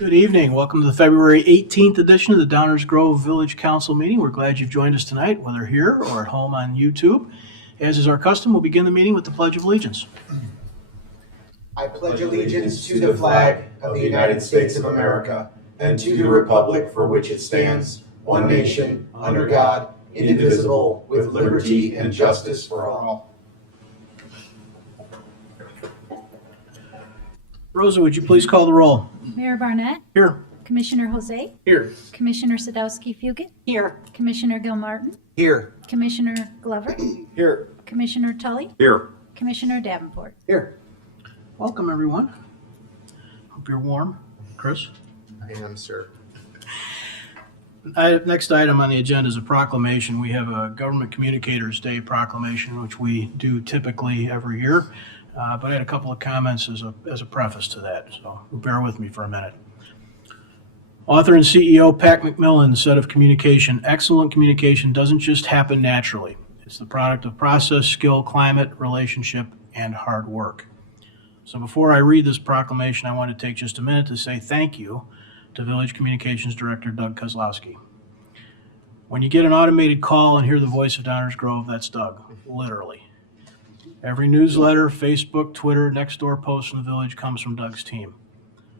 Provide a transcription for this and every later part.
Good evening. Welcome to the February 18th edition of the Downers Grove Village Council meeting. We're glad you've joined us tonight, whether here or at home on YouTube. As is our custom, we'll begin the meeting with the Pledge of Allegiance. I pledge allegiance to the flag of the United States of America and to the republic for which it stands, one nation, under God, indivisible, with liberty and justice for all. Rosa, would you please call the roll? Mayor Barnett, Here. Commissioner Jose, Here. Commissioner Sadowski-Fugit, Here. Commissioner Gilmartin, Here. Commissioner Glover, Here. Commissioner Tully, Here. Commissioner Davenport. Here. Welcome, everyone. Hope you're warm. Chris? I am, sir. Next item on the agenda is a proclamation. We have a Government Communicators Day proclamation, which we do typically every year. But I had a couple of comments as a preface to that, so bear with me for a minute. Author and CEO Pat McMillan said of communication, excellent communication doesn't just happen naturally. It's the product of process, skill, climate, relationship, and hard work. So before I read this proclamation, I want to take just a minute to say thank you to Village Communications Director Doug Kozlowski. When you get an automated call and hear the voice of Downers Grove, that's Doug, literally. Every newsletter, Facebook, Twitter, Nextdoor post in the village comes from Doug's team.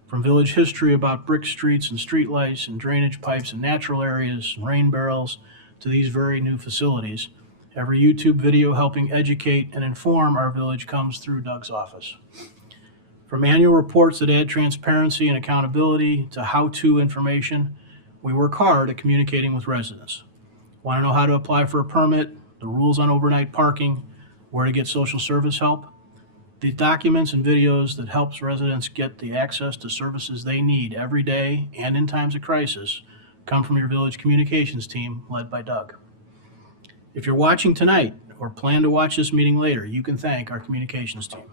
From village history about brick streets and streetlights and drainage pipes and natural areas and rain barrels to these very new facilities, every YouTube video helping educate and inform our village comes through Doug's office. From annual reports that add transparency and accountability to how-to information, we work hard at communicating with residents. Want to know how to apply for a permit, the rules on overnight parking, where to get social service help? The documents and videos that helps residents get the access to services they need every day and in times of crisis come from your village communications team led by Doug. If you're watching tonight or plan to watch this meeting later, you can thank our communications team.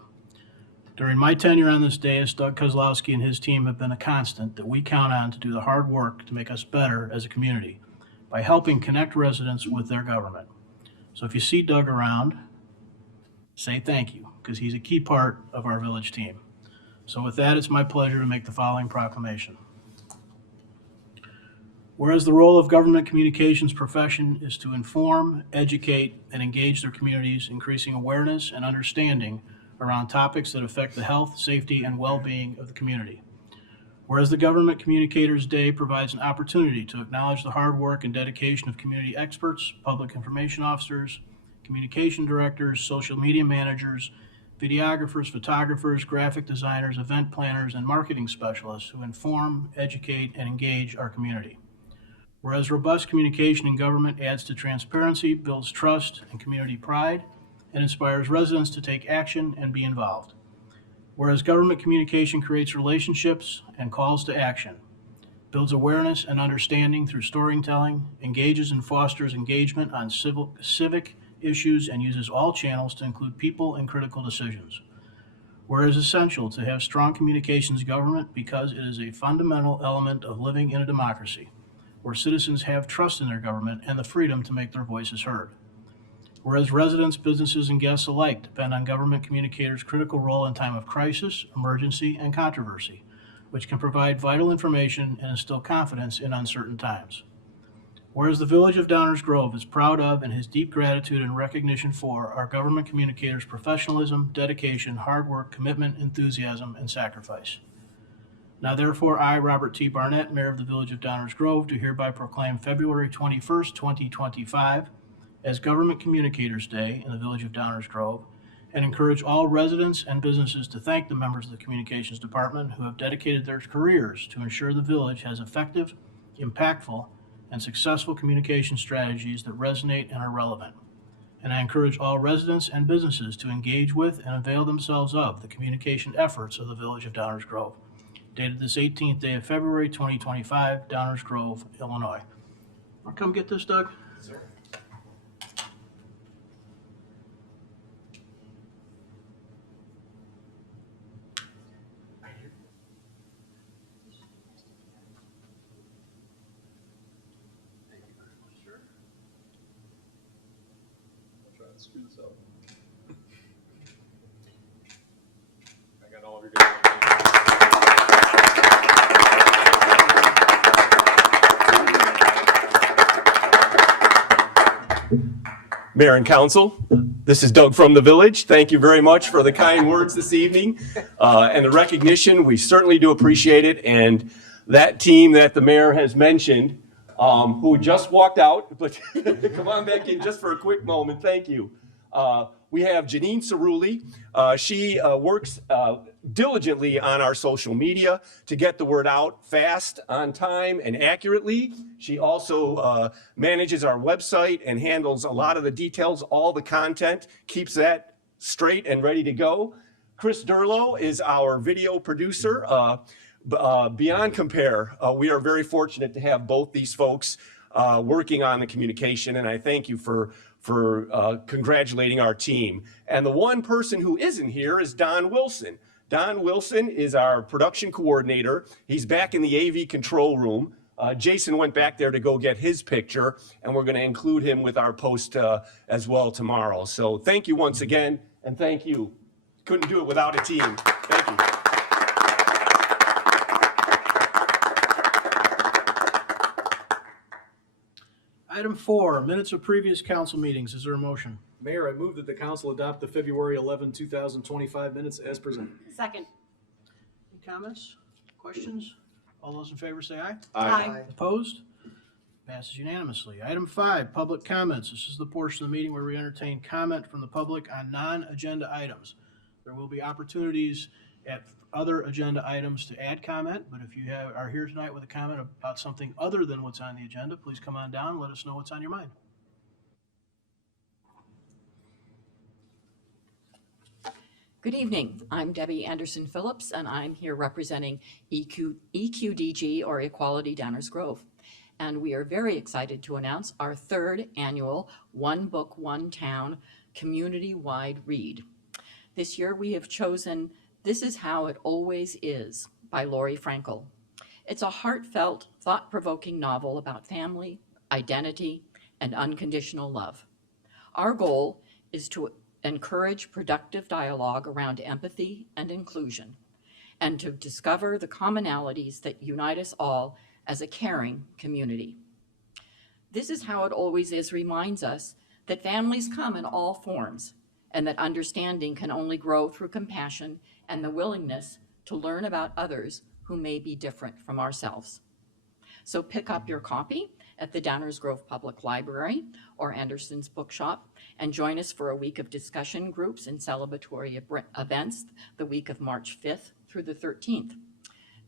During my tenure on this dais, Doug Kozlowski and his team have been a constant that we count on to do the hard work to make us better as a community by helping connect residents with their government. So if you see Doug around, say thank you, because he's a key part of our village team. So with that, it's my pleasure to make the following proclamation. Whereas the role of government communications profession is to inform, educate, and engage their communities, increasing awareness and understanding around topics that affect the health, safety, and well-being of the community. Whereas the Government Communicators Day provides an opportunity to acknowledge the hard work and dedication of community experts, public information officers, communication directors, social media managers, videographers, photographers, graphic designers, event planners, and marketing specialists who inform, educate, and engage our community. Whereas robust communication in government adds to transparency, builds trust and community pride, and inspires residents to take action and be involved. Whereas government communication creates relationships and calls to action, builds awareness and understanding through storytelling, engages and fosters engagement on civic issues, and uses all channels to include people in critical decisions. Whereas essential to have strong communications government because it is a fundamental element of living in a democracy, where citizens have trust in their government and the freedom to make their voices heard. Whereas residents, businesses, and guests alike depend on government communicators' critical role in time of crisis, emergency, and controversy, which can provide vital information and instill confidence in uncertain times. Whereas the Village of Downers Grove is proud of and has deep gratitude and recognition for our government communicators' professionalism, dedication, hard work, commitment, enthusiasm, and sacrifice. Now therefore, I, Robert T. Barnett, Mayor of the Village of Downers Grove, do hereby proclaim February 21st, 2025 as Government Communicators Day in the Village of Downers Grove, and encourage all residents and businesses to thank the members of the Communications Department who have dedicated their careers to ensure the village has effective, impactful, and successful communication strategies that resonate and are relevant. And I encourage all residents and businesses to engage with and avail themselves of the communication efforts of the Village of Downers Grove. Dated this 18th day of February 2025, Downers Grove, Illinois. Want to come get this, Doug? Sir. Screw this up. I got all of your guys. Mayor and Council, this is Doug from the Village. Thank you very much for the kind words this evening and the recognition. We certainly do appreciate it. And that team that the mayor has mentioned, who just walked out, but come on back in just for a quick moment. Thank you. We have Janine Cerulli. She works diligently on our social media to get the word out fast, on time, and accurately. She also manages our website and handles a lot of the details, all the content, keeps that straight and ready to go. Chris Durlow is our video producer. Beyond compare, we are very fortunate to have both these folks working on the communication, and I thank you for congratulating our team. And the one person who isn't here is Don Wilson. Don Wilson is our production coordinator. He's back in the AV control room. Jason went back there to go get his picture, and we're going to include him with our post as well tomorrow. So thank you once again, and thank you. Couldn't do it without a team. Thank you. Item 4, minutes of previous council meetings. Is there a motion? Mayor, I move that the council adopt the February 11, 2025 minutes as presented. Second. Any comments, questions? All those in favor say aye. Aye. Opposed? Passes unanimously. Item 5, public comments. This is the portion of the meeting where we entertain comment from the public on non-agenda items. There will be opportunities at other agenda items to add comment, but if you are here tonight with a comment about something other than what's on the agenda, please come on down and let us know what's on your mind. Good evening. I'm Debbie Anderson Phillips, and I'm here representing EQDG, or Equality Downers Grove. And we are very excited to announce our third annual One Book, One Town community-wide read. This year we have chosen This Is How It Always Is by Lori Frankel. It's a heartfelt, thought-provoking novel about family, identity, and unconditional love. Our goal is to encourage productive dialogue around empathy and inclusion, and to discover the commonalities that unite us all as a caring community. This Is How It Always Is reminds us that families come in all forms, and that understanding can only grow through compassion and the willingness to learn about others who may be different from ourselves. So pick up your copy at the Downers Grove Public Library or Anderson's Bookshop and join us for a week of discussion groups and celebratory events the week of March 5th through the 13th.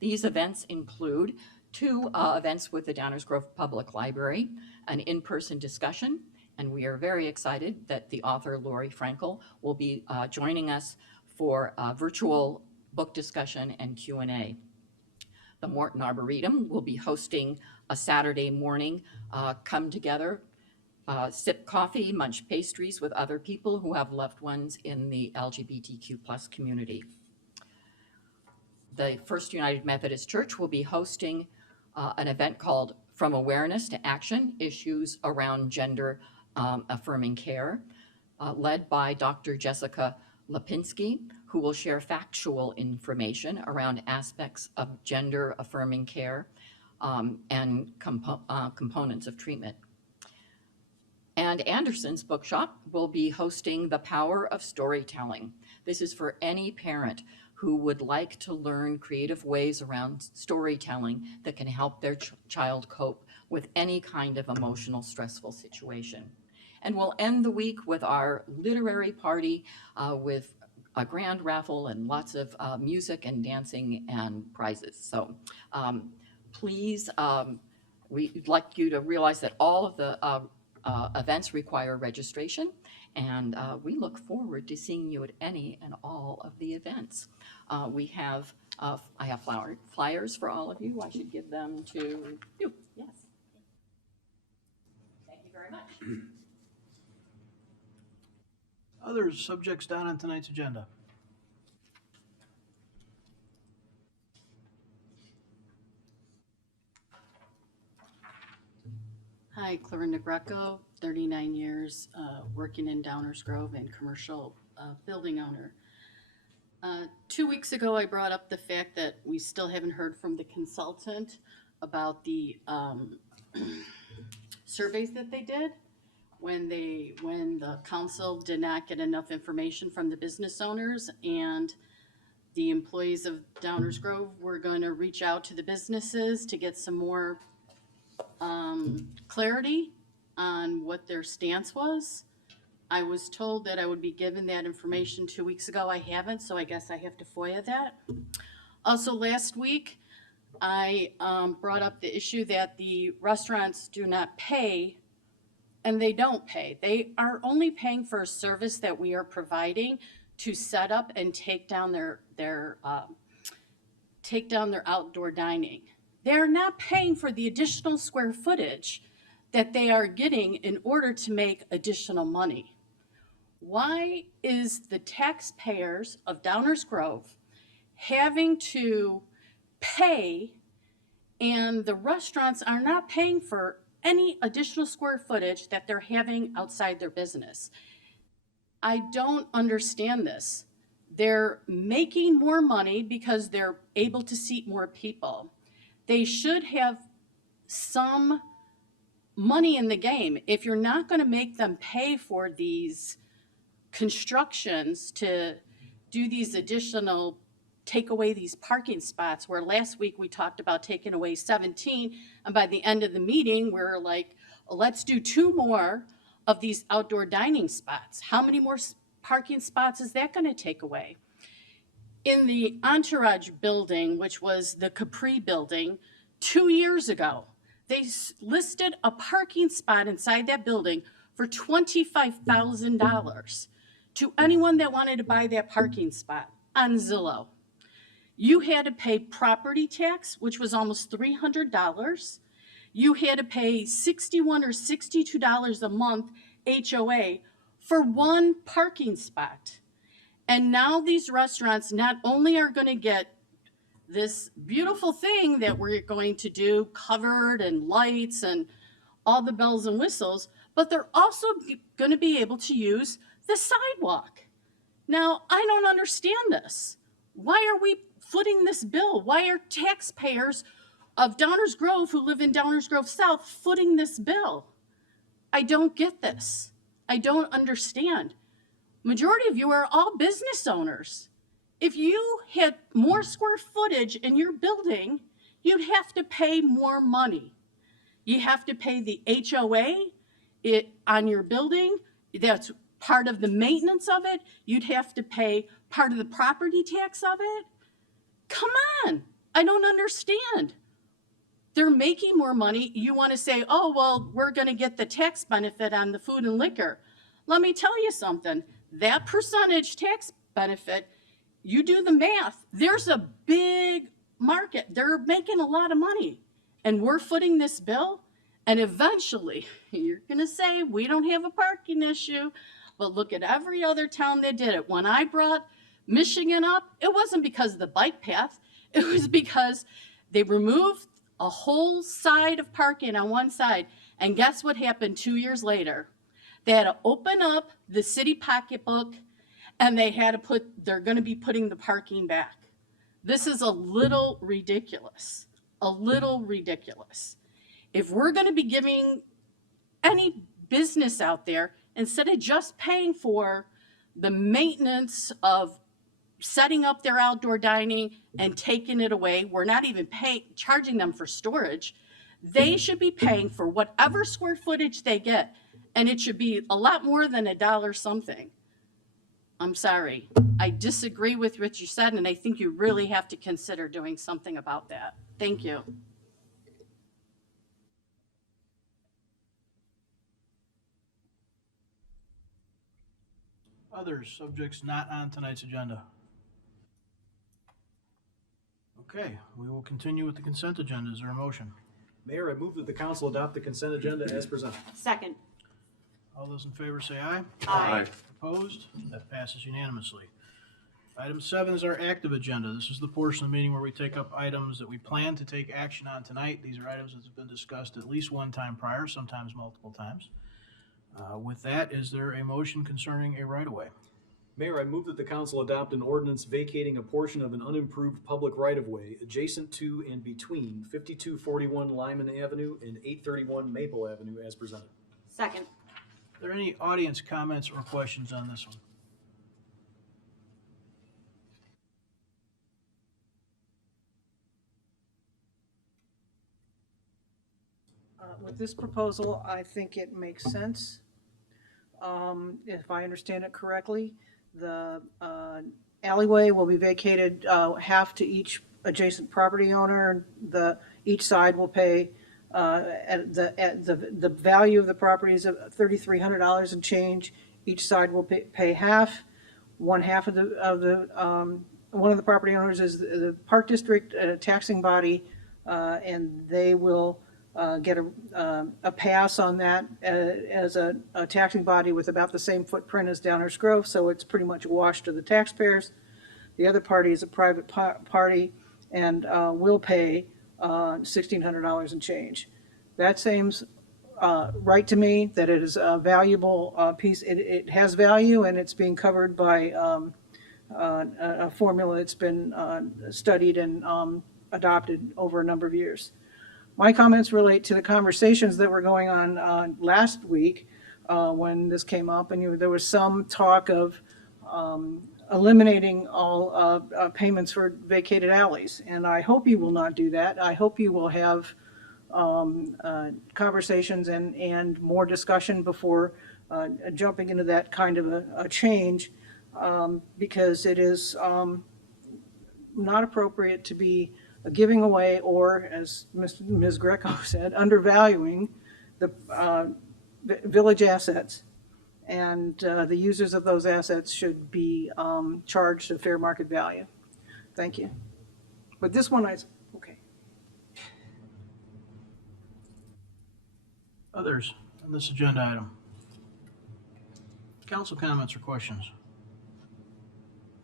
These events include 2 events with the Downers Grove Public Library, an in-person discussion, and we are very excited that the author Lori Frankel will be joining us for a virtual book discussion and Q&A. The Morton Arboretum will be hosting a Saturday morning come together, sip coffee, munch pastries with other people who have loved ones in the LGBTQ+ community. The First United Methodist Church will be hosting an event called From Awareness to Action, Issues Around Gender Affirming Care, led by Dr. Jessica Lipinski, who will share factual information around aspects of gender affirming care and components of treatment. And Anderson's Bookshop will be hosting The Power of Storytelling. This is for any parent who would like to learn creative ways around storytelling that can help their child cope with any kind of emotional, stressful situation. And we'll end the week with our literary party with a grand raffle and lots of music and dancing and prizes. So please, we'd like you to realize that all of the events require registration, and we look forward to seeing you at any and all of the events. I have flyers for all of you. I should give them to you. Yes. Thank you very much. Other subjects down on tonight's agenda. Hi, Clarinda Greco, 39 years working in Downers Grove and commercial building owner. 2 weeks ago, I brought up the fact that we still haven't heard from the consultant about the surveys that they did. when the council did not get enough information from the business owners, and the employees of Downers Grove were going to reach out to the businesses to get some more clarity on what their stance was. I was told that I would be given that information 2 weeks ago. I haven't, so I guess I have to FOIA that. Also, last week, I brought up the issue that the restaurants do not pay, and they don't pay. They are only paying for a service that we are providing to set up and take down their outdoor dining. They're not paying for the additional square footage that they are getting in order to make additional money. Why is the taxpayers of Downers Grove having to pay, and the restaurants are not paying for any additional square footage that they're having outside their business? I don't understand this. They're making more money because they're able to seat more people. They should have some money in the game. If you're not going to make them pay for these constructions to do these additional, take away these parking spots, where last week we talked about taking away 17, and by the end of the meeting, we're like, let's do 2 more of these outdoor dining spots. How many more parking spots is that going to take away? In the Entourage building, which was the Capri building, 2 years ago, they listed a parking spot inside that building for $25,000 to anyone that wanted to buy that parking spot on Zillow. You had to pay property tax, which was almost $300. You had to pay $61 or $62 a month HOA for 1 parking spot. And now these restaurants not only are going to get this beautiful thing that we're going to do, covered and lights and all the bells and whistles, but they're also going to be able to use the sidewalk. Now, I don't understand this. Why are we footing this bill? Why are taxpayers of Downers Grove who live in Downers Grove South footing this bill? I don't get this. I don't understand. Majority of you are all business owners. If you had more square footage in your building, you'd have to pay more money. You have to pay the HOA on your building. That's part of the maintenance of it. You'd have to pay part of the property tax of it. Come on, I don't understand. They're making more money. You want to say, oh, well, we're going to get the tax benefit on the food and liquor. Let me tell you something. That percentage tax benefit, you do the math, there's a big market. They're making a lot of money. And we're footing this bill. And eventually, you're going to say, we don't have a parking issue. But look at every other town that did it. When I brought Michigan up, it wasn't because of the bike path. It was because they removed a whole side of parking on one side. And guess what happened 2 years later? They had to open up the city pocketbook, and they had to they're going to be putting the parking back. This is a little ridiculous, If we're going to be giving any business out there, instead of just paying for the maintenance of setting up their outdoor dining and taking it away, we're not even charging them for storage. They should be paying for whatever square footage they get, and it should be a lot more than $1 something. I'm sorry. I disagree with what you said, and I think you really have to consider doing something about that. Thank you. Others, subjects not on tonight's agenda. Okay, we will continue with the consent agenda. Is there a motion? Mayor, I move that the council adopt the consent agenda as presented. Second. All those in favor say aye. Aye. Opposed? That passes unanimously. Item 7 is our active agenda. This is the portion of the meeting where we take up items that we plan to take action on tonight. These are items that have been discussed at least one time prior, sometimes multiple times. With that, is there a motion concerning a right-of-way? Mayor, I move that the council adopt an ordinance vacating a portion of an unimproved public right-of-way adjacent to and between 5241 Lyman Avenue and 831 Maple Avenue as presented. Second. Are there any audience comments or questions on this one? With this proposal, I think it makes sense. If I understand it correctly, the alleyway will be vacated half to each adjacent property owner. Each side will pay, the value of the property is $3,300 and change. Each side will pay half. One half of one of the property owners is the Park District taxing body, and they will get a pass on that as a taxing body with about the same footprint as Downers Grove, so it's pretty much a wash to the taxpayers. The other party is a private party and will pay $1,600 and change. That seems right to me, that it is a valuable piece. It has value, and it's being covered by a formula that's been studied and adopted over a number of years. My comments relate to the conversations that were going on last week when this came up, and there was some talk of eliminating all payments for vacated alleys. And I hope you will not do that. I hope you will have conversations and more discussion before jumping into that kind of a change, because it is not appropriate to be giving away, or as Ms. Greco said, undervaluing the village assets. And the users of those assets should be charged a fair market value. Thank you. But this one, okay. Others on this agenda item? Council comments or questions?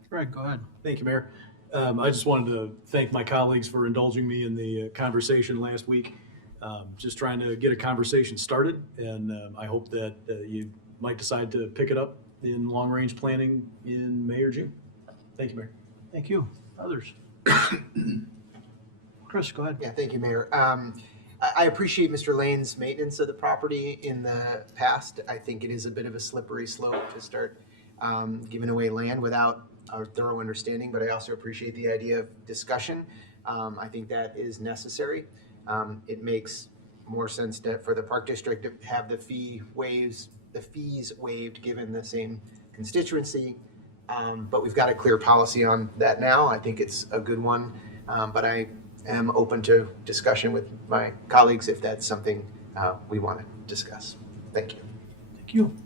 Greg, go ahead. Thank you, Mayor. I just wanted to thank my colleagues for indulging me in the conversation last week. Just trying to get a conversation started, and I hope that you might decide to pick it up in long-range planning in May or June. Thank you, Mayor. Thank you. Others? Chris, go ahead. Yeah, thank you, Mayor. I appreciate Mr. Lane's maintenance of the property in the past. I think it is a bit of a slippery slope to start giving away land without a thorough understanding, but I also appreciate the idea of discussion. I think that is necessary. It makes more sense for the Park District to have the fees waived given the same constituency. But we've got a clear policy on that now. I think it's a good one, but I am open to discussion with my colleagues if that's something we want to discuss. Thank you. Thank you.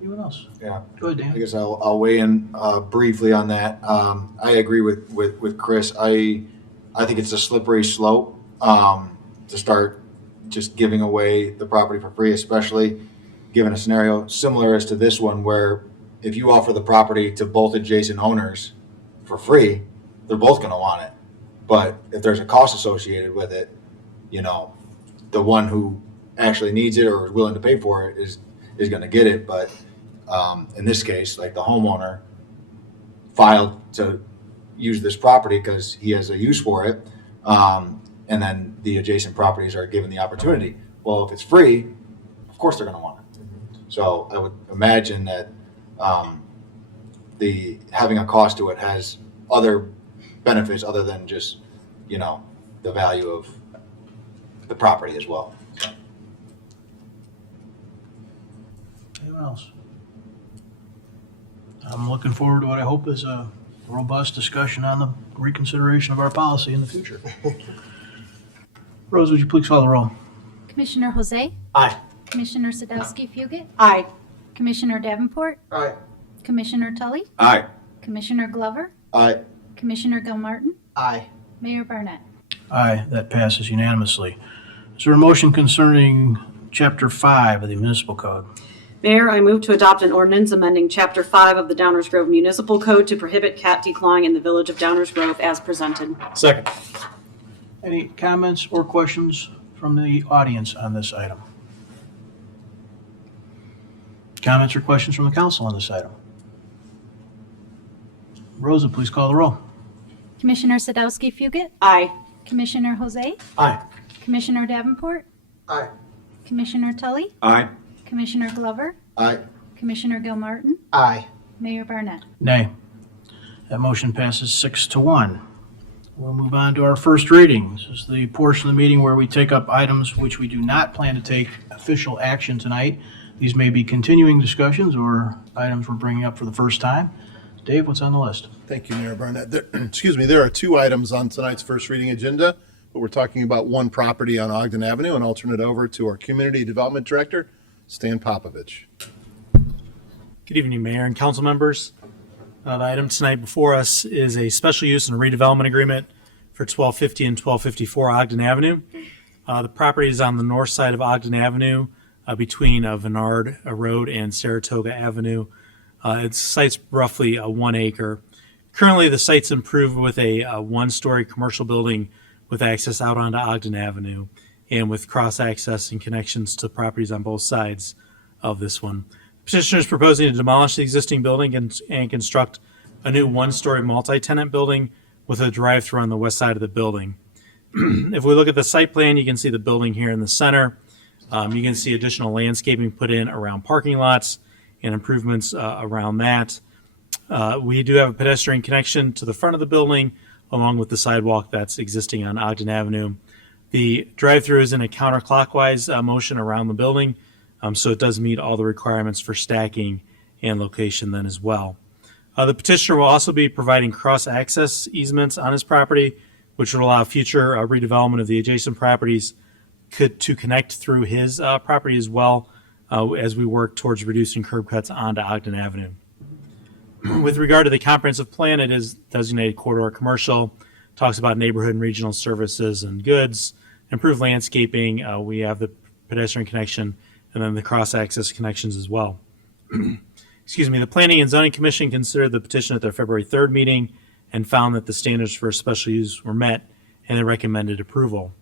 Anyone else? Yeah, Go ahead, I Dan. guess I'll weigh in briefly on that. I agree with Chris. I think it's a slippery slope to start just giving away the property for free, especially given a scenario similar as to this one, where if you offer the property to both adjacent owners for free, they're both going to want it. But if there's a cost associated with it, the one who actually needs it or is willing to pay for it is going to get it. But in this case, like the homeowner filed to use this property because he has a use for it, and then the adjacent properties are given the opportunity. Well, if it's free, of course they're going to want it. So I would imagine that the having a cost to it has other benefits other than just the value of the property as well. Anyone else? I'm looking forward to what I hope is a robust discussion on the reconsideration of our policy in the future. Rose, would you please call the roll? Commissioner Jose? Aye. Commissioner Sadowski-Fugit? Aye. Commissioner Davenport? Aye. Commissioner Tully? Aye. Commissioner Glover? Aye. Commissioner Gilmartin? Aye. Mayor Barnett? Aye, that passes unanimously. Is there a motion concerning Chapter 5 of the Municipal Code? Mayor, I move to adopt an ordinance amending Chapter 5 of the Downers Grove Municipal Code to prohibit cat declawing in the village of Downers Grove as presented. Second. Any comments or questions from the audience on this item? Comments or questions from the council on this item? Rosa, please call the roll. Commissioner Sadowski-Fugit? Aye. Commissioner Jose? Aye. Commissioner Davenport? Aye. Commissioner Tully? Aye. Commissioner Glover? Aye. Commissioner Gilmartin, Aye. Mayor Barnett. Nay. That motion passes 6-1. We'll move on to our first reading. This is the portion of the meeting where we take up items which we do not plan to take official action tonight. These may be continuing discussions or items we're bringing up for the first time. Dave, what's on the list? Thank you, Mayor Barnett. There are two items on tonight's first reading agenda, but we're talking about one property on Ogden Avenue, and I'll turn it over to our Community Development Director, Stan Popovich. Good evening, Mayor and council members. The item tonight before us is a special use and redevelopment agreement for 1250 and 1254 Ogden Avenue. The property is on the north side of Ogden Avenue between Vennard Road and Saratoga Avenue. Its site's roughly 1 acre. Currently, the site's improved with a one-story commercial building with access out onto Ogden Avenue and with cross-access and connections to properties on both sides of this one. Petitioner is proposing to demolish the existing building and construct a new one-story multi-tenant building with a drive-through on the west side of the building. If we look at the site plan, you can see the building here in the center. You can see additional landscaping put in around parking lots and improvements around that. We do have a pedestrian connection to the front of the building along with the sidewalk that's existing on Ogden Avenue. The drive-through is in a counterclockwise motion around the building. So it does meet all the requirements for stacking and location then as well. The petitioner will also be providing cross-access easements on his property, which will allow future redevelopment of the adjacent properties to connect through his property as well as we work towards reducing curb cuts onto Ogden Avenue. With regard to the comprehensive plan, it is designated corridor commercial, talks about neighborhood and regional services and goods, improved landscaping. We have the pedestrian connection and then the cross-access connections as well. Excuse me, the Planning and Zoning Commission considered the petition at their February 3rd meeting and found that the standards for special use were met, and they recommended approval.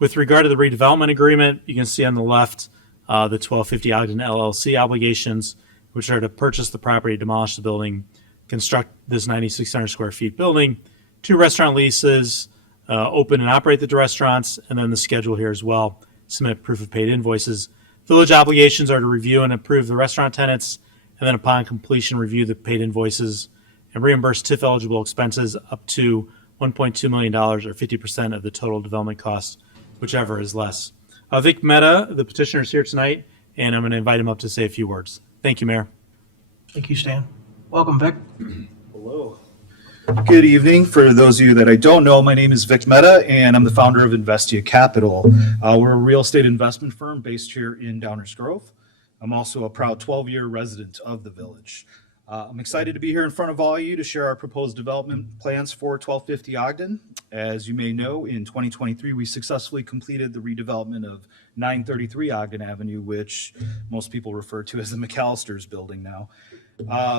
With regard to the redevelopment agreement, you can see on the left the 1250 Ogden LLC obligations, which are to purchase the property, demolish the building, construct this 9,600 square feet building, 2 restaurant leases, open and operate the restaurants, and then the schedule here as well, submit proof of paid invoices. Village obligations are to review and approve the restaurant tenants, and then upon completion, review the paid invoices and reimburse TIF eligible expenses up to $1.2 million or 50% of the total development cost, whichever is less. Vic Mehta, the petitioner, is here tonight, and I'm going to invite him up to say a few words. Thank you, Mayor. Thank you, Stan. Welcome, Vic. Hello. Good evening. For those of you that I don't know, my name is Vic Mehta, and I'm the founder of Investia Capital. We're a real estate investment firm based here in Downers Grove. I'm also a proud 12-year resident of the village. I'm excited to be here in front of all of you to share our proposed development plans for 1250 Ogden. As you may know, in 2023, we successfully completed the redevelopment of 933 Ogden Avenue, which most people refer to as the McAllister's building now.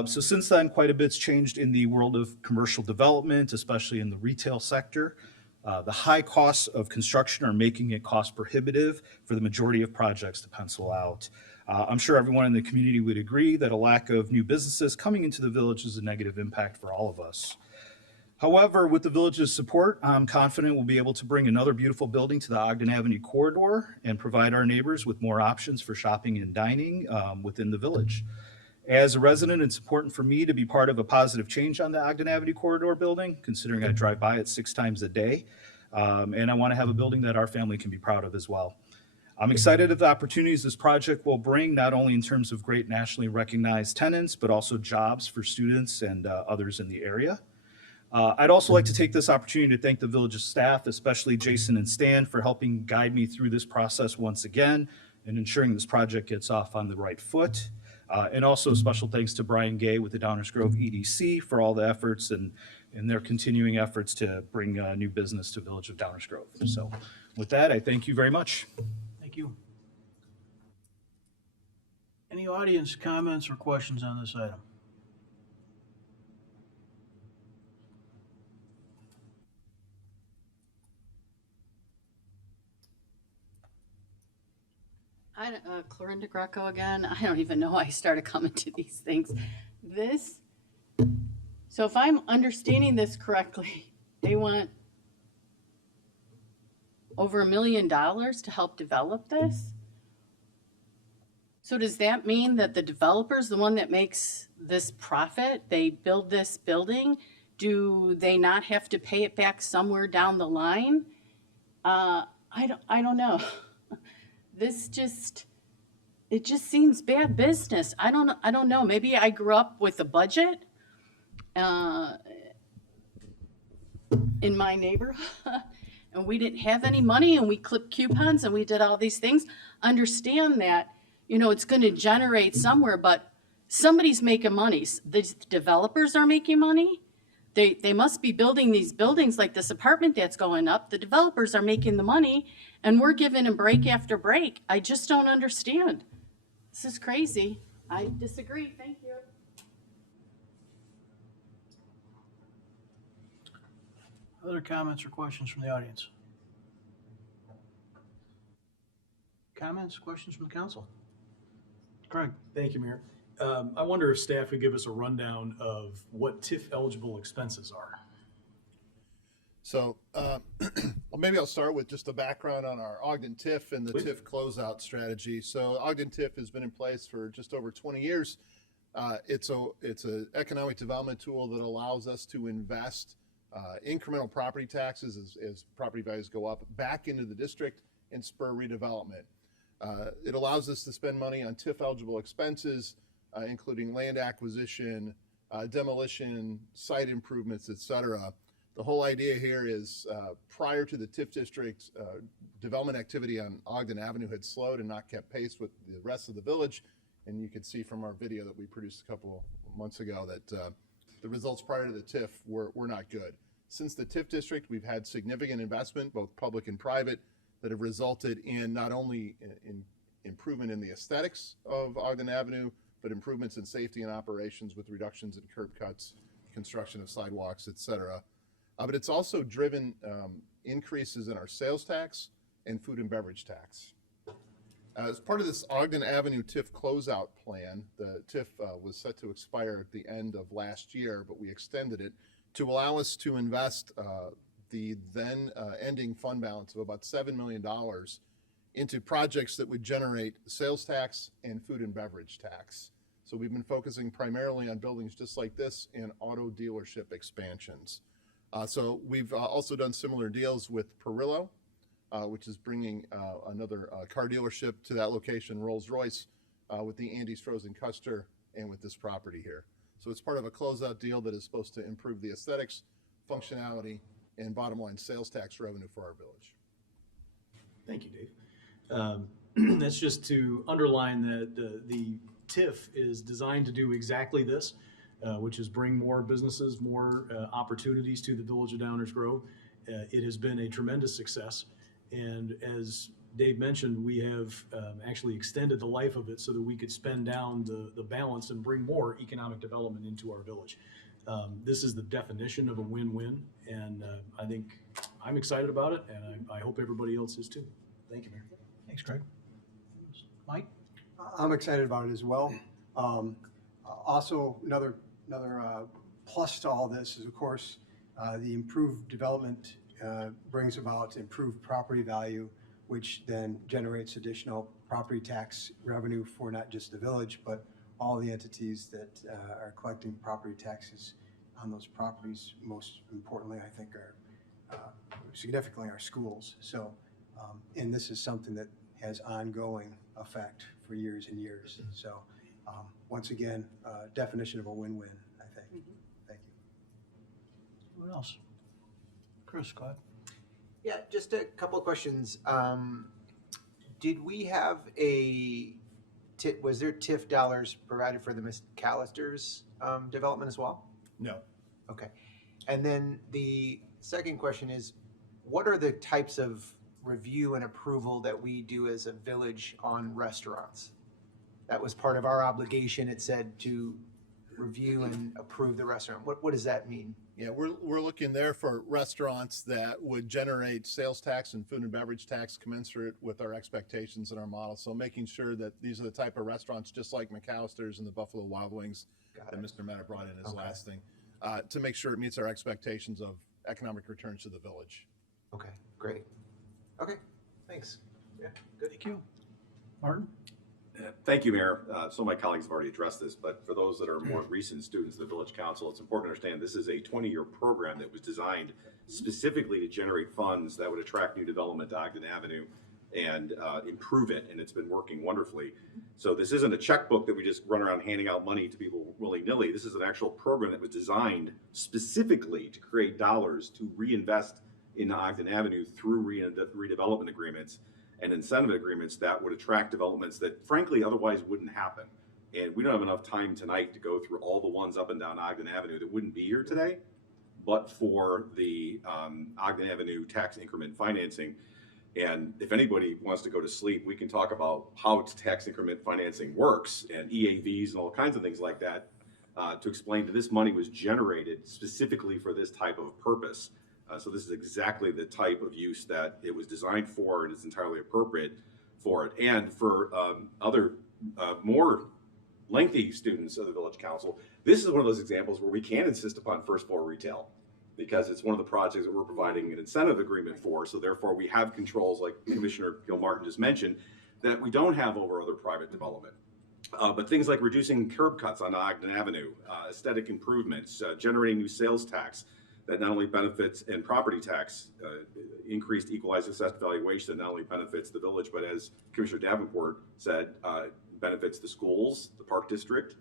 So since then, quite a bit's changed in the world of commercial development, especially in the retail sector. The high costs of construction are making it cost prohibitive for the majority of projects to pencil out. I'm sure everyone in the community would agree that a lack of new businesses coming into the village is a negative impact for all of us. However, with the village's support, I'm confident we'll be able to bring another beautiful building to the Ogden Avenue corridor and provide our neighbors with more options for shopping and dining within the village. As a resident, it's important for me to be part of a positive change on the Ogden Avenue corridor building, considering I drive by it 6 times a day. And I want to have a building that our family can be proud of as well. I'm excited at the opportunities this project will bring, not only in terms of great nationally recognized tenants, but also jobs for students and others in the area. I'd also like to take this opportunity to thank the village's staff, especially Jason and Stan, for helping guide me through this process once again and ensuring this project gets off on the right foot. And also special thanks to Brian Gay with the Downers Grove EDC for all the efforts and their continuing efforts to bring new business to Village of Downers Grove. So with that, I thank you very much. Thank you. Any audience comments or questions on this item? Clorinda Greco again. I don't even know how I started coming to these things. So if I'm understanding this correctly, they want over $1 million to help develop this? So does that mean that the developer's the one that makes this profit? They build this building? Do they not have to pay it back somewhere down the line? I don't know. It just seems bad business. I don't know. Maybe I grew up with a budget in my neighborhood and we didn't have any money and we clipped coupons and we did all these things. Understand that, it's going to generate somewhere, but somebody's making money. The developers are making money. They must be building these buildings like this apartment that's going up. The developers are making the money and we're giving them break after break. I just don't understand. This is crazy. I disagree. Thank you. Other comments or questions from the audience? Comments, questions from the council? Craig? Thank you, Mayor. I wonder if staff could give us a rundown of what TIF eligible expenses are. So well, maybe I'll start with just a background on our Ogden TIF and the Please. TIF closeout strategy. So Ogden TIF has been in place for just over 20 years. It's an economic development tool that allows us to invest incremental property taxes as property values go up back into the district and spur redevelopment. It allows us to spend money on TIF eligible expenses, including land acquisition, demolition, site improvements, et cetera. The whole idea here is prior to the TIF district, development activity on Ogden Avenue had slowed and not kept pace with the rest of the village. And you can see from our video that we produced a couple months ago that the results prior to the TIF were not good. Since the TIF district, we've had significant investment, both public and private, that have resulted in not only in improvement in the aesthetics of Ogden Avenue, but improvements in safety and operations with reductions in curb cuts, construction of sidewalks, et cetera. But it's also driven increases in our sales tax and food and beverage tax. As part of this Ogden Avenue TIF closeout plan, the TIF was set to expire at the end of last year, but we extended it to allow us to invest the then ending fund balance of about $7 million into projects that would generate sales tax and food and beverage tax. So we've been focusing primarily on buildings just like this and auto dealership expansions. So we've also done similar deals with Perillo, which is bringing another car dealership to that location, Rolls-Royce, with the Andy Strozen Custer and with this property here. So it's part of a closeout deal that is supposed to improve the aesthetics, functionality, and bottom line sales tax revenue for our village. Thank you, Dave. That's just to underline that the TIF is designed to do exactly this, which is bring more businesses, more opportunities to the village of Downers Grove. It has been a tremendous success. And as Dave mentioned, we have actually extended the life of it so that we could spend down the balance and bring more economic development into our village. This is the definition of a win-win, and I think I'm excited about it, and I hope everybody else is too. Thank you, Mayor. Thanks, Craig. Mike? I'm excited about it as well. Also, another plus to all this is, of course, the improved development brings about improved property value, which then generates additional property tax revenue for not just the village, but all the entities that are collecting property taxes on those properties. Most importantly, I think, are significantly our schools. So, and this is something that has ongoing effect for years and years. So, once again, definition of a win-win, I think. Thank you. What else? Chris, go ahead. Yeah, just a couple of questions. Did we have was there TIF dollars provided for the McAllister's development as well? No. Okay. And then the second question is, what are the types of review and approval that we do as a village on restaurants? That was part of our obligation. It said to review and approve the restaurant. What does that mean? Yeah, we're looking there for restaurants that would generate sales tax and food and beverage tax commensurate with our expectations and our model. So making sure that these are the type of restaurants, just like McAllister's and the Buffalo Wild Wings that Mr. Meta brought in as last thing, to make sure it meets our expectations of economic returns to the village. Okay, great. Okay, thanks. Yeah, good. Thank you. Martin? Thank you, Mayor. Some of my colleagues have already addressed this, but for those that are more recent students of the Village Council, it's important to understand this is a 20-year program that was designed specifically to generate funds that would attract new development to Ogden Avenue and improve it, and it's been working wonderfully. So this isn't a checkbook that we just run around handing out money to people willy-nilly. This is an actual program that was designed specifically to create dollars to reinvest in Ogden Avenue through redevelopment agreements and incentive agreements that would attract developments that frankly otherwise wouldn't happen. And we don't have enough time tonight to go through all the ones up and down Ogden Avenue that wouldn't be here today, but for the Ogden Avenue tax increment financing. And if anybody wants to go to sleep, we can talk about how tax increment financing works and EAVs and all kinds of things like that to explain that this money was generated specifically for this type of purpose. So this is exactly the type of use that it was designed for and is entirely appropriate for it. And for other more lengthy students of the Village Council, this is one of those examples where we can insist upon first floor retail because it's one of the projects that we're providing an incentive agreement for. So therefore we have controls like Commissioner Gilmartin just mentioned that we don't have over other private development. But things like reducing curb cuts on Ogden Avenue, aesthetic improvements, generating new sales tax, that not only benefits and property tax, increased equalized assessed valuation that not only benefits the village, but as Commissioner Davenport said, benefits the schools, the Park District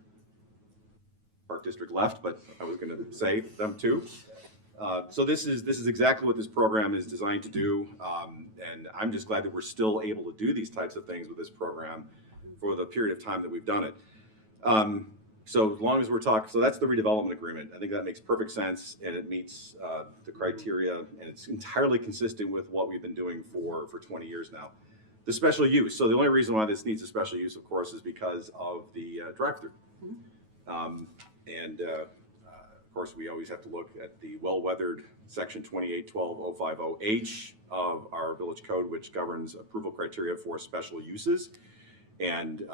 left, but I was going to say them too. So this is exactly what this program is designed to do, and I'm just glad that we're still able to do these types of things with this program for the period of time that we've done it. So as long as we're talking, so that's the redevelopment agreement. I think that makes perfect sense, and it meets the criteria, and it's entirely consistent with what we've been doing for 20 years now. The special use. So the only reason why this needs a special use, of course, is because of the drive-through. Of course, we always have to look at the well-weathered Section 2812050H of our village code, which governs approval criteria for special uses. And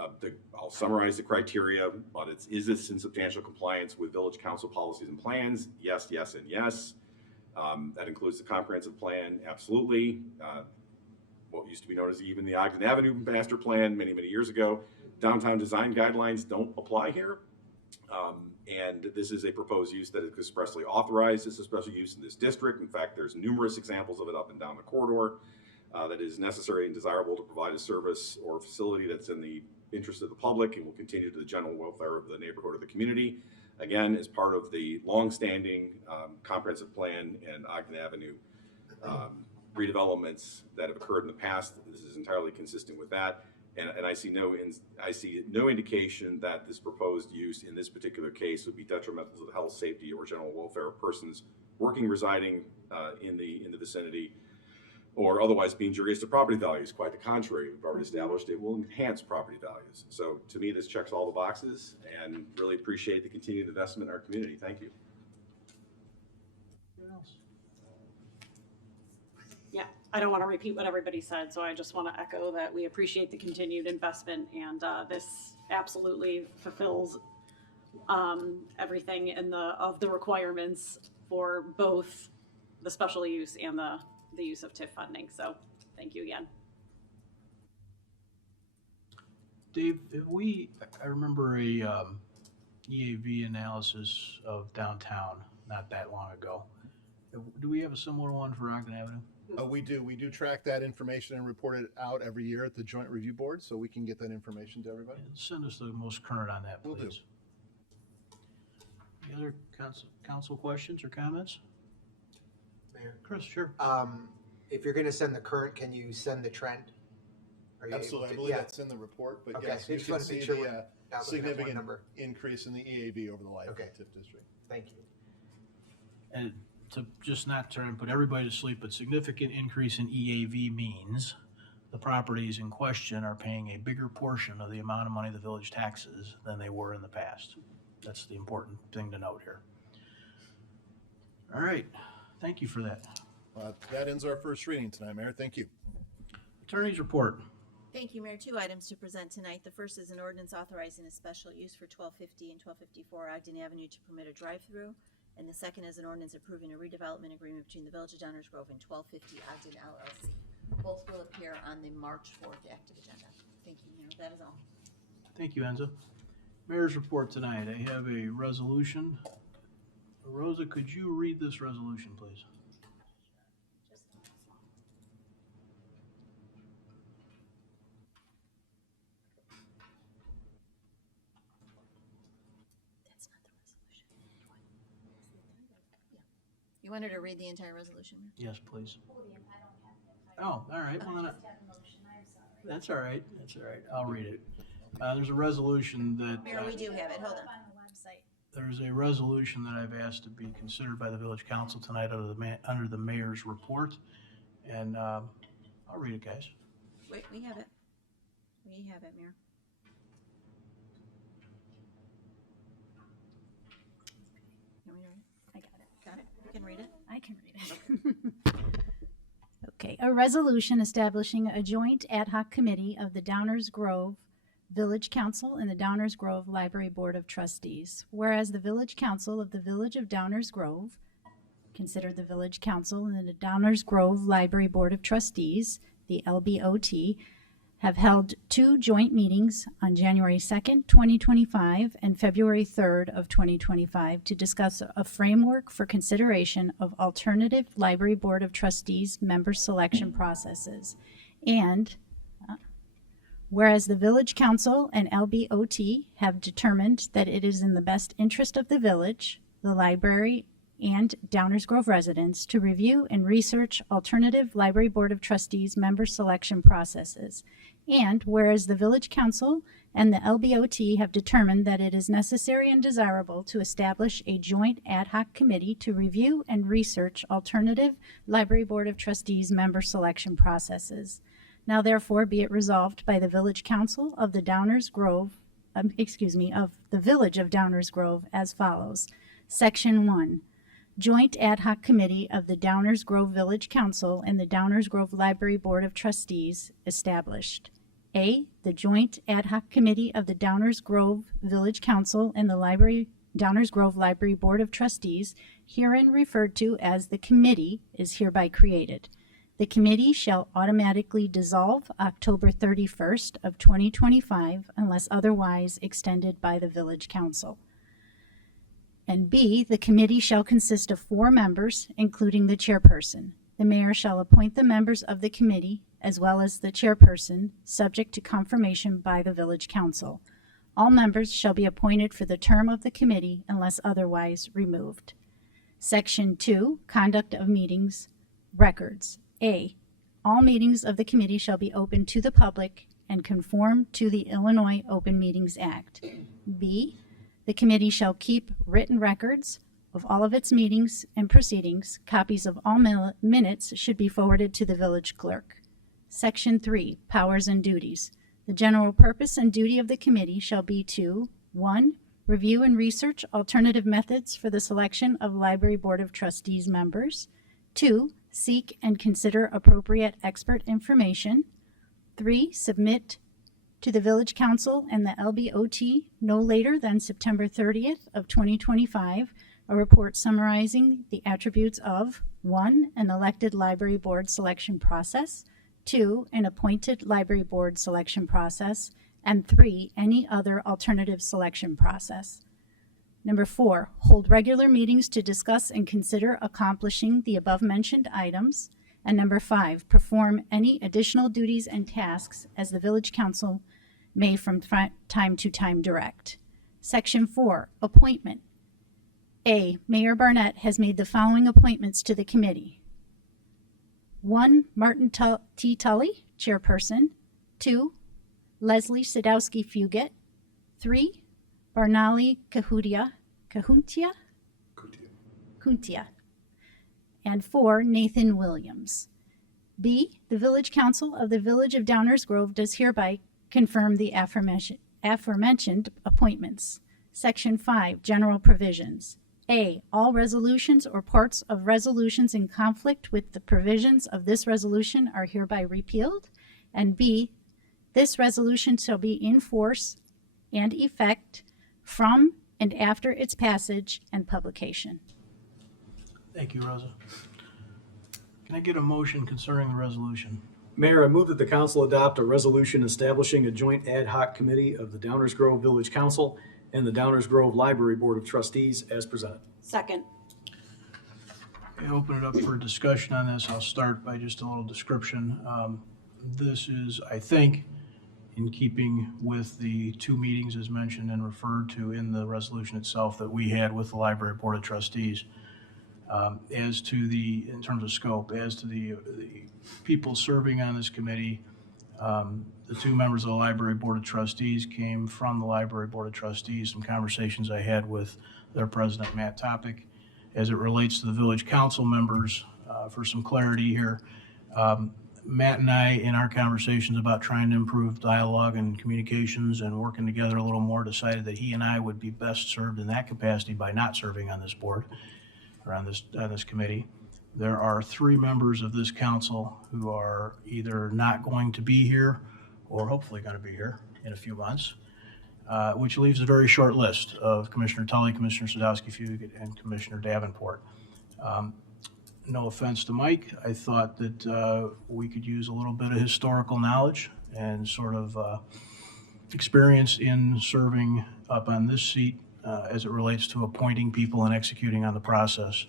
I'll summarize the criteria, but is this in substantial compliance with Village Council policies and plans? Yes, yes, and yes. That includes the comprehensive plan, absolutely. What used to be known as even the Ogden Avenue Master Plan many, many years ago. Downtown design guidelines don't apply here. And this is a proposed use that is expressly authorized as a special use in this district. In fact, there's numerous examples of it up and down the corridor. That is necessary and desirable to provide a service or facility that's in the interest of the public and will continue to the general welfare of the neighborhood or the community. Again, as part of the long-standing comprehensive plan and Ogden Avenue redevelopments that have occurred in the past, this is entirely consistent with that. And I see no indication that this proposed use in this particular case would be detrimental to the health, safety, or general welfare of persons working, residing in the vicinity, or otherwise be injurious to property values. Quite the contrary, we've already established it will enhance property values. So to me, this checks all the boxes, and really appreciate the continued investment in our community. Thank you. Anyone else? Yeah, I don't want to repeat what everybody said, so I just want to echo that we appreciate the continued investment, and this absolutely fulfills everything of the requirements for both the special use and the use of TIF funding. So thank you again. Dave, I remember a EAV analysis of downtown not that long ago. Do we have a similar one for Ogden Avenue? We do. We do track that information and report it out every year at the Joint Review Board, so we can get that information to everybody. Send us the most current on that, please. Will do. Any other council questions or comments? Mayor, Chris, sure. if you're gonna send the current, can you send the trend? Are you able Absolutely. I to- believe yeah. that's in the report, but Okay, yes, I you just can wanna make see sure the we're not looking at one significant number. increase in the EAV over the life Okay. of the TIF district. Thank you. And to just not try and put everybody to sleep, but significant increase in EAV means the properties in question are paying a bigger portion of the amount of money the village taxes than they were in the past. That's the important thing to note here. All right, thank you for that. That ends our first reading tonight, Mayor. Thank you. Attorney's report. Thank you, Mayor. 2 items to present tonight. The first is an ordinance authorizing a special use for 1250 and 1254 Ogden Avenue to permit a drive-through. And the second is an ordinance approving a redevelopment agreement between the Village of Downers Grove and 1250 Ogden LLC. Both will appear on the March 4th active agenda. Thank you, Mayor. That is all. Thank you, Enzo. Mayor's report tonight. I have a resolution. Rosa, could you read this resolution, please? That's not the resolution. You want her to read the entire resolution? Yes, please. Oh, all right. Well, then that's all right. That's all right. I'll read it. There's a resolution that. Mayor, we do have it. Hold on. There's a resolution that I've asked to be considered by the village council tonight under the mayor's report. And I'll read it, guys. Wait, we have it. We have it, Mayor. You want me to read it? I got it. Got it? You can read it? I can read it. Okay, a resolution establishing a joint ad hoc committee of the Downers Grove Village Council and the Downers Grove Library Board of Trustees. Whereas the Village Council of the Village of Downers Grove, considered the Village Council and the Downers Grove Library Board of Trustees, the LBOT, have held 2 joint meetings on January 2nd, 2025 and February 3rd of 2025 to discuss a framework for consideration of alternative Library Board of Trustees member selection processes. And whereas the Village Council and LBOT have determined that it is in the best interest of the village, the library, and Downers Grove residents to review and research alternative Library Board of Trustees member selection processes. And whereas the Village Council and the LBOT have determined that it is necessary and desirable to establish a joint ad hoc committee to review and research alternative Library Board of Trustees member selection processes. Now therefore be it resolved by the Village Council of the Downers Grove, of the Village of Downers Grove as follows. Section 1. Joint Ad Hoc Committee of the Downers Grove Village Council and the Downers Grove Library Board of Trustees established. A. The Joint Ad Hoc Committee of the Downers Grove Village Council and the Downers Grove Library Board of Trustees, herein referred to as the committee, is hereby created. The committee shall automatically dissolve October 31st of 2025 unless otherwise extended by the Village Council. And B, the committee shall consist of 4 members, including the chairperson. The mayor shall appoint the members of the committee as well as the chairperson, subject to confirmation by the Village Council. All members shall be appointed for the term of the committee unless otherwise removed. Section 2, Conduct of Meetings, Records. A, all meetings of the committee shall be open to the public and conform to the Illinois Open Meetings Act. B, the committee shall keep written records of all of its meetings and proceedings. Copies of all minutes should be forwarded to the village clerk. Section 3, Powers and Duties. The general purpose and duty of the committee shall be to 1. Review and research alternative methods for the selection of Library Board of Trustees members. 2. Seek and consider appropriate expert information. 3. Submit to the Village Council and the LBOT no later than September 30th of 2025 a report summarizing the attributes of 1. An elected Library Board selection process, 2. An appointed Library Board selection process, and 3. Any other alternative selection process. Number 4, hold regular meetings to discuss and consider accomplishing the above-mentioned items. And number 5, perform any additional duties and tasks as the Village Council may from time to time direct. Section 4, appointment. A, Mayor Barnett has made the following appointments to the committee. 1, Martin T. Tully, chairperson. 2, Leslie Sadowski Fugit. 3, Barnali Kahuntia. And 4, Nathan Williams. B, the Village Council of the Village of Downers Grove does hereby confirm the aforementioned appointments. Section 5, General Provisions. A, all resolutions or parts of resolutions in conflict with the provisions of this resolution are hereby repealed. And B, this resolution shall be in force and effect from and after its passage and publication. Thank you, Rosa. Can I get a motion concerning the resolution? Mayor, I move that the council adopt a resolution establishing a joint ad hoc committee of the Downers Grove Village Council and the Downers Grove Library Board of Trustees as presented. Second. I open it up for discussion on this. I'll start by just a little description. This is, I think, in keeping with the two meetings as mentioned and referred to in the resolution itself that we had with the Library Board of Trustees. As to the, in terms of scope, as to the people serving on this committee, the two members of the Library Board of Trustees came from the Library Board of Trustees, some conversations I had with their president, Matt Topic. As it relates to the village council members, for some clarity here, Matt and I, in our conversations about trying to improve dialogue and communications and working together a little more, decided that he and I would be best served in that capacity by not serving on this board or on this committee. There are three members of this council who are either not going to be here or hopefully going to be here in a few months, which leaves a very short list of Commissioner Tully, Commissioner Sadowski-Fugit, and Commissioner Davenport. No offense to Mike, I thought that we could use a little bit of historical knowledge and sort of experience in serving up on this seat as it relates to appointing people and executing on the process.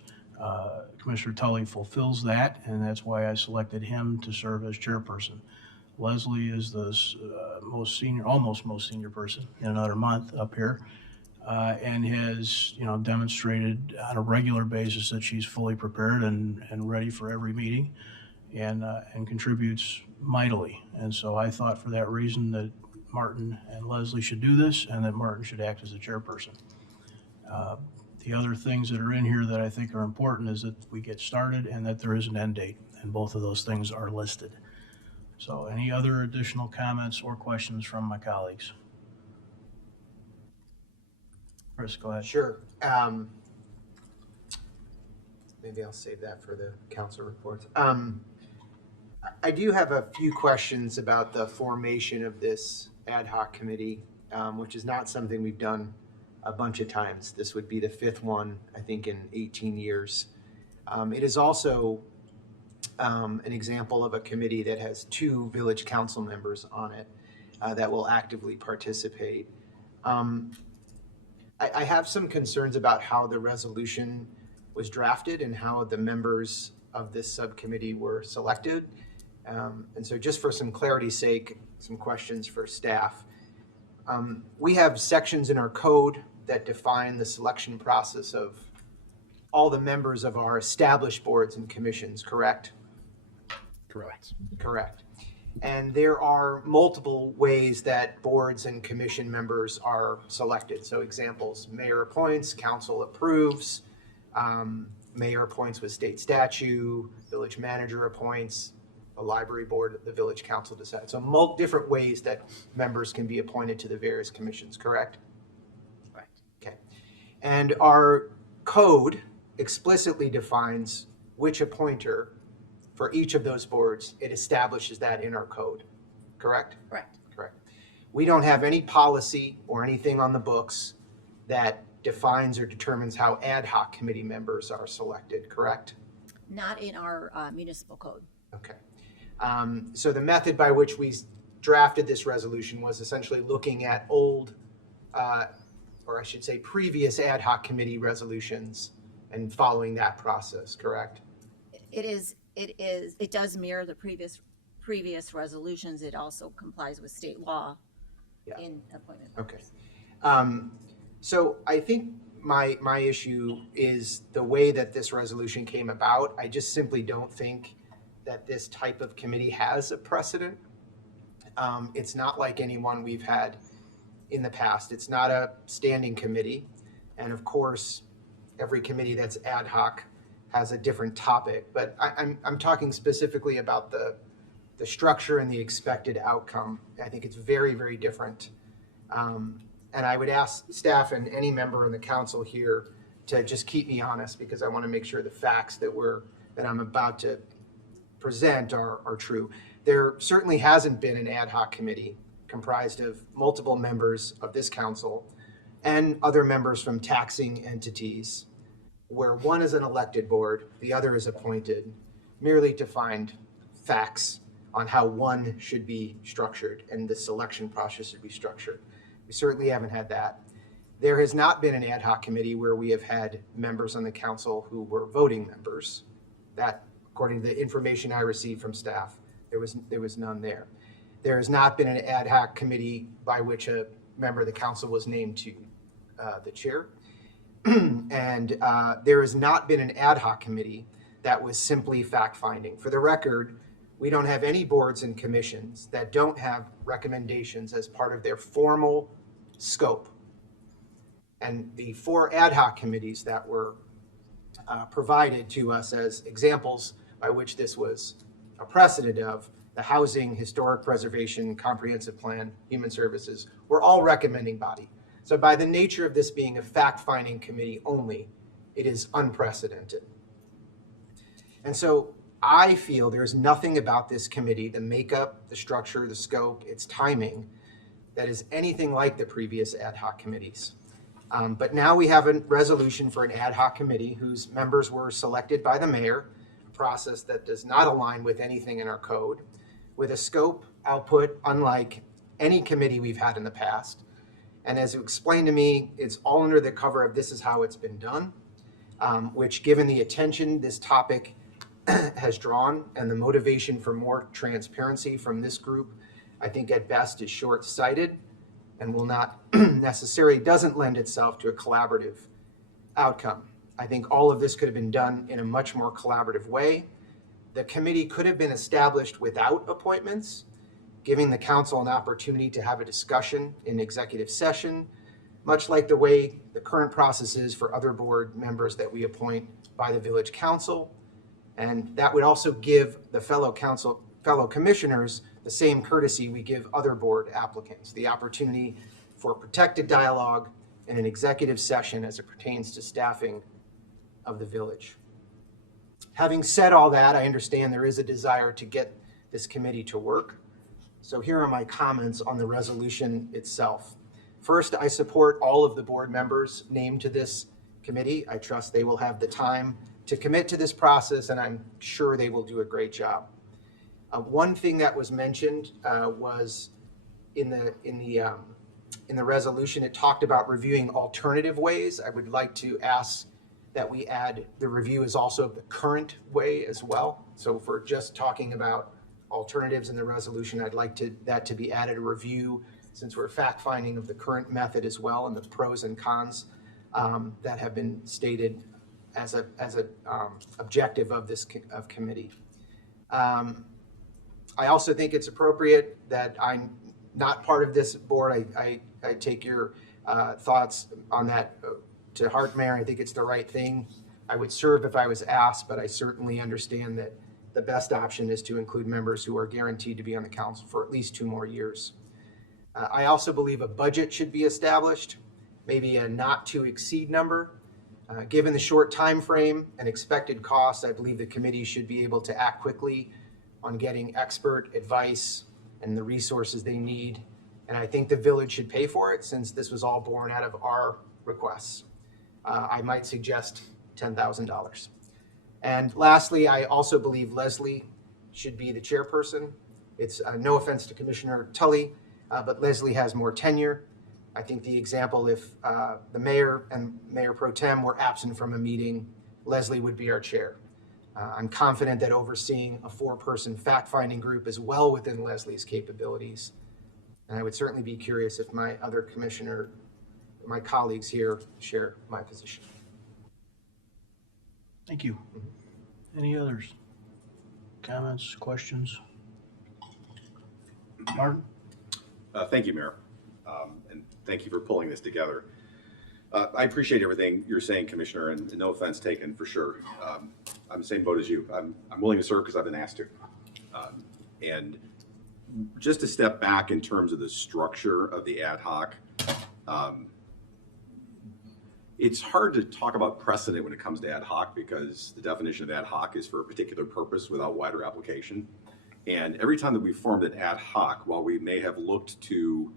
Commissioner Tully fulfills that, and that's why I selected him to serve as chairperson. Leslie is the almost most senior person in another month up here, and has, demonstrated on a regular basis that she's fully prepared and ready for every meeting, and contributes mightily. And so I thought for that reason that Martin and Leslie should do this, and that Martin should act as the chairperson. The other things that are in here that I think are important is that we get started and that there is an end date, and both of those things are listed. So any other additional comments or questions from my colleagues? Chris, go ahead. Sure. Maybe I'll save that for the council reports. I do have a few questions about the formation of this ad hoc committee, which is not something we've done a bunch of times. This would be the fifth one, I think, in 18 years. It is also an example of a committee that has two village council members on it that will actively participate. I have some concerns about how the resolution was drafted and how the members of this subcommittee were selected. And so just for some clarity's sake, some questions for staff. We have sections in our code that define the selection process of all the members of our established boards and commissions, correct? Correct. Correct. And there are multiple ways that boards and commission members are selected. So examples, mayor appoints, council approves, mayor appoints with state statute, village manager appoints, the library board, the village council decides. So different ways that members can be appointed to the various commissions, correct? Correct. Okay. And our code explicitly defines which appointer for each of those boards. It establishes that in our code, correct? Correct. Correct. We don't have any policy or anything on the books that defines or determines how ad hoc committee members are selected, correct? Not in our municipal code. Okay. So the method by which we drafted this resolution was essentially looking at old, or I should say previous ad hoc committee resolutions and following that process, correct? It does mirror the previous resolutions. It also complies with state law in appointment. Okay. So I think my issue is the way that this resolution came about. I just simply don't think that this type of committee has a precedent. It's not like anyone we've had in the past. It's not a standing committee. And of course, every committee that's ad hoc has a different topic. But I'm talking specifically about the structure and the expected outcome. I think it's very, very different. And I would ask staff and any member in the council here to just keep me honest, because I want to make sure the facts that I'm about to present are true. There certainly hasn't been an ad hoc committee comprised of multiple members of this council and other members from taxing entities, where one is an elected board, the other is appointed, merely to find facts on how one should be structured and the selection process should be structured. We certainly haven't had that. There has not been an ad hoc committee where we have had members on the council who were voting members. That, according to the information I received from staff, there was none there. There has not been an ad hoc committee by which a member of the council was named to the chair. And there has not been an ad hoc committee that was simply fact-finding. For the record, we don't have any boards and commissions that don't have recommendations as part of their formal scope. And the 4 ad hoc committees that were provided to us as examples by which this was a precedent of, the Housing, Historic Preservation, Comprehensive Plan, Human Services, were all recommending body. So by the nature of this being a fact-finding committee only, it is unprecedented. And so I feel there's nothing about this committee, the makeup, the structure, the scope, its timing, that is anything like the previous ad hoc committees. But now we have a resolution for an ad hoc committee whose members were selected by the mayor, a process that does not align with anything in our code, with a scope output unlike any committee we've had in the past. And as explained to me, it's all under the cover of this is how it's been done, which, given the attention this topic has drawn and the motivation for more transparency from this group, I think at best is short-sighted and will not necessarily, doesn't lend itself to a collaborative outcome. I think all of this could have been done in a much more collaborative way. The committee could have been established without appointments, giving the council an opportunity to have a discussion in executive session, much like the way the current process is for other board members that we appoint by the village council. And that would also give the fellow commissioners the same courtesy we give other board applicants, the opportunity for protected dialogue in an executive session as it pertains to staffing of the village. Having said all that, I understand there is a desire to get this committee to work. So here are my comments on the resolution itself. First, I support all of the board members named to this committee. I trust they will have the time to commit to this process, and I'm sure they will do a great job. One thing that was mentioned was in the resolution, it talked about reviewing alternative ways. I would like to ask that we add the review is also the current way as well. So if we're just talking about alternatives in the resolution, I'd like that to be added, a review, since we're fact-finding of the current method as well and the pros and cons that have been stated as a objective of this committee. I also think it's appropriate that I'm not part of this board. I take your thoughts on that to heart, Mayor. I think it's the right thing. I would serve if I was asked, but I certainly understand that the best option is to include members who are guaranteed to be on the council for at least 2 more years. I also believe a budget should be established, maybe a not to exceed number. Given the short time frame and expected costs, I believe the committee should be able to act quickly on getting expert advice and the resources they need. And I think the village should pay for it since this was all born out of our requests. I might suggest $10,000. And lastly, I also believe Leslie should be the chairperson. It's no offense to Commissioner Tully, but Leslie has more tenure. I think the example, if the mayor and Mayor Pro Tem were absent from a meeting, Leslie would be our chair. I'm confident that overseeing a 4-person fact-finding group is well within Leslie's capabilities. And I would certainly be curious if my other commissioner, my colleagues here share my position. Thank you. Any others? Comments, questions? Martin? Thank you, Mayor. And thank you for pulling this together. I appreciate everything you're saying, Commissioner, and no offense taken for sure. I'm the same boat as you. I'm willing to serve because I've been asked to. And just to step back in terms of the structure of the ad hoc, it's hard to talk about precedent when it comes to ad hoc because the definition of ad hoc is for a particular purpose without wider application. And every time that we've formed an ad hoc, while we may have looked to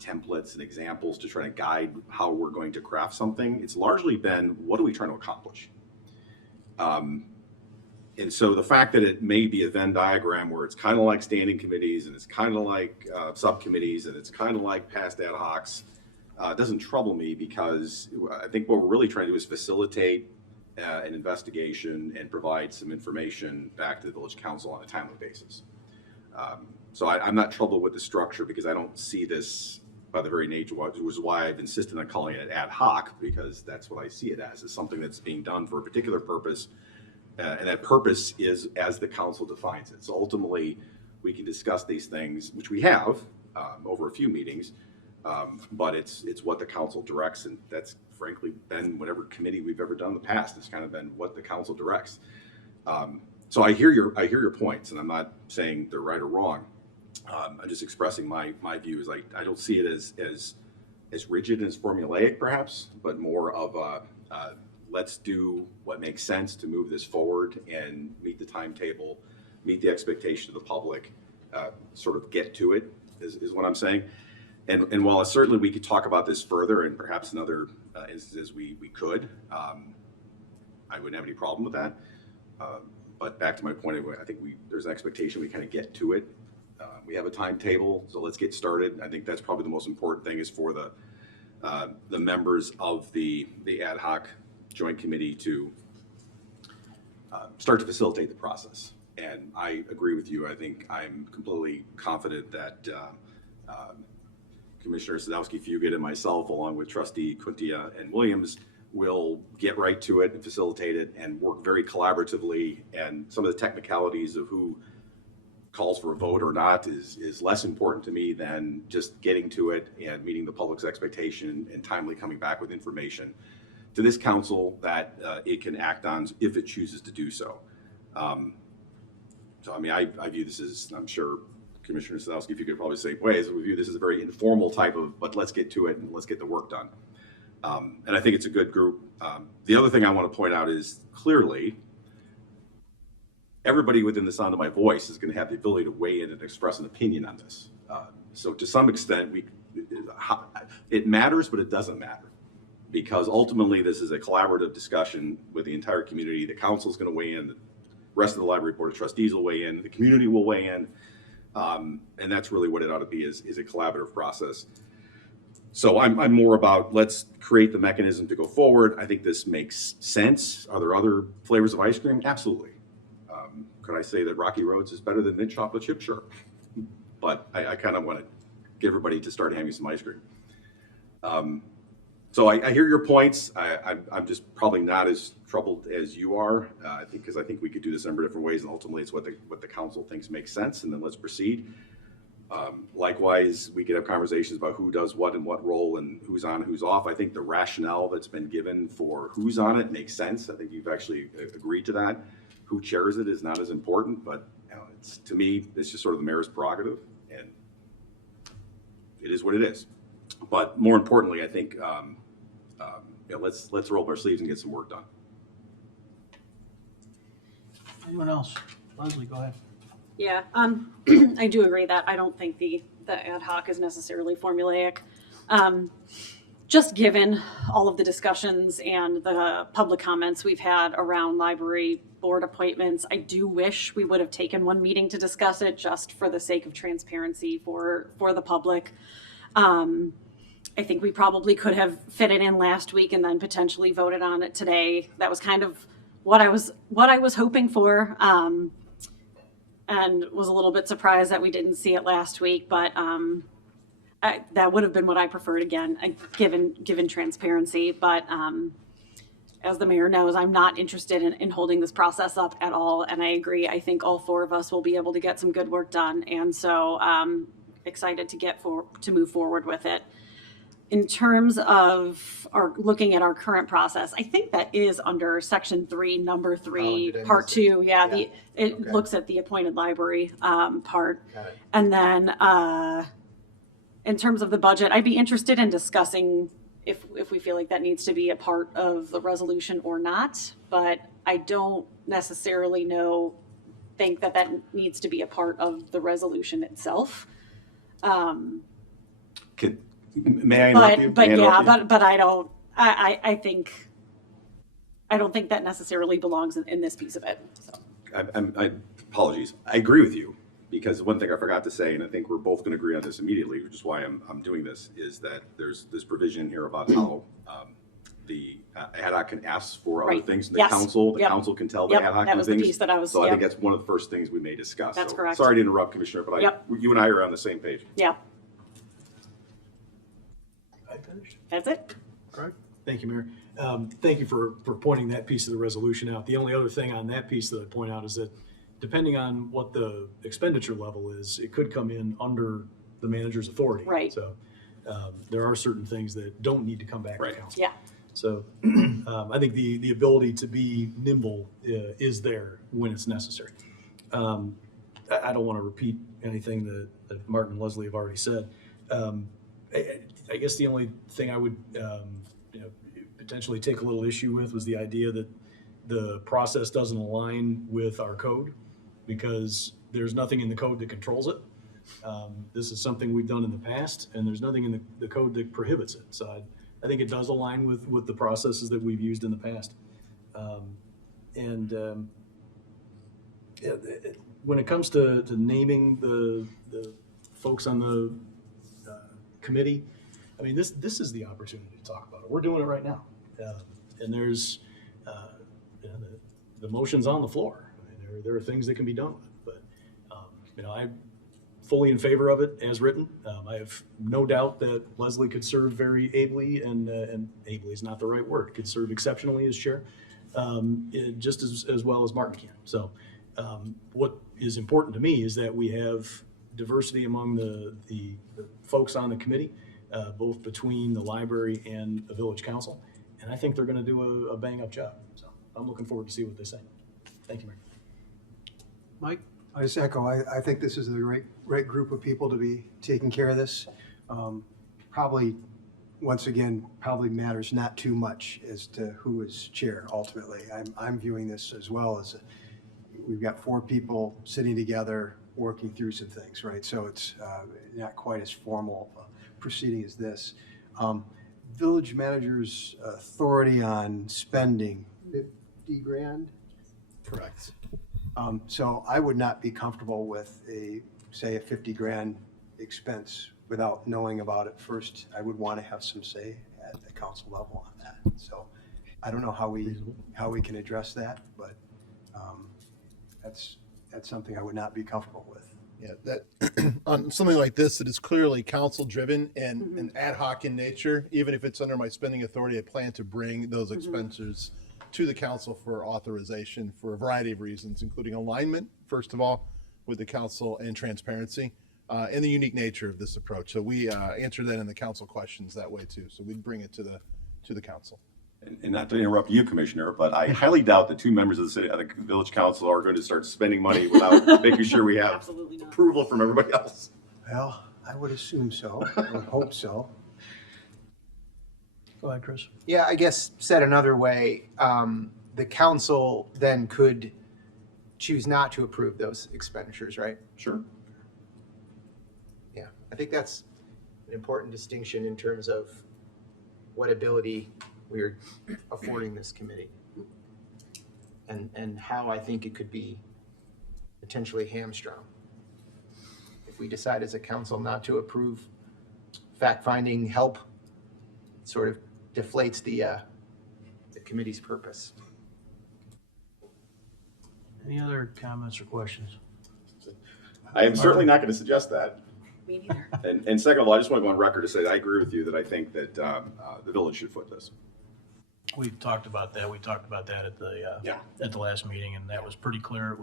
templates and examples to try to guide how we're going to craft something, it's largely been, what are we trying to accomplish? And so the fact that it may be a Venn diagram where it's kind of like standing committees and it's kind of like subcommittees and it's kind of like past ad hocs doesn't trouble me, because I think what we're really trying to do is facilitate an investigation and provide some information back to the village council on a timely basis. So I'm not troubled with the structure, because I don't see this by the very nature, which is why I've insisted on calling it ad hoc, because that's what I see it as something that's being done for a particular purpose. And that purpose is as the council defines it. So ultimately, we can discuss these things, which we have over a few meetings, but it's what the council directs, and that's frankly been whatever committee we've ever done in the past. It's kind of been what the council directs. So I hear your points, and I'm not saying they're right or wrong. I'm just expressing my view is I don't see it as rigid and as formulaic perhaps, but more of a let's do what makes sense to move this forward and meet the timetable, meet the expectation of the public, sort of get to it is what I'm saying. And while certainly we could talk about this further, and perhaps in other instances we could, I wouldn't have any problem with that. But back to my point, I think there's an expectation we kind of get to it. We have a timetable, so let's get started. I think that's probably the most important thing, is for the members of the ad hoc joint committee to start to facilitate the process. And I agree with you. I think I'm completely confident that Commissioner Sadowski Fugit and myself, along with Trustee Kuntia and Williams, will get right to it and facilitate it and work very collaboratively. And some of the technicalities of who calls for a vote or not is less important to me than just getting to it and meeting the public's expectation and timely coming back with information to this council that it can act on if it chooses to do so. So I mean, I view this as, I'm sure Commissioner Sadowski, if you could probably say ways, we view this as a very informal type of, but let's get to it and let's get the work done. And I think it's a good group. The other thing I want to point out is clearly everybody within the sound of my voice is going to have the ability to weigh in and express an opinion on this. So to some extent, it matters, but it doesn't matter, because ultimately this is a collaborative discussion with the entire community. The council is going to weigh in, the rest of the library board of trustees will weigh in, the community will weigh in, and that's really what it ought to be, is a collaborative process. So I'm more about, let's create the mechanism to go forward. I think this makes sense. Are there other flavors of ice cream? Absolutely. Could I say that Rocky Roads is better than mint chocolate chip? Sure. But I kind of want to get everybody to start having some ice cream. So I hear your points. I'm just probably not as troubled as you are, because I think we could do this in a number of different ways, and ultimately it's what the council thinks makes sense, and then let's proceed. Likewise, we could have conversations about who does what and what role and who's on, who's off. I think the rationale that's been given for who's on it makes sense. I think you've actually agreed to that. Who chairs it is not as important, but to me, it's just sort of the mayor's prerogative, and it is what it is. But more importantly, I think let's roll up our sleeves and get some work done. Anyone else? Leslie, go ahead. Yeah, I do agree that I don't think the ad hoc is necessarily formulaic. Just given all of the discussions and the public comments we've had around library board appointments, I do wish we would have taken one meeting to discuss it, just for the sake of transparency for the public. I think we probably could have fit it in last week and then potentially voted on it today. That was kind of what I was hoping for. And was a little bit surprised that we didn't see it last week, but that would have been what I preferred, again, given transparency. But as the mayor knows, I'm not interested in holding this process up at all, and I agree. I think all four of us will be able to get some good work done, and so excited to move forward with it. In terms of looking at our current process, I think that is under section 3, number 3, part 2. Yeah, it looks at the appointed library part. And then in terms of the budget, I'd be interested in discussing if we feel like that needs to be a part of the resolution or not. But I don't necessarily think that needs to be a part of the resolution itself. May I interrupt you? But yeah, but I don't. I don't think that necessarily belongs in this piece of it. So. Apologies. I agree with you, because one thing I forgot to say, and I think we're both going to agree on this immediately, which is why I'm doing this, is that there's this provision here about how the ad hoc can ask for other Right. things in the Yes. council. The Yep. council can tell the Yep. ad hoc That do was the things. piece that I was- So I think yep. that's one of the first things we may discuss. That's So, correct. Sorry to interrupt, Commissioner, but Yep. you and I are on the same page. Yeah, I finished. that's it. All right. Thank you, Mayor. Thank you for pointing that piece of the resolution out. The only other thing on that piece that I point out is that depending on what the expenditure level is, it could come in under the manager's authority. Right. So there are certain things that don't need to come back to council. Yeah. So I think the ability to be nimble is there when it's necessary. I don't want to repeat anything that Martin and Leslie have already said. I guess the only thing I would potentially take a little issue with was the idea that the process doesn't align with our code, because there's nothing in the code that controls it. This is something we've done in the past, and there's nothing in the code that prohibits it. So I think it does align with the processes that we've used in the past. When it comes to naming the folks on the committee, I mean, this is the opportunity to talk about it. We're doing it right now. And there's, the motion's on the floor. I mean, there are things that can be done with it, but, I'm fully in favor of it as written. I have no doubt that Leslie could serve very ably, and ably is not the right word, could serve exceptionally as chair, just as well as Martin can. So what is important to me is that we have diversity among the folks on the committee, both between the library and the village council. And I think they're going to do a bang-up job. So I'm looking forward to see what they say. Thank you, Mayor. Mike? I just echo, I think this is the right group of people to be taking care of this. Probably, once again, probably matters not too much as to who is chair ultimately. I'm viewing this as well as, we've got 4 people sitting together, working through some things, right? So it's not quite as formal a proceeding as this. Village manager's authority on spending, 50 grand? Correct. So I would not be comfortable with say a 50 grand expense without knowing about it first. I would want to have some say at the council level on that. So I don't know how we can address that, but that's something I would not be comfortable with. Yeah, that on something like this that is clearly council driven and ad hoc in nature, even if it's under my spending authority, I plan to bring those expenditures to the council for authorization for a variety of reasons, including alignment, first of all, with the council, and transparency, and the unique nature of this approach. So we answer that in the council questions that way too. So we'd bring it to the council. And not to interrupt you, Commissioner, but I highly doubt the 2 members of the village council are going to start spending money without making sure we have Absolutely not. approval from everybody else. Well, I would assume so. I would hope so. Go ahead, Chris. Yeah, I guess said another way, the council then could choose not to approve those expenditures, right? Sure. Yeah, I think that's an important distinction in terms of what ability we're affording this committee. And how I think it could be potentially hamstrung. If we decide as a council not to approve fact-finding help, it sort of deflates the committee's purpose. Any other comments or questions? I am certainly not going to suggest that. Me neither. And second of all, I just want to go on record to say that I agree with you that I think that the village should foot this. We've talked about that. We talked about that at the last meeting, and that was pretty clear.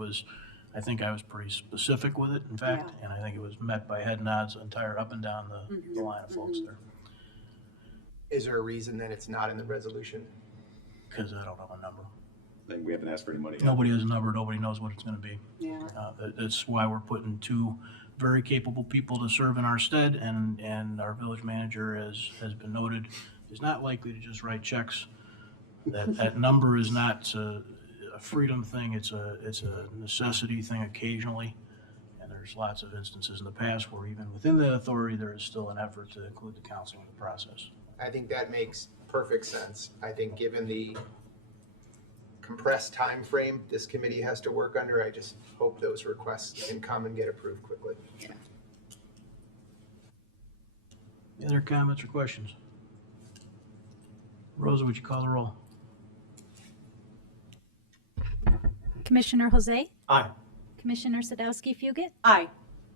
I think I was pretty specific with it, in fact, and I think it was met by head nods entire up and down the line of folks there. Is there a reason that it's not in the resolution? Because I don't know a number. Then we haven't asked for any money. Nobody has a number. Nobody knows what it's going to be. Yeah. That's why we're putting 2 very capable people to serve in our stead, and our village manager, as has been noted, is not likely to just write checks. That number is not a freedom thing. It's a necessity thing occasionally, and there's lots of instances in the past where even within the authority there is still an effort to include the council in the process. I think that makes perfect sense. I think given the compressed time frame this committee has to work under. I just hope those requests can come and get approved quickly. Any other comments or questions? Rosa, would you call the roll? Commissioner Jose? Aye. Commissioner Sadowski Fugit? Aye.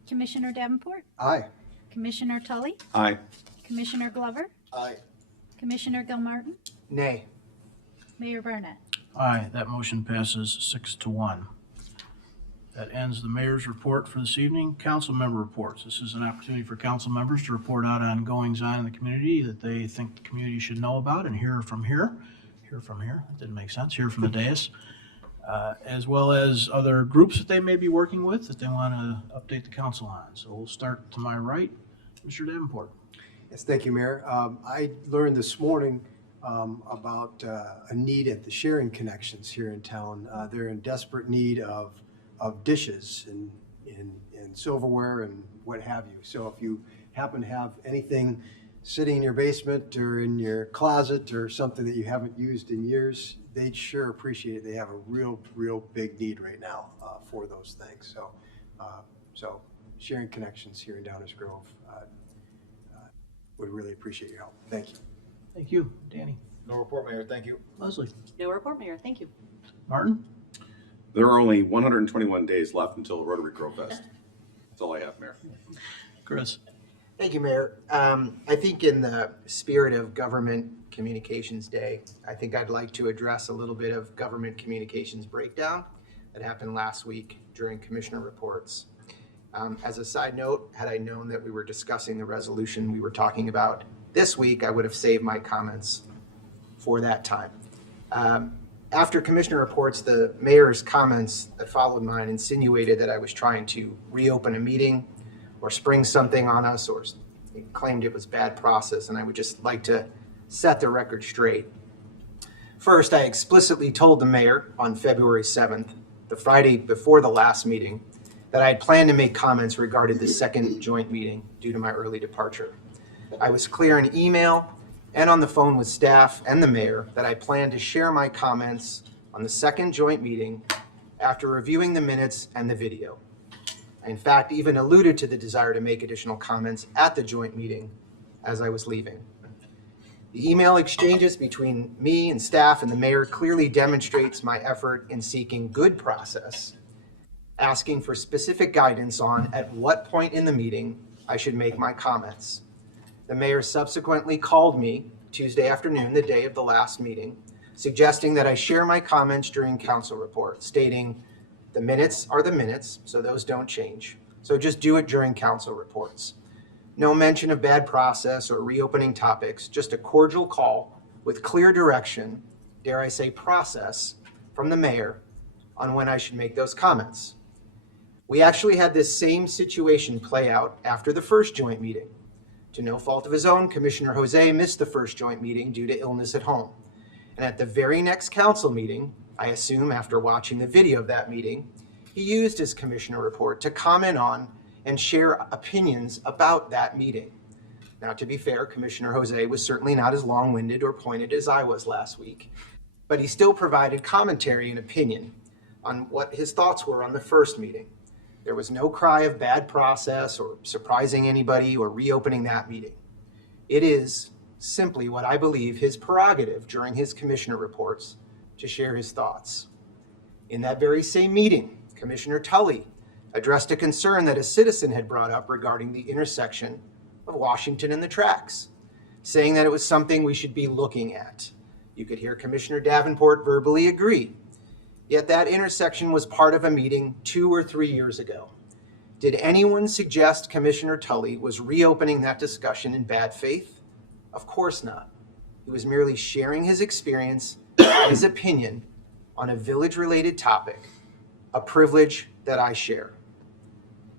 Commissioner Davenport? Aye. Commissioner Tully? Aye. Commissioner Glover? Aye. Commissioner Gilmartin? Nay. Mayor Barnett? Aye, that motion passes 6-1. That ends the mayor's report for this evening. Council member reports. This is an opportunity for council members to report out on goings-on in the community that they think the community should know about and hear from here. Hear from here, that didn't make sense, hear from the dais. As well as other groups that they may be working with that they want to update the council on. So we'll start to my right, Mr. Davenport. Yes, thank you, Mayor. I learned this morning about a need at the Sharing Connections here in town. They're in desperate need of dishes and silverware and what have you. So if you happen to have anything sitting in your basement or in your closet or something that you haven't used in years, they'd sure appreciate it. They have a real big need right now for those things. So Sharing Connections here in Downers Grove would really appreciate your help. Thank you. Thank you. Danny. No report, Mayor. Thank you. Leslie. No report, Mayor. Thank you. Martin. There are only 121 days left until Rotary Grove Fest. That's all I have, Mayor. Chris. Thank you, Mayor. I think in the spirit of Government Communications Day, I think I'd like to address a little bit of government communications breakdown that happened last week during commissioner reports. As a side note, had I known that we were discussing the resolution we were talking about this week, I would have saved my comments for that time. After commissioner reports, the mayor's comments that followed mine insinuated that I was trying to reopen a meeting or spring something on us, or claimed it was bad process, and I would just like to set the record straight. First, I explicitly told the mayor on February 7th, the Friday before the last meeting, that I had planned to make comments regarding the second joint meeting due to my early departure. I was clear in email and on the phone with staff and the mayor that I planned to share my comments on the second joint meeting after reviewing the minutes and the video. I, in fact, even alluded to the desire to make additional comments at the joint meeting as I was leaving. The email exchanges between me and staff and the mayor clearly demonstrates my effort in seeking good process, asking for specific guidance on at what point in the meeting I should make my comments. The mayor subsequently called me Tuesday afternoon, the day of the last meeting, suggesting that I share my comments during council report, stating, "The minutes are the minutes, so those don't change. So just do it during council reports." No mention of bad process or reopening topics, just a cordial call with clear direction, dare I say process, from the mayor on when I should make those comments. We actually had this same situation play out after the first joint meeting. To no fault of his own, Commissioner Jose missed the first joint meeting due to illness at home. And at the very next council meeting, I assume after watching the video of that meeting, he used his commissioner report to comment on and share opinions about that meeting. Now, to be fair, Commissioner Jose was certainly not as long-winded or pointed as I was last week, but he still provided commentary and opinion on what his thoughts were on the first meeting. There was no cry of bad process or surprising anybody or reopening that meeting. It is simply what I believe his prerogative during his commissioner reports to share his thoughts. In that very same meeting, Commissioner Tully addressed a concern that a citizen had brought up regarding the intersection of Washington and the tracks, saying that it was something we should be looking at. You could hear Commissioner Davenport verbally agree. Yet that intersection was part of a meeting 2 or 3 years ago. Did anyone suggest Commissioner Tully was reopening that discussion in bad faith? Of course not. He was merely sharing his experience, his opinion on a village-related topic, a privilege that I share.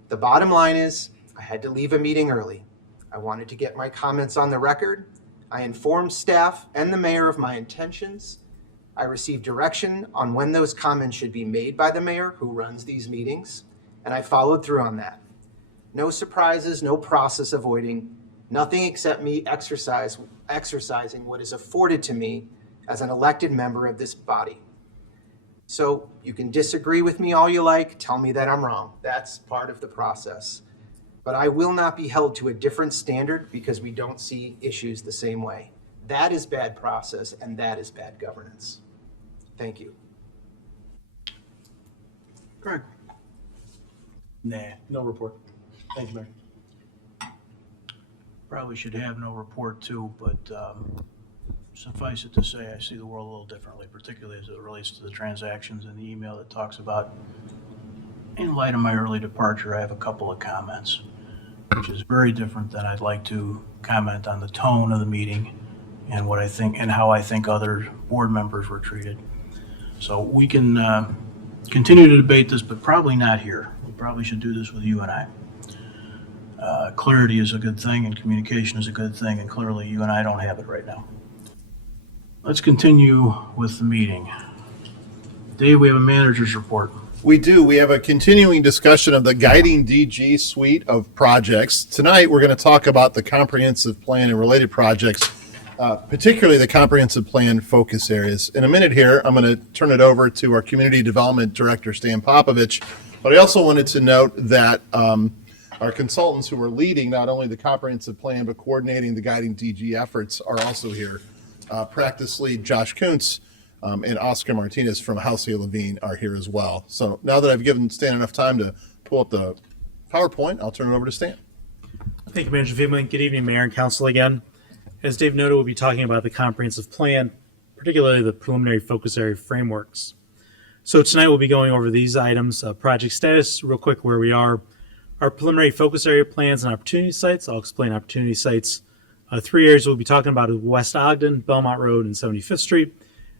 The bottom line is, I had to leave a meeting early. I wanted to get my comments on the record. I informed staff and the mayor of my intentions. I received direction on when those comments should be made by the mayor who runs these meetings, and I followed through on that. No surprises, no process avoiding, nothing except me exercising what is afforded to me as an elected member of this body. So you can disagree with me all you like, tell me that I'm wrong. That's part of the process. But I will not be held to a different standard because we don't see issues the same way. That is bad process and that is bad governance. Thank you. Greg? Nah, no report. Thank you, Mayor. Probably should have no report too, but suffice it to say, I see the world a little differently, particularly as it relates to the transactions and the email that talks about, in light of my early departure, I have a couple of comments, which is very different than I'd like to comment on the tone of the meeting and what I think and how I think other board members were treated. So we can continue to debate this, but probably not here. We probably should do this with you and I. Clarity is a good thing and communication is a good thing, and clearly you and I don't have it right now. Let's continue with the meeting. Dave, we have a manager's report. We do. We have a continuing discussion of the Guiding DG suite of projects. Tonight, we're going to talk about the comprehensive plan and related projects, particularly the comprehensive plan focus areas. In a minute here, I'm going to turn it over to our Community Development Director, Stan Popovich. But I also wanted to note that our consultants who are leading not only the comprehensive plan, but coordinating the Guiding DG efforts are also here. Practice lead Josh Kuntz and Oscar Martinez from Halcyon Levine are here as well. So now that I've given Stan enough time to pull up the PowerPoint, I'll turn it over to Stan. Thank you, Manager Fiedman. Good evening, Mayor and Council again. As Dave noted, we'll be talking about the comprehensive plan, particularly the preliminary focus area frameworks. So tonight we'll be going over these items, project status, real quick where we are, our preliminary focus area plans and opportunity sites. I'll explain opportunity sites. 3 areas we'll be talking about is West Ogden, Belmont Road, and 75th Street.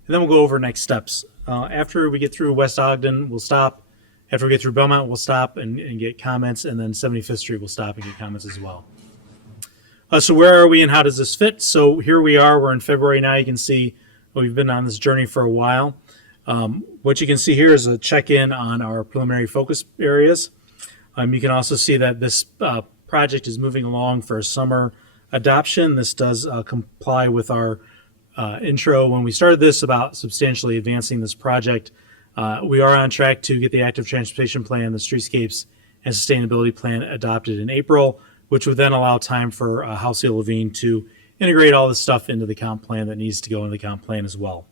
And then we'll go over next steps. After we get through West Ogden, we'll stop. After we get through Belmont, we'll stop and get comments. And then 75th Street, we'll stop and get comments as well. So where are we and how does this fit? So here we are. We're in February now. You can see we've been on this journey for a while. What you can see here is a check-in on our preliminary focus areas. You can also see that this project is moving along for summer adoption. This does comply with our intro when we started this about substantially advancing this project. We are on track to get the active transportation plan, the streetscapes, and sustainability plan adopted in April, which would then allow time for Halcyon Levine to integrate all this stuff into the comp plan that needs to go into the comp plan as well.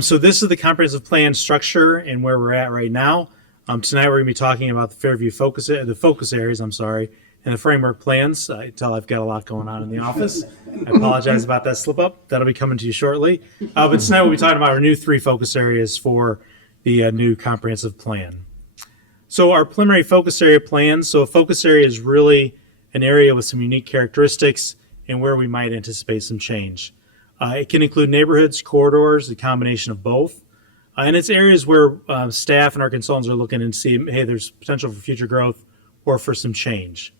So this is the comprehensive plan structure and where we're at right now. Tonight we're going to be talking about the Fairview focus areas, and the framework plans. I tell I've got a lot going on in the office. I apologize about that slip up. That'll be coming to you shortly. But tonight we'll be talking about our new 3 focus areas for the new comprehensive plan. So our preliminary focus area plans. So a focus area is really an area with some unique characteristics and where we might anticipate some change. It can include neighborhoods, corridors, a combination of both. And it's areas where staff and our consultants are looking and see, hey, there's potential for future growth or for some change.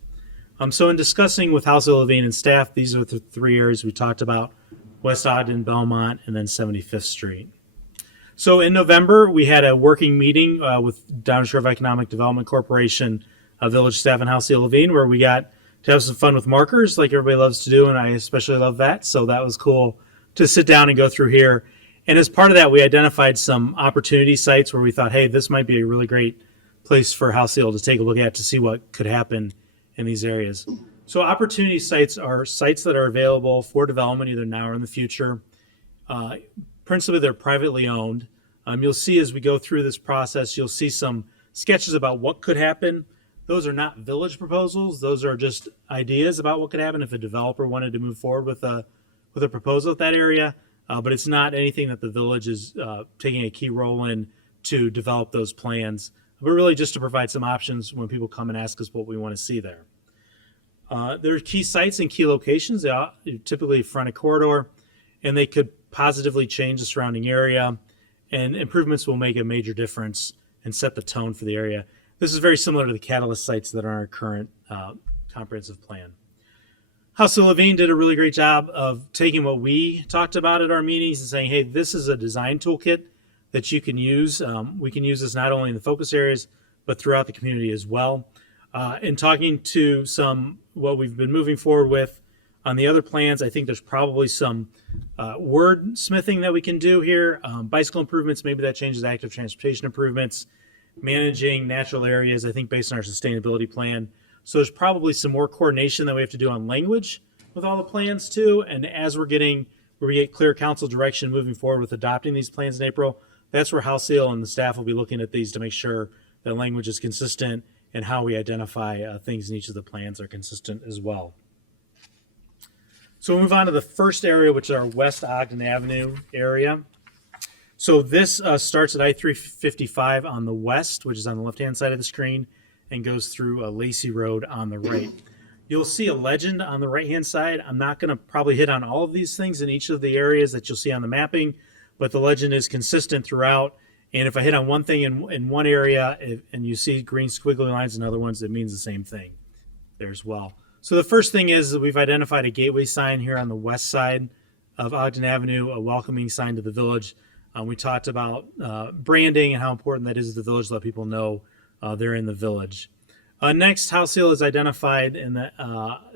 So in discussing with Halcyon Levine and staff, these are the 3 areas we talked about: West Ogden, Belmont, and then 75th Street. So in November, we had a working meeting with Downers Grove Economic Development Corporation, village staff, and Halcyon Levine, where we got to have some fun with markers like everybody loves to do, and I especially love that. So that was cool to sit down and go through here. And as part of that, we identified some opportunity sites where we thought, hey, this might be a really great place for Halcyon to take a look at to see what could happen in these areas. So opportunity sites are sites that are available for development either now or in the future. Principally, they're privately owned. You'll see as we go through this process, you'll see some sketches about what could happen. Those are not village proposals. Those are just ideas about what could happen if a developer wanted to move forward with a proposal at that area. But it's not anything that the village is taking a key role in to develop those plans, but really just to provide some options when people come and ask us what we want to see there. There are key sites and key locations. They are typically front a corridor, and they could positively change the surrounding area, and improvements will make a major difference and set the tone for the area. This is very similar to the catalyst sites that are in our current comprehensive plan. Halcyon Levine did a really great job of taking what we talked about at our meetings and saying, hey, this is a design toolkit that you can use. We can use this not only in the focus areas, but throughout the community as well. In talking to what we've been moving forward with, On the other plans, I think there's probably some wordsmithing that we can do here. Bicycle improvements, maybe that changes active transportation improvements. Managing natural areas, I think based on our sustainability plan. So there's probably some more coordination that we have to do on language with all the plans too. And as where we get clear council direction moving forward with adopting these plans in April, that's where House Hill and the staff will be looking at these to make sure that language is consistent and how we identify things in each of the plans are consistent as well. So we'll move on to the first area, which is our West Ogden Avenue area. So this starts at I-355 on the west, which is on the left-hand side of the screen, and goes through Lacey Road on the right. You'll see a legend on the right-hand side. I'm not going to probably hit on all of these things in each of the areas that you'll see on the mapping, but the legend is consistent throughout. And if I hit on one thing in one area and you see green squiggly lines in other ones, it means the same thing there as well. So the first thing is that we've identified a gateway sign here on the west side of Ogden Avenue, a welcoming sign to the village. We talked about branding and how important that is to the village to let people know they're in the village. Next, House Hill is identified in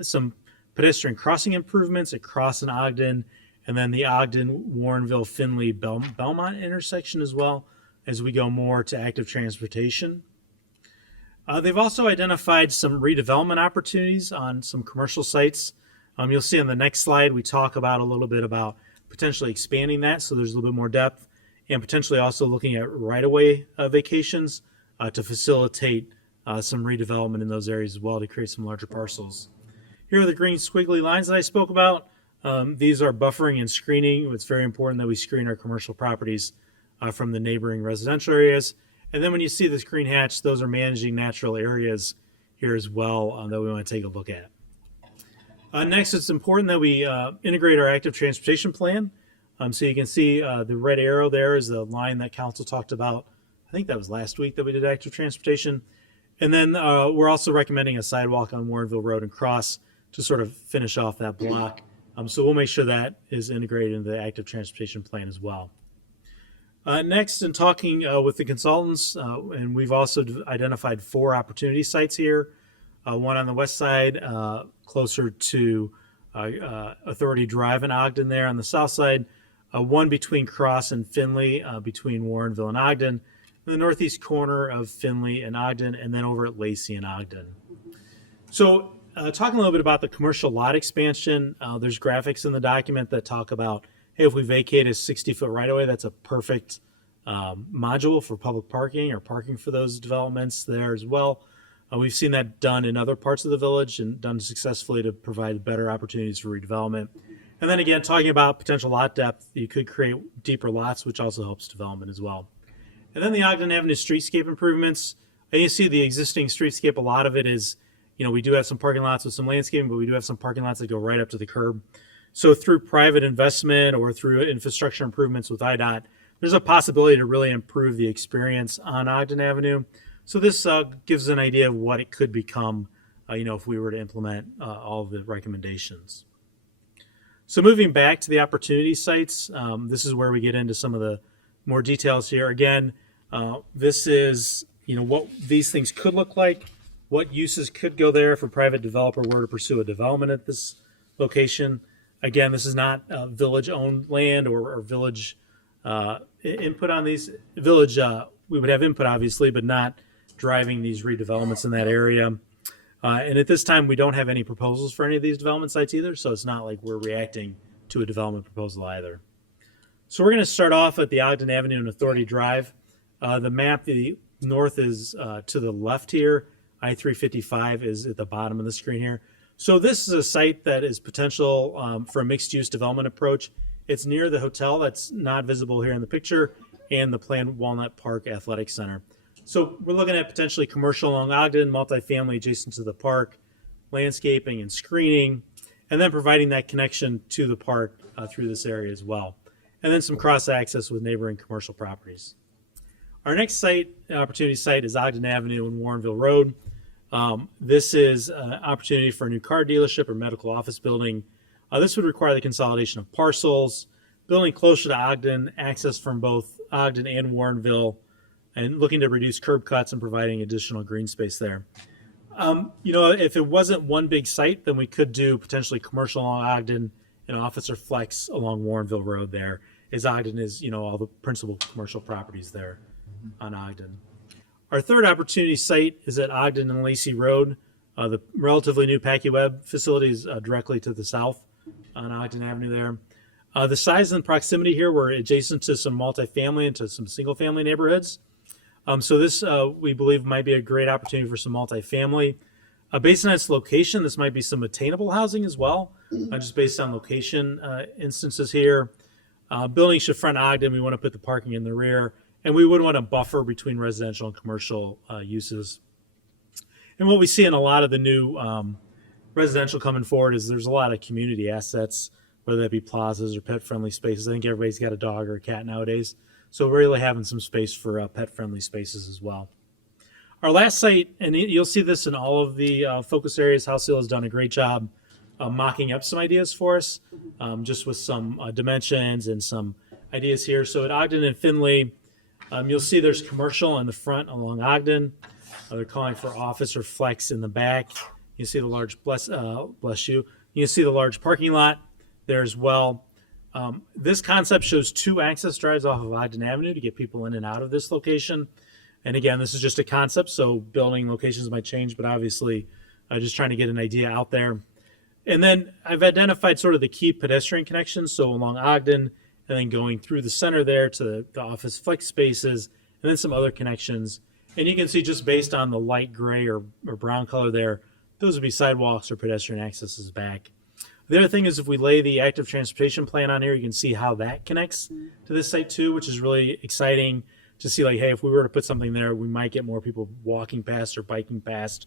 some pedestrian crossing improvements across in Ogden, and then the Ogden, Warrenville, Finley, Belmont intersection as well as we go more to active transportation. They've also identified some redevelopment opportunities on some commercial sites. You'll see on the next slide, we talk about a little bit about potentially expanding that so there's a little bit more depth, and potentially also looking at right-of-way vacations to facilitate some redevelopment in those areas as well to create some larger parcels. Here are the green squiggly lines that I spoke about. These are buffering and screening. It's very important that we screen our commercial properties from the neighboring residential areas. And then when you see this green hatch, those are managing natural areas here as well that we want to take a look at. Next, it's important that we integrate our active transportation plan. So you can see the red arrow there is the line that council talked about. I think that was last week that we did active transportation. And then we're also recommending a sidewalk on Warrenville Road and Cross to sort of finish off that block. So we'll make sure that is integrated into the active transportation plan as well. Next, in talking with the consultants, and we've also identified 4 opportunity sites here. One on the west side, closer to Authority Drive in Ogden there on the south side. One between Cross and Finley, between Warrenville and Ogden. In the northeast corner of Finley and Ogden, and then over at Lacey and Ogden. So talking a little bit about the commercial lot expansion, there's graphics in the document that talk about, hey, if we vacate a 60-foot right-of-way, that's a perfect module for public parking or parking for those developments there as well. We've seen that done in other parts of the village and done successfully to provide better opportunities for redevelopment. And then again, talking about potential lot depth, you could create deeper lots, which also helps development as well. And then the Ogden Avenue streetscape improvements. And you see the existing streetscape, a lot of it is, we do have some parking lots with some landscaping, but we do have some parking lots that go right up to the curb. So through private investment or through infrastructure improvements with IDOT, there's a possibility to really improve the experience on Ogden Avenue. So this gives an idea of what it could become, if we were to implement all of the recommendations. So moving back to the opportunity sites, this is where we get into some of the more details here. Again, this is, what these things could look like, what uses could go there if a private developer were to pursue a development at this location. Again, this is not village-owned land or village input on these. Village, we would have input, obviously, but not driving these redevelopments in that area. And at this time, we don't have any proposals for any of these development sites either, so it's not like we're reacting to a development proposal either. So we're going to start off at the Ogden Avenue and Authority Drive. The map, the north is to the left here. I-355 is at the bottom of the screen here. So this is a site that is potential for a mixed-use development approach. It's near the hotel that's not visible here in the picture and the planned Walnut Park Athletic Center. So we're looking at potentially commercial along Ogden, multifamily adjacent to the park, landscaping and screening, and then providing that connection to the park through this area as well. And then some cross-access with neighboring commercial properties. Our next opportunity site is Ogden Avenue and Warrenville Road. This is an opportunity for a new car dealership or medical office building. This would require the consolidation of parcels, building closer to Ogden, access from both Ogden and Warrenville, and looking to reduce curb cuts and providing additional green space there. If it wasn't one big site, then we could do potentially commercial along Ogden and office or flex along Warrenville Road there, as Ogden is, all the principal commercial properties there on Ogden. Our third opportunity site is at Ogden and Lacey Road. The relatively new PackyWeb facility is directly to the south on Ogden Avenue there. The size and proximity here, we're adjacent to some multifamily and to some single-family neighborhoods. So this, we believe, might be a great opportunity for some multifamily. Based on its location, this might be some attainable housing as well, just based on location instances here. Buildings should front Ogden. We want to put the parking in the rear, and we would want a buffer between residential and commercial uses. And what we see in a lot of the new residential coming forward is there's a lot of community assets, whether that be plazas or pet-friendly spaces. I think everybody's got a dog or a cat nowadays. So we're really having some space for pet-friendly spaces as well. Our last site, and you'll see this in all of the focus areas, House Hill has done a great job mocking up some ideas for us, just with some dimensions and some ideas here. So at Ogden and Finley, you'll see there's commercial in the front along Ogden. They're calling for office or flex in the back. You see the large, bless you. You see the large parking lot there as well. This concept shows 2 access drives off of Ogden Avenue to get people in and out of this location. And again, this is just a concept, so building locations might change, but obviously just trying to get an idea out there. And then I've identified sort of the key pedestrian connections, so along Ogden, and then going through the center there to the office flex spaces, and then some other connections. And you can see just based on the light gray or brown color there, those would be sidewalks or pedestrian accesses back. The other thing is if we lay the active transportation plan on here, you can see how that connects to this site too, which is really exciting to see, like, hey, if we were to put something there, we might get more people walking past or biking past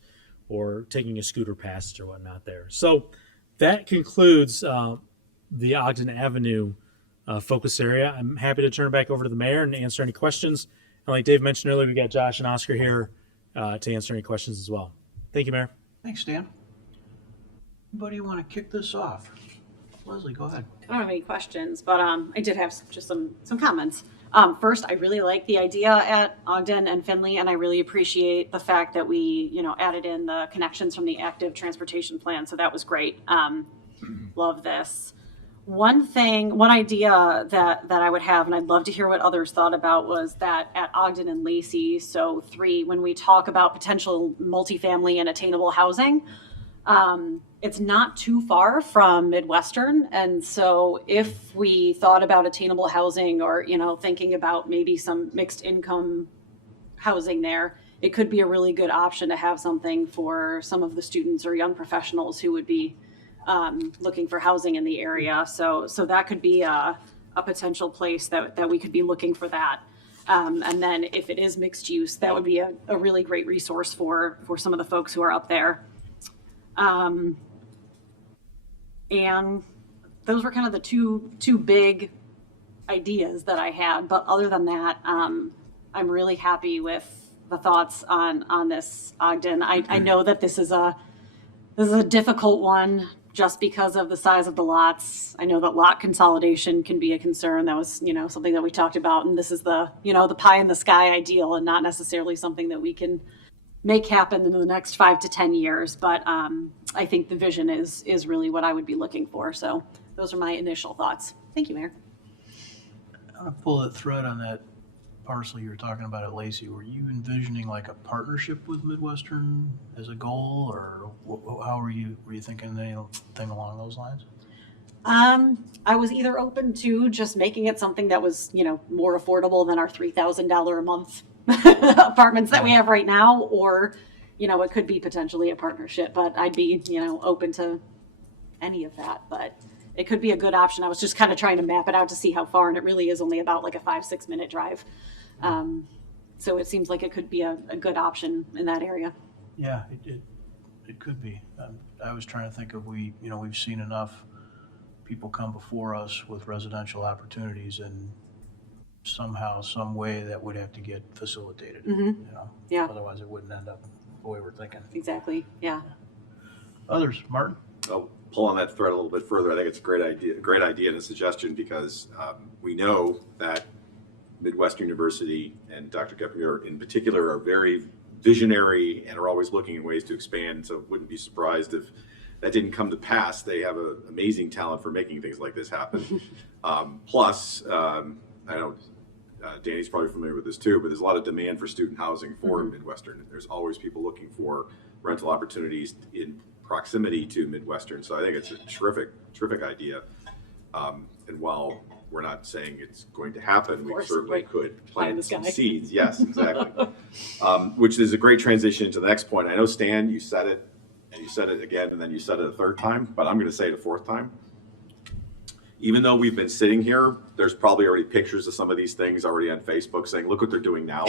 or taking a scooter past or whatnot there. So that concludes the Ogden Avenue focus area. I'm happy to turn it back over to the mayor and answer any questions. And like Dave mentioned earlier, we got Josh and Oscar here to answer any questions as well. Thank you, Mayor. Thanks, Dan. Anybody want to kick this off? Leslie, go ahead. I don't have any questions, but I did have just some comments. First, I really like the idea at Ogden and Finley, and I really appreciate the fact that we, added in the connections from the active transportation plan. So that was great. Love this. One idea that I would have, and I'd love to hear what others thought about, was that at Ogden and Lacey, so 3, when we talk about potential multifamily and attainable housing, it's not too far from Midwestern. And so if we thought about attainable housing or, thinking about maybe some mixed income housing there, it could be a really good option to have something for some of the students or young professionals who would be looking for housing in the area. So that could be a potential place that we could be looking for that. And then if it is mixed use, that would be a really great resource for some of the folks who are up there. And those were kind of the two big ideas that I had. But other than that, I'm really happy with the thoughts on this Ogden. I know that this is a difficult one just because of the size of the lots. I know that lot consolidation can be a concern. That was, something that we talked about. And this is the pie in the sky ideal and not necessarily something that we can make happen in the next 5 to 10 years. But I think the vision is really what I would be looking for. So those are my initial thoughts. Thank you, Mayor. I want to pull that thread on that parcel you were talking about at Lacey. Were you envisioning like a partnership with Midwestern as a goal, or how were you thinking anything along those lines? I was either open to just making it something that was, more affordable than our $3,000 a month apartments that we have right now, or, it could be potentially a partnership, but I'd be, open to any of that, but it could be a good option. I was just kind of trying to map it out to see how far, and it really is only about like a 5-6 minute drive. So it seems like it could be a good option in that area. Yeah, it could be. I was trying to think of we've seen enough people come before us with residential opportunities, and somehow, some way that would have to get facilitated. Mm-hmm. Yeah. Otherwise, it wouldn't end up the way we're thinking. Exactly. Yeah. Others, Martin? I'll pull on that thread a little bit further. I think it's a great idea and a suggestion, because we know that Midwestern University and Dr. Geppinger in particular are very visionary and are always looking at ways to expand. So wouldn't be surprised if that didn't come to pass. They have an amazing talent for making things like this happen. Plus, I know Danny's probably familiar with this too, but there's a lot of demand for student housing for Midwestern. There's always people looking for rental opportunities in proximity to Midwestern. So I think it's a terrific idea. And while we're not saying it's going to happen, we certainly could plant some seeds. Yes, exactly. Which is a great transition to the next point. I know, Stan, you said it, and you said it again, and then you said it a third time, but I'm going to say it a fourth time. Even though we've been sitting here, there's probably already pictures of some of these things already on Facebook saying, look what they're doing now.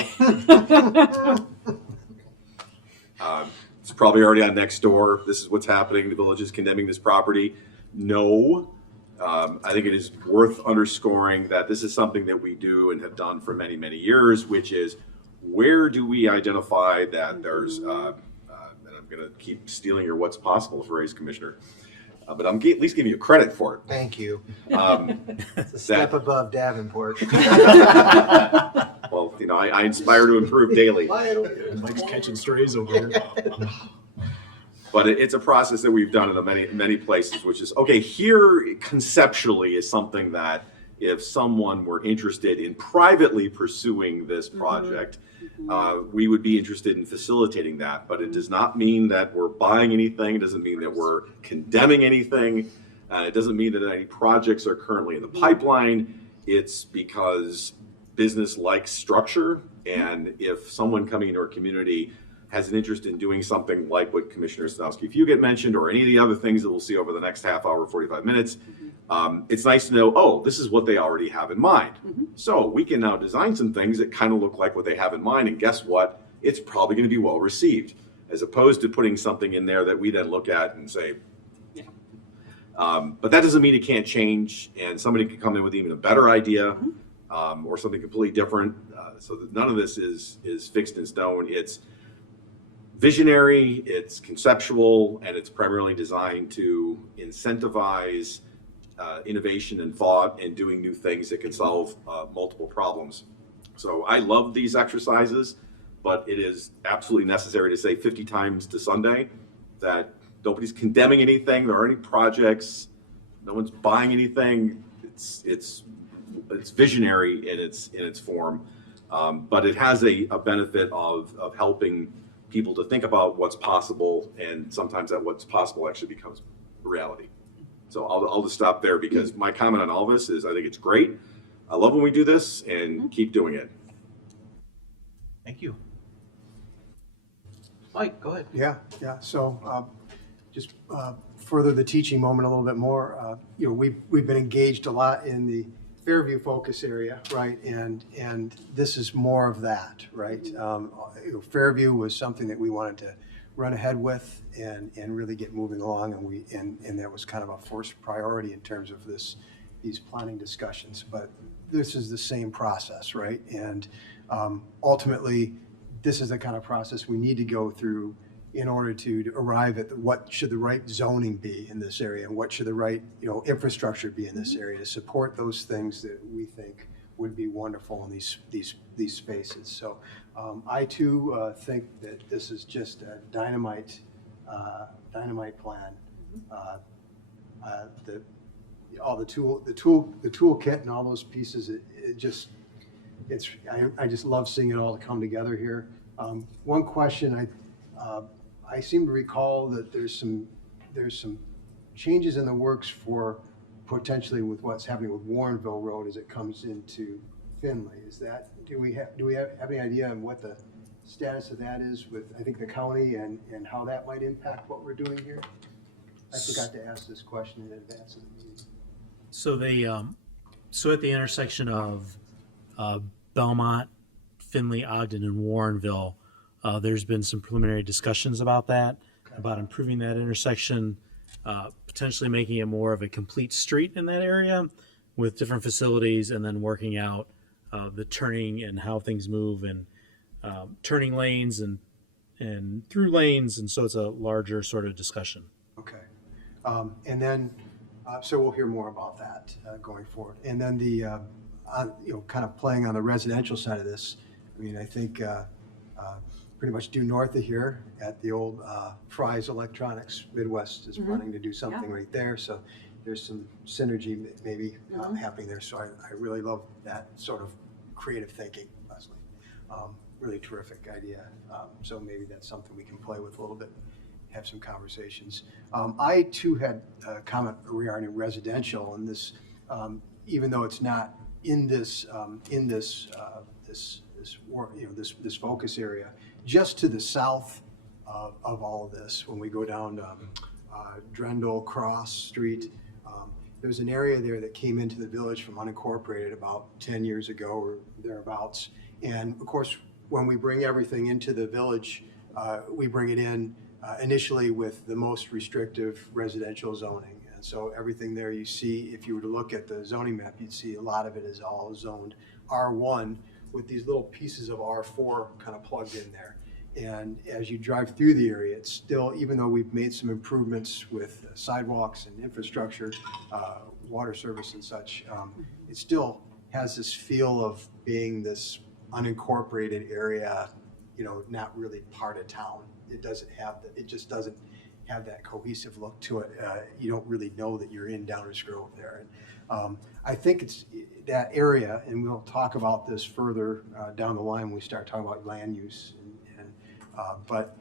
It's probably already on Nextdoor. This is what's happening. The village is condemning this property. No. I think it is worth underscoring that this is something that we do and have done for many, many years, which is where do we identify that there's, and I'm going to keep stealing your what's possible phrase, Commissioner, but I'm at least giving you credit for it. Thank you. It's a step above Davenport. Well, you know, I inspire to improve daily. Mike's catching strays over here. But it's a process that we've done in many places, which is, okay, here conceptually is something that if someone were interested in privately pursuing this project, we would be interested in facilitating that. But it does not mean that we're buying anything. It doesn't mean that we're condemning anything. It doesn't mean that any projects are currently in the pipeline. It's because business likes structure. And if someone coming into our community has an interest in doing something like what Commissioner Stanowski, if you get mentioned, or any of the other things that we'll see over the next half hour, 45 minutes, it's nice to know, oh, this is what they already have in mind. So we can now design some things that kind of look like what they have in mind, and guess what? It's probably going to be well received, as opposed to putting something in there that we then look at and say, but that doesn't mean it can't change, and somebody could come in with even a better idea, or something completely different. So that none of this is fixed in stone. It's visionary, it's conceptual, and it's primarily designed to incentivize innovation and thought and doing new things that can solve multiple problems. So I love these exercises, but it is absolutely necessary to say 50 times to Sunday that nobody's condemning anything. There aren't any projects. No one's buying anything. It's visionary in its form, but it has a benefit of helping people to think about what's possible, and sometimes that what's possible actually becomes reality. So I'll just stop there, because my comment on all this is I think it's great. I love when we do this, and keep doing it. Thank you. Mike, go ahead. Yeah. So just further the teaching moment a little bit more. We've been engaged a lot in the Fairview focus area, right? And this is more of that, right? Fairview was something that we wanted to run ahead with and really get moving along, and that was kind of a first priority in terms of these planning discussions. But this is the same process, right? And ultimately, this is the kind of process we need to go through in order to arrive at what should the right zoning be in this area, and what should the right infrastructure be in this area to support those things that we think would be wonderful in these spaces. So I too think that this is just a dynamite plan. All the toolkit and all those pieces. I just love seeing it all come together here. One question I seem to recall that there's some changes in the works for potentially with what's happening with Warrenville Road as it comes into Finley. Do we have any idea on what the status of that is with, I think, the county, and how that might impact what we're doing here? I forgot to ask this question in advance of the meeting. So so at the intersection of Belmont, Finley, Ogden, and Warrenville, there's been some preliminary discussions about that, about improving that intersection, potentially making it more of a complete street in that area with different facilities, and then working out the turning and how things move, and turning lanes and through lanes. And so it's a larger sort of discussion. Okay. And then, so we'll hear more about that going forward. And then kind of playing on the residential side of this, I mean, I think pretty much due north of here at the old Fry's Electronics. Midwest is planning to do something right there, so there's some synergy maybe happening there. So I really love that sort of creative thinking, Leslie. Really terrific idea. So maybe that's something we can play with a little bit, have some conversations. I too had a comment regarding residential, and this, even though it's not in this this focus area, just to the south of all of this, when we go down Drendel Cross Street, there's an area there that came into the village from unincorporated about 10 years ago or thereabouts. And of course, when we bring everything into the village, we bring it in initially with the most restrictive residential zoning. And so everything there you see, if you were to look at the zoning map, you'd see a lot of it is all zoned R1 with these little pieces of R4 kind of plugged in there. And as you drive through the area, it's still, even though we've made some improvements with sidewalks and infrastructure, water service and such, it still has this feel of being this unincorporated area, not really part of town. It doesn't have it just doesn't have that cohesive look to it. You don't really know that you're in Downers Grove there. And I think it's that area, and we'll talk about this further down the line when we start talking about land use. But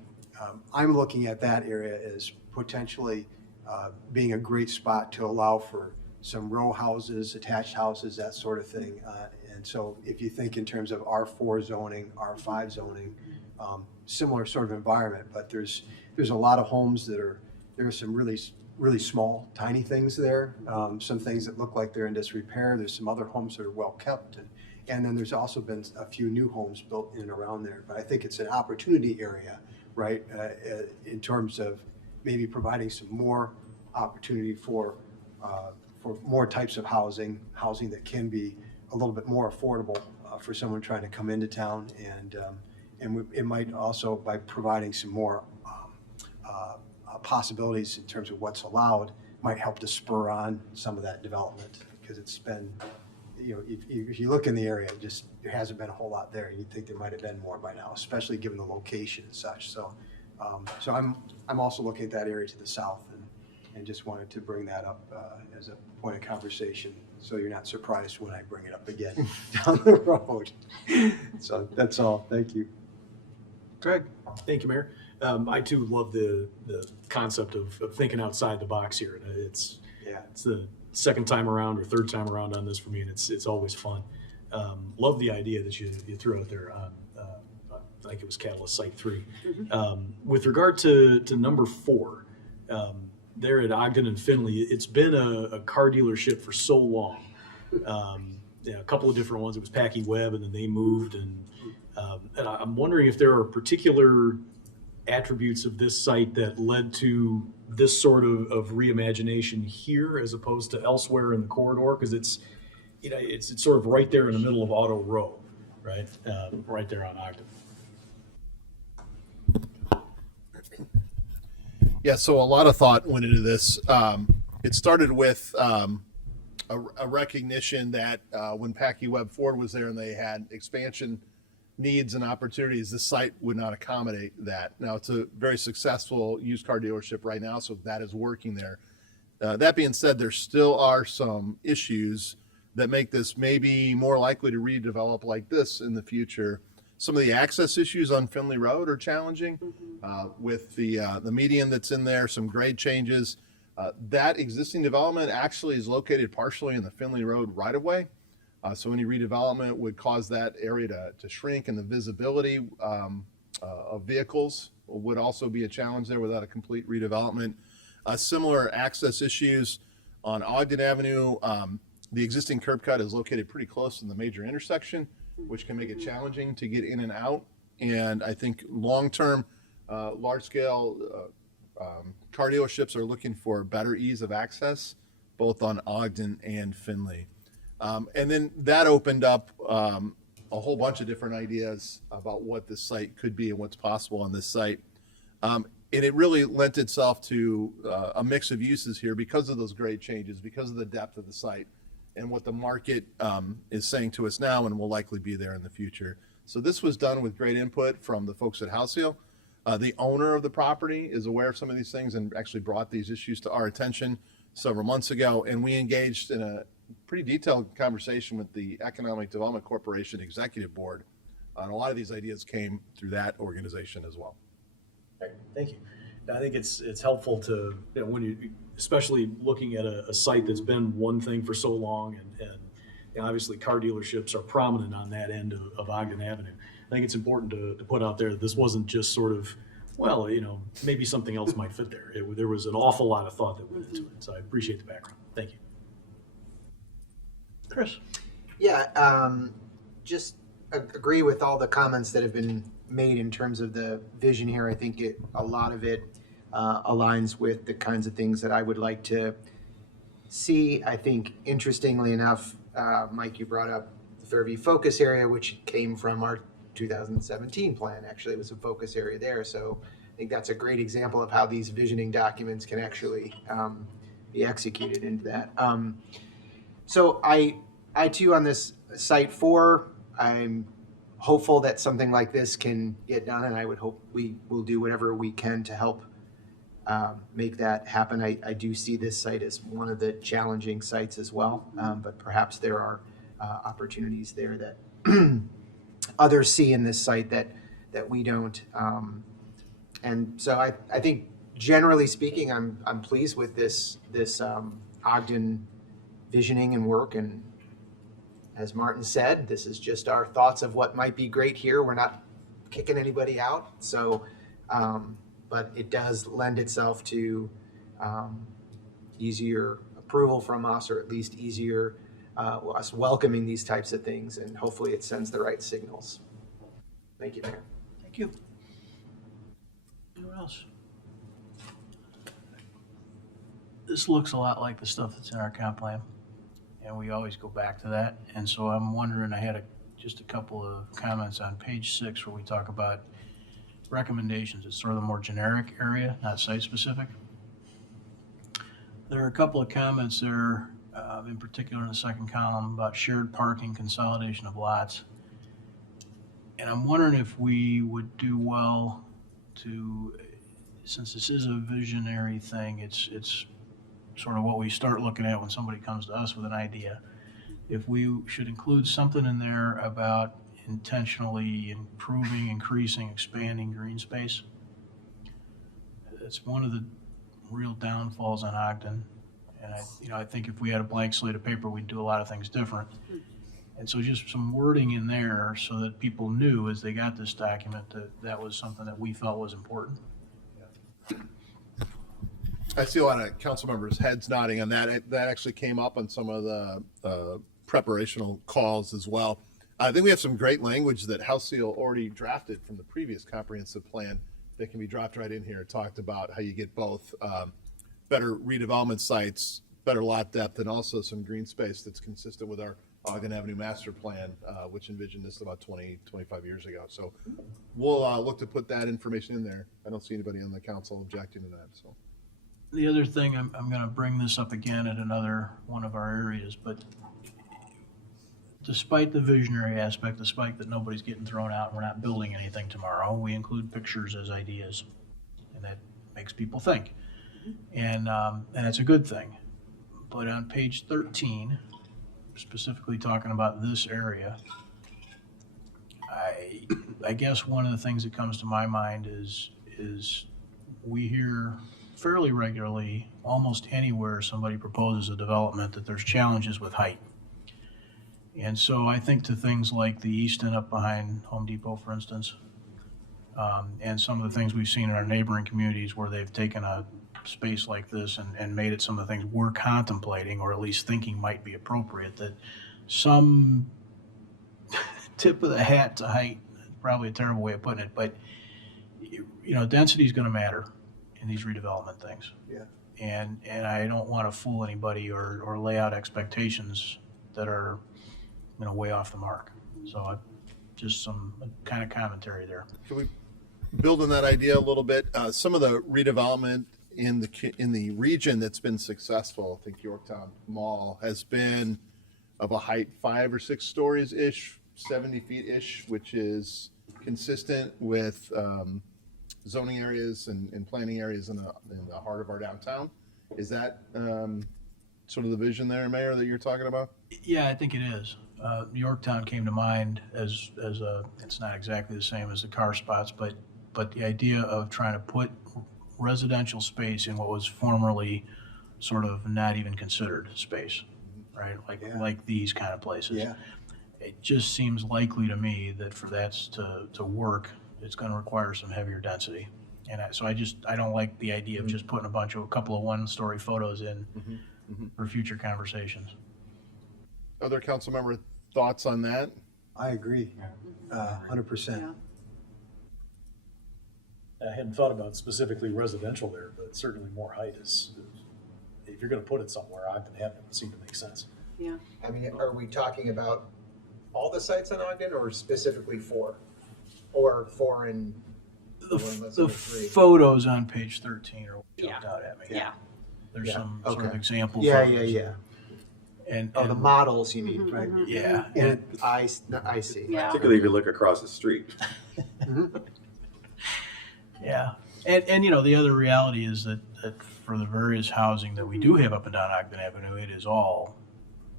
I'm looking at that area as potentially being a great spot to allow for some row houses, attached houses, that sort of thing. And so if you think in terms of R4 zoning, R5 zoning, similar sort of environment, but there's a lot of homes there are some really small, tiny things there, some things that look like they're in disrepair. There's some other homes that are well kept, and then there's also been a few new homes built in and around there. But I think it's an opportunity area, right, in terms of maybe providing some more opportunity for more types of housing that can be a little bit more affordable for someone trying to come into town, and it might also, by providing some more possibilities in terms of what's allowed, might help to spur on some of that development, because it's been, if you look in the area, there hasn't been a whole lot there. You'd think there might have been more by now, especially given the location and such. So I'm also looking at that area to the south, and just wanted to bring that up as a point of conversation, so you're not surprised when I bring it up again down the road. So that's all. Thank you. Greg. Thank you, Mayor. I too love the concept of thinking outside the box here. It's the second time around or third time around on this for me, and it's always fun. Love the idea that you threw out there on, I think it was Catalyst Site 3. With regard to number 4, there at Ogden and Findlay, it's been a car dealership for so long. A couple of different ones. It was Packy Webb, and then they moved, and I'm wondering if there are particular attributes of this site that led to this sort of reimagination here as opposed to elsewhere in the corridor, because it's sort of right there in the middle of Auto Row, right? Right there on Ogden. Yeah, so a lot of thought went into this. It started with a recognition that when Packy Webb Ford was there and they had expansion needs and opportunities, the site would not accommodate that. Now, it's a very successful used car dealership right now, so that is working there. That being said, there still are some issues that make this maybe more likely to redevelop like this in the future. Some of the access issues on Findlay Road are challenging with the median that's in there, some grade changes. That existing development actually is located partially in the Findlay Road right-of-way. So any redevelopment would cause that area to shrink, and the visibility of vehicles would also be a challenge there without a complete redevelopment. Similar access issues on Ogden Avenue. The existing curb cut is located pretty close to the major intersection, which can make it challenging to get in and out. And I think long-term, large-scale car dealerships are looking for better ease of access, both on Ogden and Findlay. And then that opened up a whole bunch of different ideas about what this site could be and what's possible on this site. And it really lent itself to a mix of uses here because of those grade changes, because of the depth of the site and what the market is saying to us now and will likely be there in the future. So this was done with great input from the folks at Halcyon. The owner of the property is aware of some of these things and actually brought these issues to our attention several months ago. And we engaged in a pretty detailed conversation with the Economic Development Corporation Executive Board. And a lot of these ideas came through that organization as well. Thank you. I think it's helpful to, when you, especially looking at a site that's been one thing for so long, and obviously car dealerships are prominent on that end of Ogden Avenue. I think it's important to put out there that this wasn't just sort of, well, maybe something else might fit there. There was an awful lot of thought that went into it, so I appreciate the background. Thank you. Chris? Yeah, just agree with all the comments that have been made in terms of the vision here. I think a lot of it aligns with the kinds of things that I would like to see. I think, interestingly enough, Mike, you brought up the Fairview focus area, which came from our 2017 plan. Actually, it was a focus area there. So I think that's a great example of how these visioning documents can actually be executed into that. So I too, on this site 4, I'm hopeful that something like this can get done, and I would hope we will do whatever we can to help make that happen. I do see this site as one of the challenging sites as well, but perhaps there are opportunities there that others see in this site that we don't. And so I think, generally speaking, I'm pleased with this Ogden visioning and work. And as Martin said, this is just our thoughts of what might be great here. We're not kicking anybody out. So, but it does lend itself to easier approval from us, or at least easier us welcoming these types of things. And hopefully it sends the right signals. Thank you, Mayor. Thank you. Anyone else? This looks a lot like the stuff that's in our comp plan, and we always go back to that. And so I'm wondering, I had just a couple of comments on page 6 where we talk about recommendations. It's sort of the more generic area, not site-specific. There are a couple of comments there, in particular in the second column, about shared parking, consolidation of lots. And I'm wondering if we would do well to, since this is a visionary thing, it's sort of what we start looking at when somebody comes to us with an idea. If we should include something in there about intentionally improving, increasing, expanding green space. It's one of the real downfalls on Ogden. And I think if we had a blank slate of paper, we'd do a lot of things different. And so just some wording in there so that people knew as they got this document that that was something that we felt was important. I see a lot of council members' heads nodding on that. That actually came up on some of the preparational calls as well. I think we have some great language that Halcyon already drafted from the previous comprehensive plan that can be dropped right in here. It talked about how you get both better redevelopment sites, better lot depth, and also some green space that's consistent with our Ogden Avenue master plan, which envisioned this about 25 years ago. So we'll look to put that information in there. I don't see anybody on the council objecting to that. So The other thing, I'm going to bring this up again at another one of our areas, but despite the visionary aspect, despite that nobody's getting thrown out and we're not building anything tomorrow, we include pictures as ideas, and that makes people think. And it's a good thing. But on page 13, specifically talking about this area, I guess one of the things that comes to my mind is we hear fairly regularly, almost anywhere somebody proposes a development, that there's challenges with height. And so I think to things like the Easton up behind Home Depot, for instance, and some of the things we've seen in our neighboring communities where they've taken a space like this and made it some of the things we're contemplating, or at least thinking might be appropriate, that some tip of the hat to height, probably a terrible way of putting it, but density is going to matter in these redevelopment things. Yeah. And I don't want to fool anybody or lay out expectations that are way off the mark. So just some kind of commentary there. can we build on that idea a little bit? Some of the redevelopment in the region that's been successful, I think Yorktown Mall has been of a height 5 or 6 stories ish 70 feet-ish, which is consistent with zoning areas and planning areas in the heart of our downtown. Is that sort of the vision there, Mayor, that you're talking about? Yeah, I think it is. Yorktown came to mind as it's not exactly the same as the car spots, but the idea of trying to put residential space in what was formerly sort of not even considered space, right? Like these kind of places. Yeah. It just seems likely to me that for that to work, it's going to require some heavier density. And so I don't like the idea of just putting a couple of one-story photos in for future conversations. Other council member thoughts on that? I agree, 100%. I hadn't thought about specifically residential there, but certainly more height is, if you're gonna put it somewhere, Ogden Avenue would seem to make sense. Yeah. I mean, are we talking about all the sites on Ogden or specifically 4? Or 4 and The one less than 3? photos on page 13 are what jumped Yeah. out at me. Yeah. There's Yeah, some sort of okay. example Yeah, photos. yeah. And, Oh, the and- models you mean, right? yeah. And I see. Yeah. Particularly if you look across the street. Yeah, and you know, the other reality is that for the various housing that we do have up and down Ogden Avenue, it is all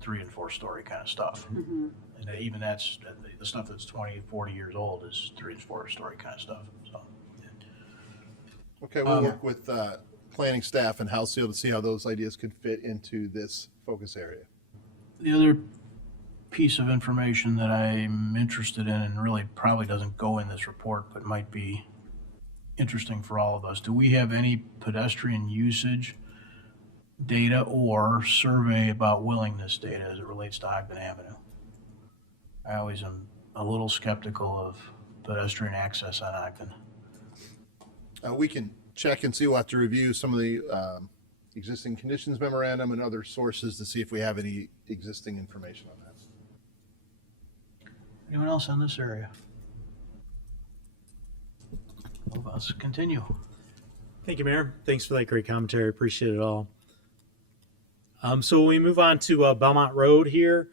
3 and 4 story kind of stuff. And even that's, the stuff that's 20, 40 years old is 3 and 4 story kind of stuff, so. Okay, we'll work with planning staff and House Seal to see how those ideas could fit into this focus area. The other piece of information that I'm interested in, and really probably doesn't go in this report, but might be interesting for all of us. Do we have any pedestrian usage data or survey about willingness data as it relates to Ogden Avenue? I always am a little skeptical of pedestrian access on Ogden. We can check and see. We'll have to review some of the existing conditions memorandum and other sources to see if we have any existing information on that. Anyone else on this area? Let's continue. Thank you, Mayor. Thanks for that great commentary. Appreciate it all. So we move on to Belmont Road here.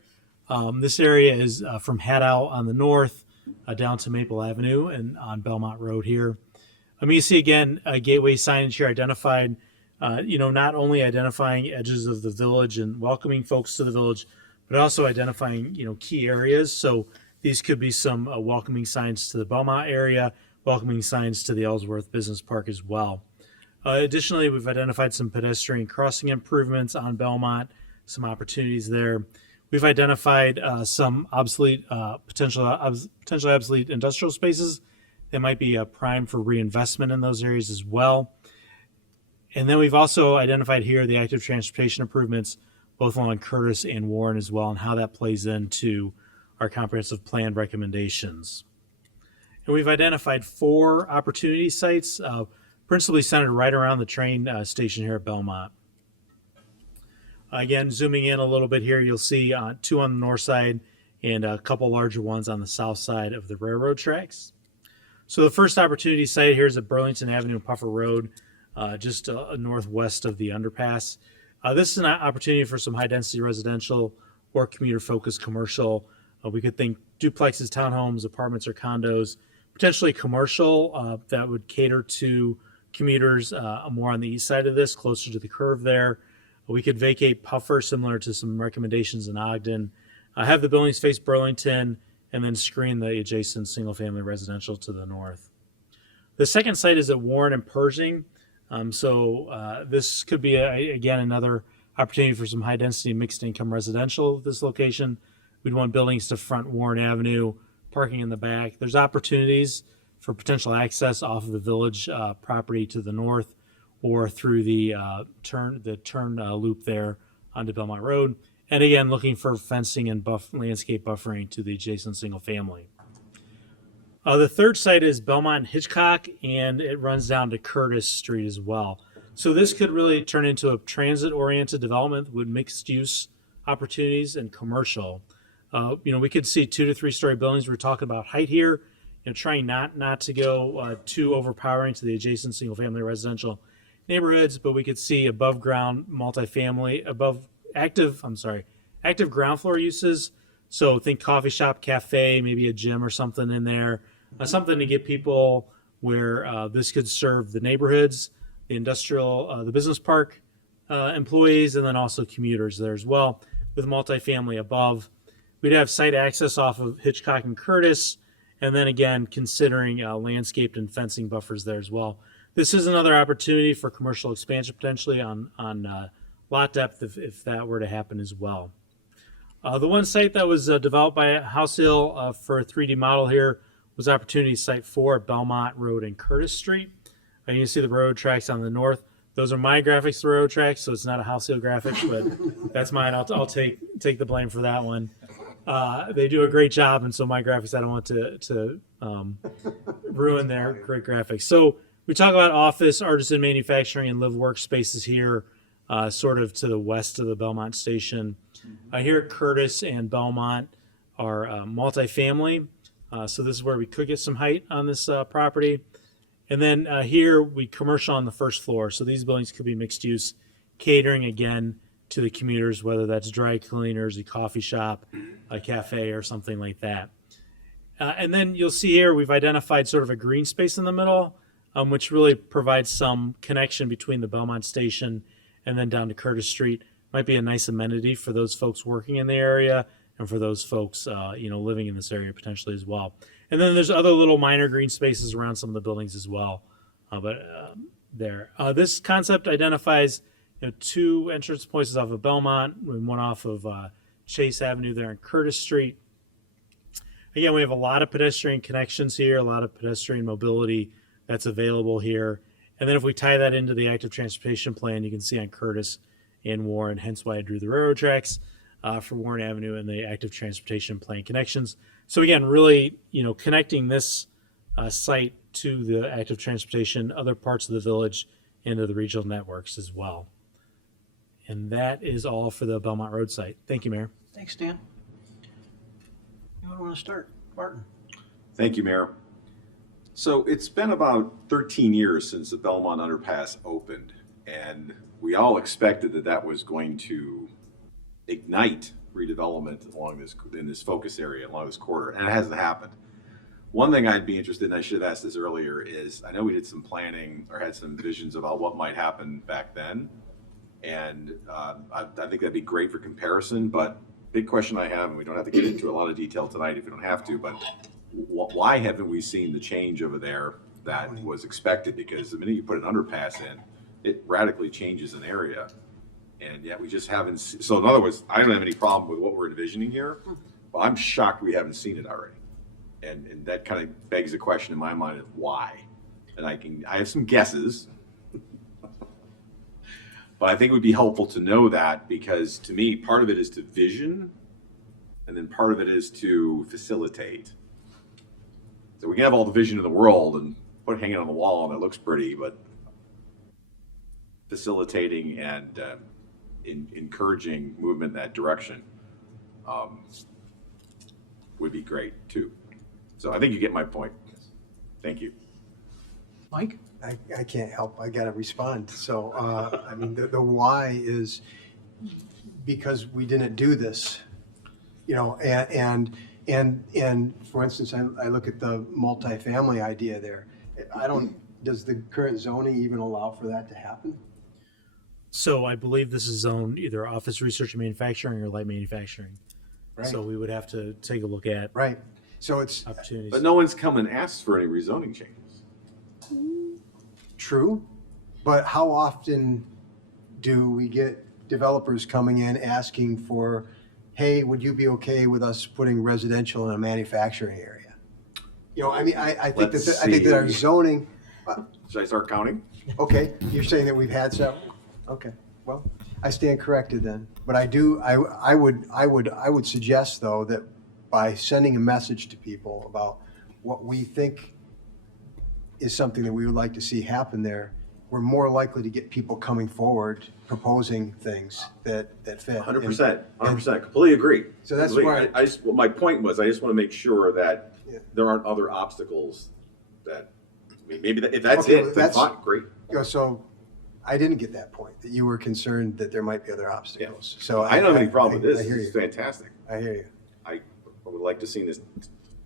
This area is from Hadow on the north down to Maple Avenue and on Belmont Road here. You see again, gateway signage here identified, not only identifying edges of the village and welcoming folks to the village, but also identifying, key areas. So these could be some welcoming signs to the Belmont area, welcoming signs to the Ellsworth Business Park as well. Additionally, we've identified some pedestrian crossing improvements on Belmont, some opportunities there. We've identified some obsolete, potentially obsolete industrial spaces that might be prime for reinvestment in those areas as well. And then we've also identified here the active transportation improvements, both along Curtis and Warren as well, and how that plays into our comprehensive plan recommendations. And we've identified 4 opportunity sites, principally centered right around the train station here at Belmont. Again, zooming in a little bit here, you'll see 2 on the north side and a couple larger ones on the south side of the railroad tracks. So the first opportunity site here is at Burlington Avenue and Puffer Road, just northwest of the underpass. This is an opportunity for some high-density residential or commuter-focused commercial. We could think duplexes, townhomes, apartments, or condos, potentially commercial that would cater to commuters more on the east side of this, closer to the curve there. We could vacate Puffer, similar to some recommendations in Ogden, have the buildings face Burlington, and then screen the adjacent single-family residential to the north. The second site is at Warren and Pershing. This could be, again, another opportunity for some high-density mixed-income residential at this location. We'd want buildings to front Warren Avenue, parking in the back. There's opportunities for potential access off of the village property to the north or through the turn loop there onto Belmont Road. And again, looking for fencing and landscape buffering to the adjacent single family. The third site is Belmont Hitchcock, and it runs down to Curtis Street as well. So this could really turn into a transit-oriented development with mixed-use opportunities and commercial. We could see 2 to 3 story buildings. We're talking about height here, trying not to go too overpowering to the adjacent single-family residential neighborhoods, but we could see above-ground multifamily, active ground floor uses, So think coffee shop, cafe, maybe a gym or something in there, something to get people where this could serve the neighborhoods, the industrial, the business park employees, and then also commuters there as well, with multifamily above. We'd have site access off of Hitchcock and Curtis, and then again, considering landscaped and fencing buffers there as well. This is another opportunity for commercial expansion potentially on lot depth if that were to happen as well. The one site that was developed by House Hill for a 3D model here was Opportunity Site 4 at Belmont Road and Curtis Street. You can see the road tracks on the north. Those are my graphics, the road tracks, so it's not a House Hill graphic, but that's mine. I'll take the blame for that one. They do a great job, and so my graphics, I don't want to ruin their great graphics. So we talk about office, artisan manufacturing, and live workspaces here, sort of to the west of the Belmont station. Here at Curtis and Belmont are multifamily. So this is where we could get some height on this property. And then here we commercial on the first floor. So these buildings could be mixed use, catering again to the commuters, whether that's dry cleaners, a coffee shop, a cafe, or something like that. And then you'll see here we've identified sort of a green space in the middle, which really provides some connection between the Belmont station and then down to Curtis Street. Might be a nice amenity for those folks working in the area and for those folks living in this area potentially as well. And then there's other little minor green spaces around some of the buildings as well. This concept identifies two entrance points off of Belmont and one off of Chase Avenue there in Curtis Street. Again, we have a lot of pedestrian connections here, a lot of pedestrian mobility that's available here. And then if we tie that into the active transportation plan, you can see on Curtis and Warren, hence why I drew the railroad tracks for Warren Avenue and the active transportation plan connections. So again, really, connecting this site to the active transportation, other parts of the village, into the regional networks as well. And that is all for the Belmont Road site. Thank you, Mayor. Thanks, Dan. Anyone want to start? Barton. Thank you, Mayor. So it's been about 13 years since the Belmont Underpass opened, and we all expected that was going to ignite redevelopment in this focus area along this corridor, and it hasn't happened. One thing I'd be interested in, I should have asked this earlier, is I know we did some planning or had some visions about what might happen back then, and I think that'd be great for comparison, but big question I have, and we don't have to get into a lot of detail tonight if we don't have to, but why haven't we seen the change over there that was expected? Because the minute you put an underpass in, it radically changes an area. And yet we just haven't. So in other words, I don't have any problem with what we're envisioning here, but I'm shocked we haven't seen it already. And that kind of begs the question in my mind of why. And I have some guesses, but I think it would be helpful to know that, because to me, part of it is to vision, and then part of it is to facilitate. So we can have all the vision in the world and put it hanging on the wall and it looks pretty, but facilitating and encouraging movement in that direction would be great too. So I think you get my point. Thank you. Mike? I can't help, I gotta respond. So, the why is because we didn't do this, and for instance, I look at the multifamily idea there. Does the current zoning even allow for that to happen? So I believe this is zoned either office research and manufacturing or light manufacturing. Right. So we would have to take a look at Right, so it's opportunities. But no one's come and asked for any rezoning changes. true, but how often do we get developers coming in asking for, hey, would you be okay with us putting residential in a manufacturing area? I think that our zoning, Should I start counting? okay, you're saying that we've had several? Okay, well, I stand corrected then. But I would suggest though that by sending a message to people about what we think is something that we would like to see happen there, we're more likely to get people coming forward, proposing things that fit. 100%, 100%, completely agree. So that's Completely. why- Well, my point was, I just want to make sure that Yeah. there aren't other obstacles that, maybe if that's Okay, it, then that's- fine, great. So I didn't get that point, that you were concerned that there might be other obstacles. So I don't have any problem with this, I hear this is you. fantastic. I hear you. I like to seen this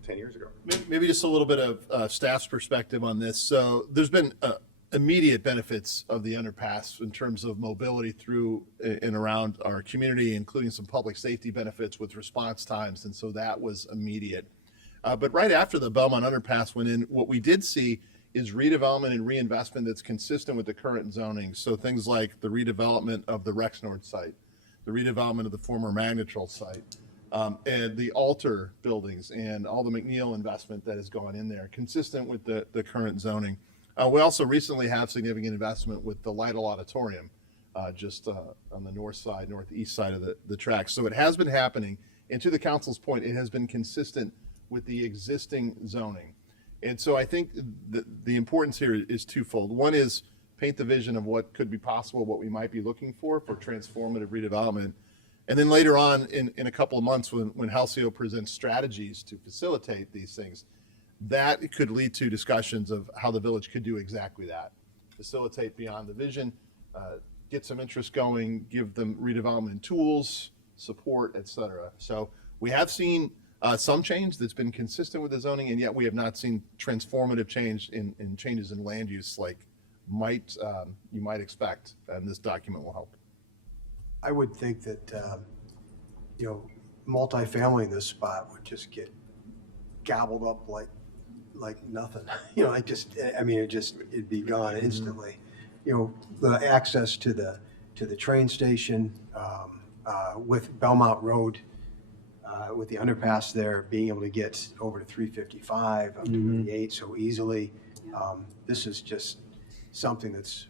10 years ago. Maybe just a little bit of staff's perspective on this. So there's been immediate benefits of the underpass in terms of mobility through and around our community, including some public safety benefits with response times. And so that was immediate. But right after the Belmont underpass went in, what we did see is redevelopment and reinvestment that's consistent with the current zoning. So things like the redevelopment of the Rexnord site, the redevelopment of the former Magnetrol site, and the Alter buildings and all the McNeil investment that has gone in there, consistent with the current zoning. We also recently have significant investment with the Lytle Auditorium, just on the northeast side of the track. So it has been happening. And to the council's point, it has been consistent with the existing zoning. And so I think the importance here is twofold. One is paint the vision of what could be possible, what we might be looking for transformative redevelopment. And then later on in a couple of months when Halcyon presents strategies to facilitate these things, that could lead to discussions of how the village could do exactly that. Facilitate beyond the vision, get some interest going, give them redevelopment tools, support, et cetera. So we have seen some change that's been consistent with the zoning, and yet we have not seen transformative change in changes in land use like you might expect, and this document will help. I would think that, multifamily in this spot would just get gobbled up like nothing. It'd be gone instantly. The access to the train station, with Belmont Road, with the underpass there, being able to get over to 355 up to 58 so easily. This is just something that's,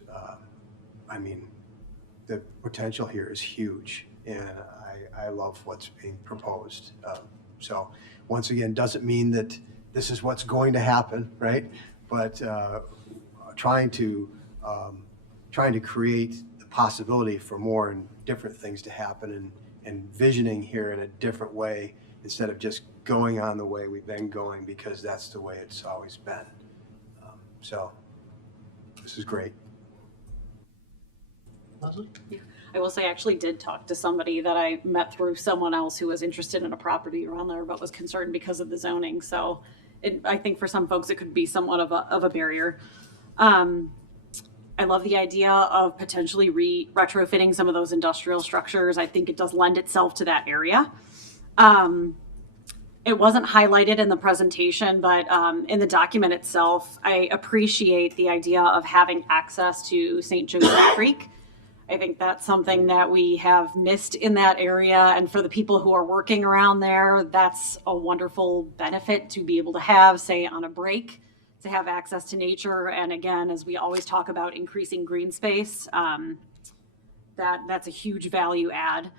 the potential here is huge, and I love what's being proposed. So once again, doesn't mean that this is what's going to happen, right? But trying to create the possibility for more and different things to happen, and visioning here in a different way instead of just going on the way we've been going, because that's the way it's always been. So this is great. Leslie? I will say I actually did talk to somebody that I met through someone else who was interested in a property around there but was concerned because of the zoning. So I think for some folks it could be somewhat of a barrier. I love the idea of potentially retrofitting some of those industrial structures. I think it does lend itself to that area. It wasn't highlighted in the presentation, but in the document itself, I appreciate the idea of having access to St. Joseph Creek. I think that's something that we have missed in that area. And for the people who are working around there, that's a wonderful benefit to be able to have, say, on a break, to have access to nature. And again, as we always talk about increasing green space, that's a huge value add.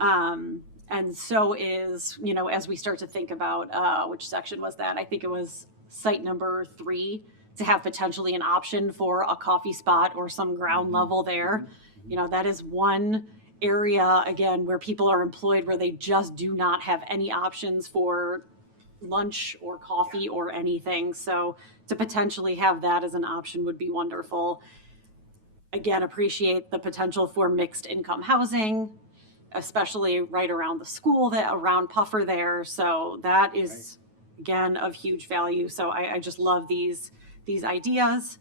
And so is, as we start to think about, which section was that? I think it was site number 3, to have potentially an option for a coffee spot or some ground level there. That is one area, again, where people are employed where they just do not have any options for lunch or coffee or anything. So to potentially have that as an option would be wonderful. Again, appreciate the potential for mixed income housing, especially right around the school, around Puffer there. So that is, again, of huge value. So I just love these ideas.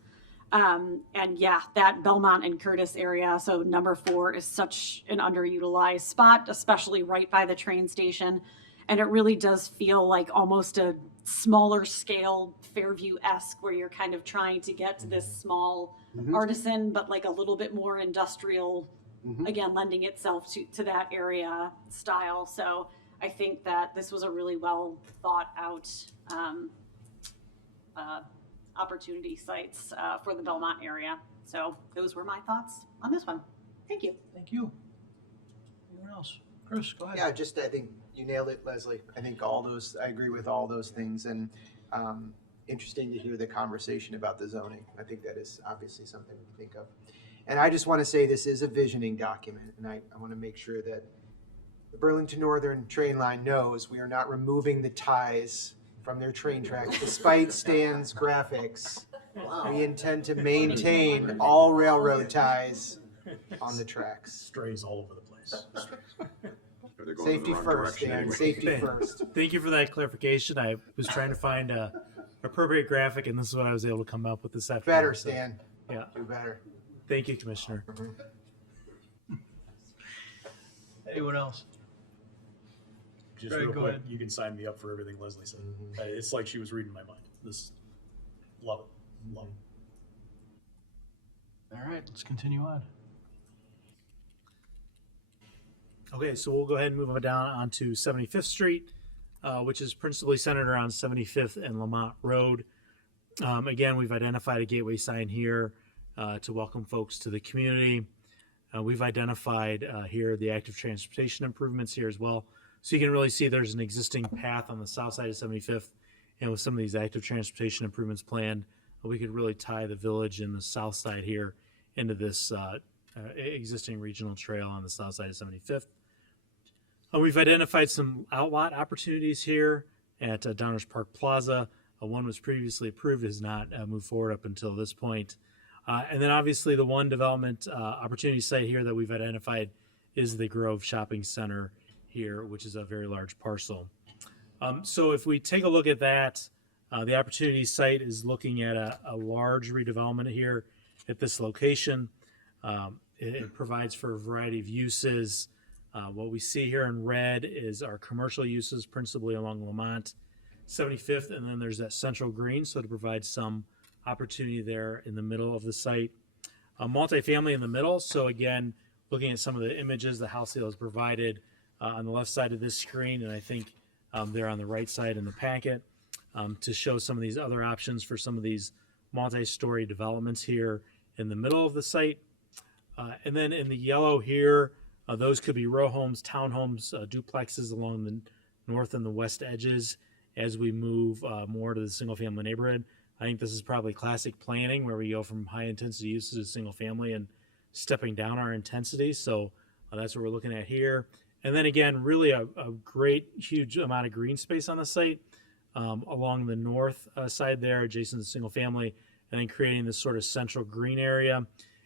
And yeah, that Belmont and Curtis area. So number 4 is such an underutilized spot, especially right by the train station. And it really does feel like almost a smaller scale Fairview-esque, where you're kind of trying to get to this small artisan, but like a little bit more industrial, again, lending itself to that area style. So I think that this was a really well thought out opportunity sites for the Belmont area. So those were my thoughts on this one. Thank you. Thank you. Anyone else? Chris, go ahead. Yeah, I think you nailed it, Leslie. I think I agree with all those things, and interesting to hear the conversation about the zoning. I think that is obviously something to think of. And I just want to say this is a visioning document, and I want to make sure that the Burlington Northern train line knows we are not removing the ties from their train tracks, despite Stan's graphics. Wow. We intend to maintain all railroad ties on the tracks. Strays all over the place. they're going in the Safety wrong first, direction Dan, anyway. safety first. Thank you for that clarification. I was trying to find a appropriate graphic, and this is what I was able to come up with this afternoon. Better, So, Stan. yeah. Do better. Thank you, Commissioner. Anyone else? Just Greg, real go quick, ahead. you can sign me up for everything Leslie said. It's like she was reading my mind. This, love it, love it. All right, let's continue on. Okay, so we'll go ahead and move on down onto 75th Street, which is principally centered around 75th and Lamont Road. Again, we've identified a gateway sign here to welcome folks to the community. We've identified here the active transportation improvements here as well. So you can really see there's an existing path on the south side of 75th, and with some of these active transportation improvements planned, we could really tie the village and the south side here into this existing regional trail on the south side of 75th. We've identified some outlot opportunities here at Downers Park Plaza. One was previously approved, has not moved forward up until this point. And then obviously the one development opportunity site here that we've identified is the Grove Shopping Center here, which is a very large parcel. So if we take a look at that, the opportunity site is looking at a large redevelopment here at this location. It provides for a variety of uses. What we see here in red is our commercial uses, principally along Lamont, 75th, and then there's that central green, so to provide some opportunity there in the middle of the site. Multifamily in the middle, so again, looking at some of the images the House Seal has provided on the left side of this screen, and I think they're on the right side in the packet, to show some of these other options for some of these multi-story developments here in the middle of the site. And then in the yellow here, those could be row homes, townhomes, duplexes along the north and the west edges as we move more to the single family neighborhood. I think this is probably classic planning where we go from high intensity uses to single family and stepping down our intensity. So that's what we're looking at here. And then again, really a great, huge amount of green space on the site along the north side there, adjacent to single family, and then creating this sort of central green area.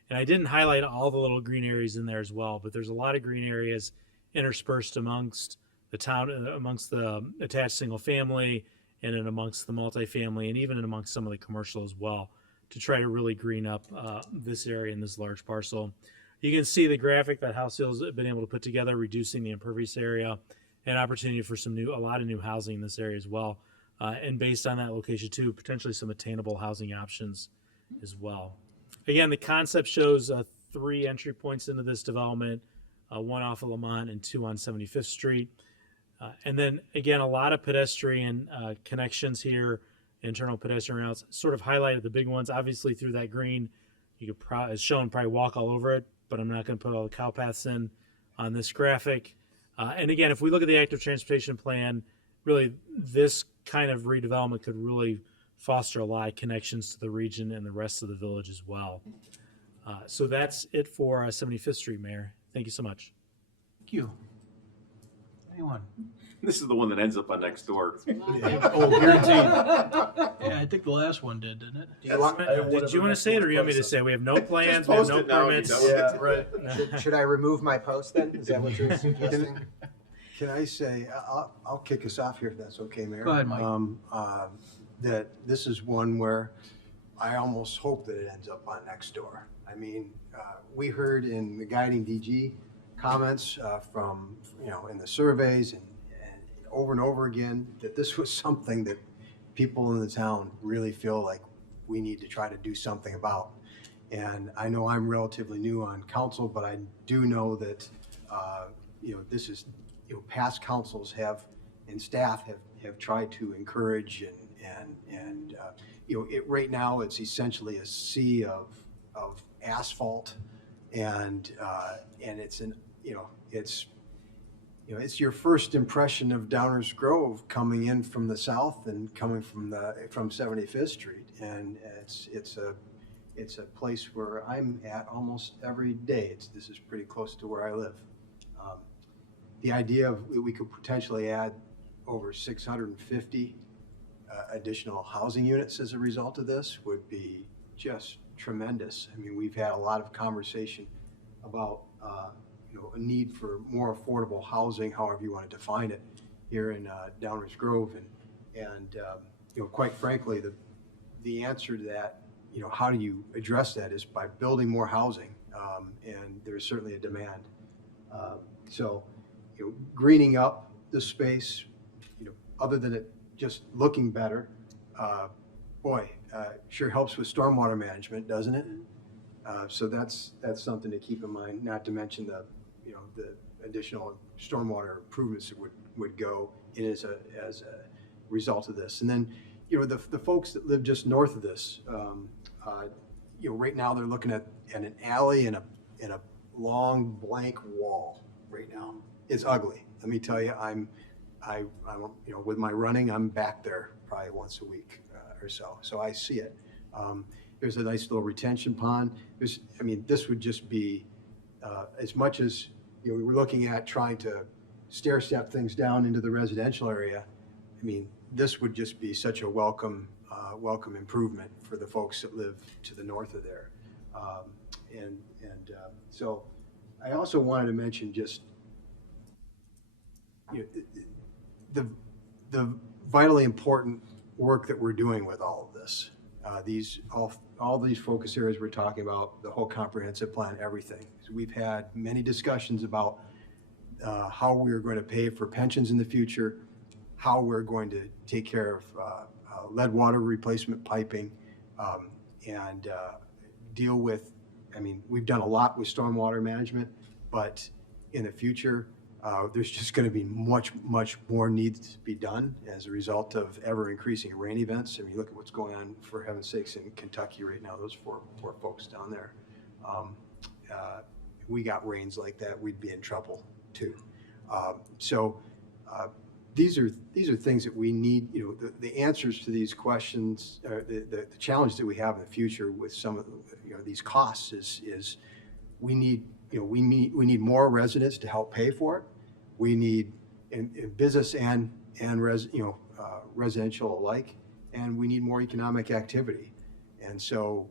And I didn't highlight all the little green areas in there as well, but there's a lot of green areas interspersed amongst the town, amongst the attached single family, and in amongst the multifamily, and even in amongst some of the commercial as well, to try to really green up this area in this large parcel. You can see the graphic that House Seal's been able to put together, reducing the impervious area, and opportunity for a lot of new housing in this area as well. And based on that location too, potentially some attainable housing options as well. Again, the concept shows 3 entry points into this development, 1 off of Lamont and 2 on 75th Street. And then again, a lot of pedestrian connections here, internal pedestrian routes, sort of highlighted the big ones. Obviously through that green, you could as shown, probably walk all over it, but I'm not going to put all the cow paths in on this graphic. And again, if we look at the active transportation plan, really this kind of redevelopment could really foster a lot of connections to the region and the rest of the village as well. So that's it for 75th Street, Mayor. Thank you so much. Thank you. Anyone? This is the one that ends up on next door. Oh, guaranteed. Yeah, I think the last one did, didn't it? Did you want to say it, or do you want me to say? We have no plans, we have no permits. Yeah, right. Should I remove my post then? Is that what you're suggesting? Can I say, I'll kick us off here if that's okay, Mayor. Go ahead, Mike. That this is one where I almost hope that it ends up on next door. I mean, we heard in the guiding DG comments from, in the surveys and over again, that this was something that people in the town really feel like we need to try to do something about. And I know I'm relatively new on council, but I do know that, this is, past councils have and staff have tried to encourage and right now it's essentially a sea of asphalt and it's your first impression of Downers Grove coming in from the south and coming from 75th Street, and it's a place where I'm at almost every day. This is pretty close to where I live. The idea of we could potentially add over 650 additional housing units as a result of this would be just tremendous. I mean, we've had a lot of conversation about a need for more affordable housing, however you want to define it, here in Downers Grove. And quite frankly, the answer to that, how do you address that, is by building more housing. And there's certainly a demand. So greening up the space, other than it just looking better, sure helps with stormwater management, doesn't it? So that's something to keep in mind, not to mention the additional stormwater improvements that would go in as a result of this. And then, the folks that live just north of this, right now they're looking at an alley and a long blank wall right now. It's ugly. Let me tell you, I'm with my running, I'm back there probably once a week or so. So I see it. There's a nice little retention pond. This would just be, as much as, we were looking at trying to stair step things down into the residential area. This would just be such a welcome improvement for the folks that live to the north of there. So I also wanted to mention just, the vitally important work that we're doing with all of this. All these focus areas we're talking about, the whole comprehensive plan, everything. So we've had many discussions about how we're going to pay for pensions in the future, how we're going to take care of lead water replacement piping, and deal with, we've done a lot with stormwater management, but in the future, there's just going to be much more needs to be done as a result of ever increasing rain events. Look at what's going on, for heaven's sakes, in Kentucky right now, those poor folks down there. We got rains like that, we'd be in trouble too. These are things that we need, the answers to these questions, the challenge that we have in the future with some of these costs is we need more residents to help pay for it. We need in business and residential alike, and we need more economic activity. And so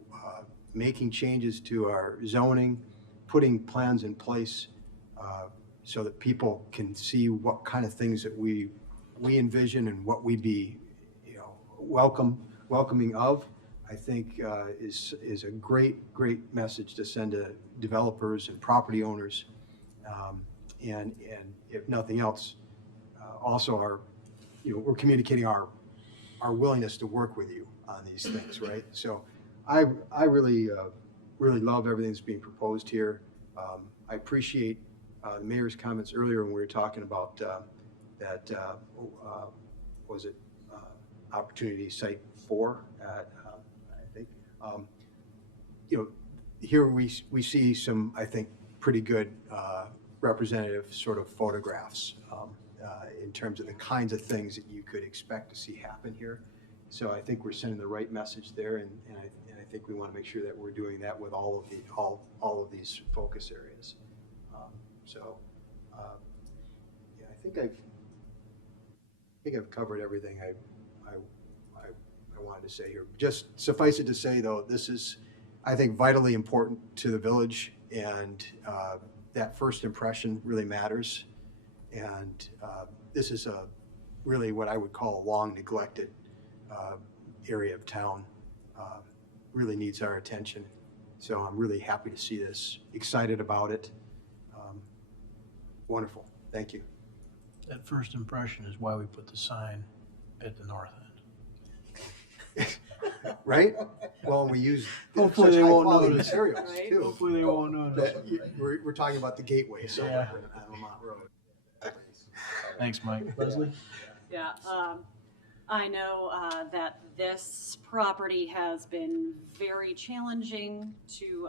making changes to our zoning, putting plans in place so that people can see what kind of things that we envision and what we'd be welcoming of, I think is a great message to send to developers and property owners, and if nothing else, also we're communicating our willingness to work with you on these things, right? So I really love everything that's being proposed here. I appreciate the mayor's comments earlier when we were talking about was it Opportunity Site 4 at, I think. Here we see some, I think, pretty good representative sort of photographs in terms of the kinds of things that you could expect to see happen here. So I think we're sending the right message there, and I think we want to make sure that we're doing that with all of these focus areas. I think I've covered everything I wanted to say here. Just suffice it to say, though, this is, I think, vitally important to the village, and that first impression really matters. And this is really what I would call a long neglected area of town. Really needs our attention. So I'm really happy to see this, excited about it. Wonderful. Thank you. That first impression is why we put the sign at the north end. Right? Well, we use Hopefully such they high won't quality notice. materials Right. too. Hopefully they won't notice. We're talking about the gateway somewhere on Lamont Road. Thanks, Mike. Leslie? Yeah, I know that this property has been very challenging to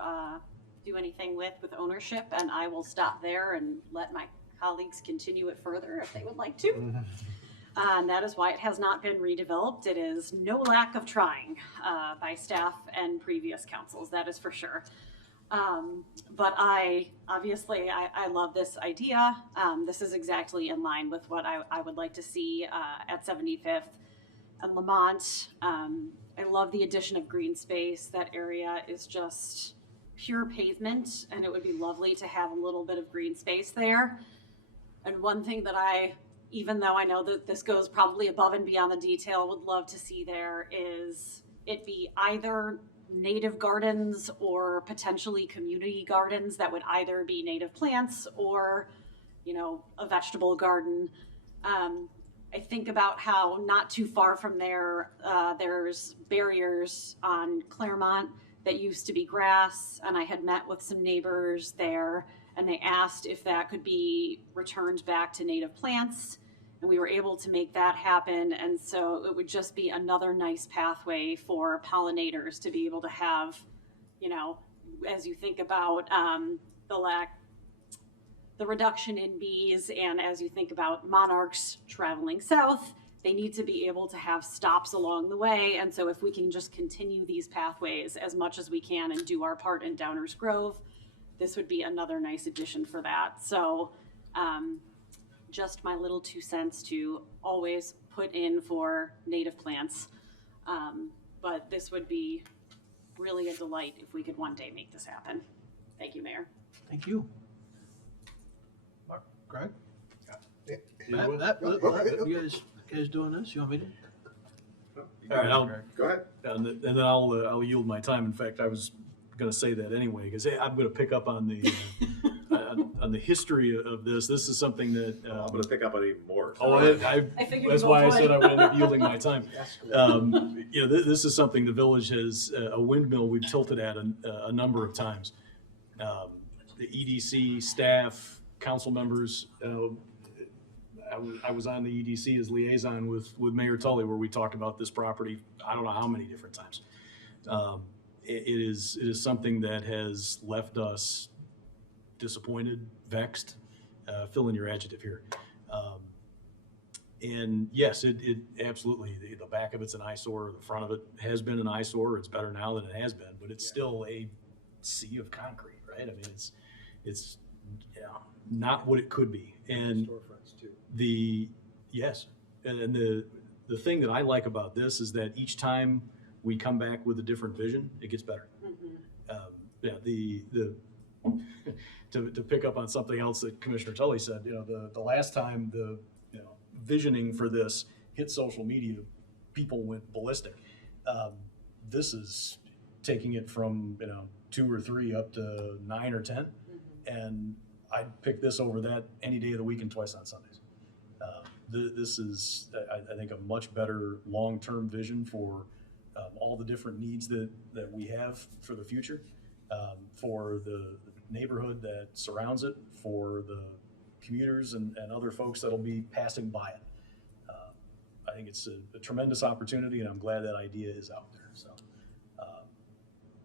do anything with ownership, and I will stop there and let my colleagues continue it further if they would like to. And that is why it has not been redeveloped. It is no lack of trying by staff and previous councils, that is for sure. But I love this idea. This is exactly in line with what I would like to see at 75th and Lamont. I love the addition of green space. That area is just pure pavement, and it would be lovely to have a little bit of green space there. And one thing that even though I know that this goes probably above and beyond the detail, would love to see there is it be either native gardens or potentially community gardens that would either be native plants or, a vegetable garden. I think about how not too far from there, there's barriers on Claremont that used to be grass, and I had met with some neighbors there, and they asked if that could be returned back to native plants, and we were able to make that happen. And so it would just be another nice pathway for pollinators to be able to have, as you think about the reduction in bees, and as you think about monarchs traveling south, they need to be able to have stops along the way. And so if we can just continue these pathways as much as we can and do our part in Downers Grove, this would be another nice addition for that. So just my little 2 cents to always put in for native plants. But this would be really a delight if we could one day make this happen. Thank you, Mayor. Thank you. Mark, Greg? Yeah. You guys doing this? You want me to? All right, Go ahead. and then I'll yield my time. In fact, I was going to say that anyway, because I'm going to pick up on the on the history of this. This is something that I'm going to pick up on even more. I figured that's you why I both said would. I would end up yielding my time. This is something the village has, a windmill we've tilted at a number of times. The EDC staff, council members, I was on the EDC as liaison with Mayor Tully, where we talked about this property, I don't know how many different times. It is something that has left us disappointed, vexed, fill in your adjective here. And yes, it absolutely, the back of it's an eyesore, the front of it has been an eyesore. It's better now than it has been, but it's still a sea of concrete, right? I mean, it's not what it could be. And yes, and the thing that I like about this is that each time we come back with a different vision, it gets better. To pick up on something else that Commissioner Tully said, the last time the visioning for this hit social media, people went ballistic. This is taking it from 2 or 3 up to 9 or 10, and I'd pick this over that any day of the week and twice on Sundays. This is, I think, a much better long-term vision for all the different needs that we have for the future, for the neighborhood that surrounds it, for the commuters and other folks that'll be passing by it. I think it's a tremendous opportunity, and I'm glad that idea is out there. So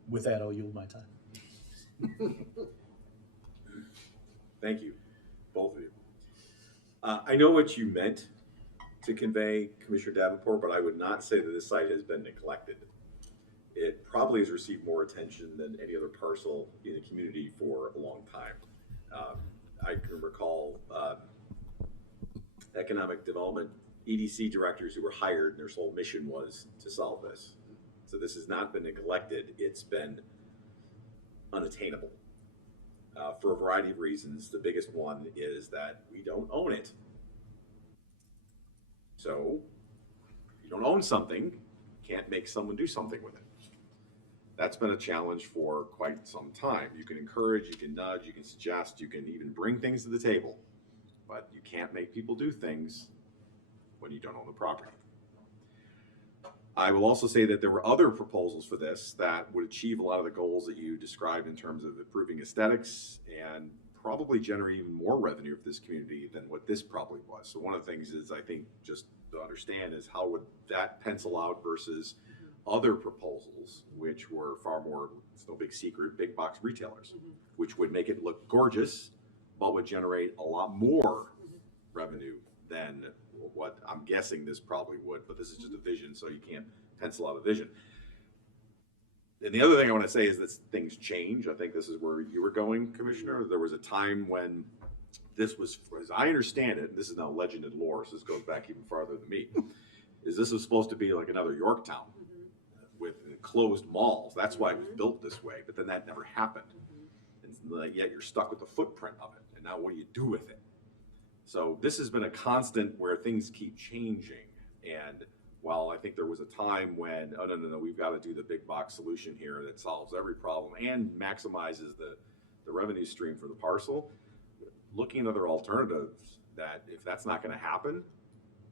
with that, I'll yield my time. Thank you, both of you. I know what you meant to convey, Commissioner Davenport, but I would not say that this site has been neglected. It probably has received more attention than any other parcel in the community for a long time. I can recall economic development EDC directors who were hired, and their sole mission was to solve this. So this has not been neglected, it's been unattainable. For a variety of reasons. The biggest one is that we don't own it. So, if you don't own something, you can't make someone do something with it. That's been a challenge for quite some time. You can encourage, you can nudge, you can suggest, you can even bring things to the table, but you can't make people do things when you don't own the property. I will also say that there were other proposals for this that would achieve a lot of the goals that you described in terms of improving aesthetics and probably generate even more revenue for this community than what this probably was. So one of the things is, I think, just to understand is how would that pencil out versus other proposals, which were far more, it's no big secret, big box retailers, which would make it look gorgeous, but would generate a lot more revenue than what I'm guessing this probably would, but this is just a vision, so you can't pencil out a vision. And the other thing I want to say is that things change. I think this is where you were going, Commissioner. There was a time when this was, as I understand it, this is now legend and lore, so this goes back even farther than me, is this was supposed to be like another Yorktown with closed malls. That's why it was built this way, but then that never happened. And yet you're stuck with the footprint of it. And now what do you do with it? So this has been a constant where things keep changing. And while I think there was a time when, oh, no, we've got to do the big box solution here that solves every problem and maximizes the revenue stream for the parcel, looking at other alternatives that if that's not going to happen,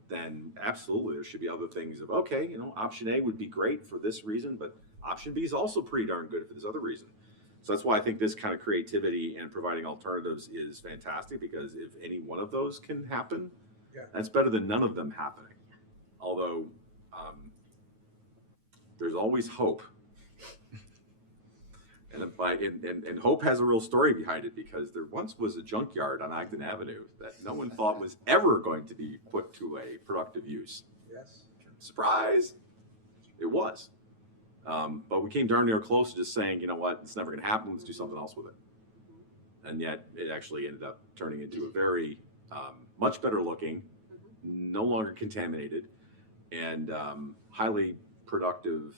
then absolutely there should be other things of, okay, option A would be great for this reason, but option B is also pretty darn good for this other reason. So that's why I think this kind of creativity and providing alternatives is fantastic, because if any one of those can happen, that's better than none of them happening. Although there's always hope. And hope has a real story behind it, because there once was a junkyard on Ogden Avenue that no one thought was ever going to be put to a productive use. Yes. Surprise! It was. But we came darn near close to just saying, you know what, it's never going to happen, let's do something else with it. And yet it actually ended up turning into a very much better looking, no longer contaminated, and highly productive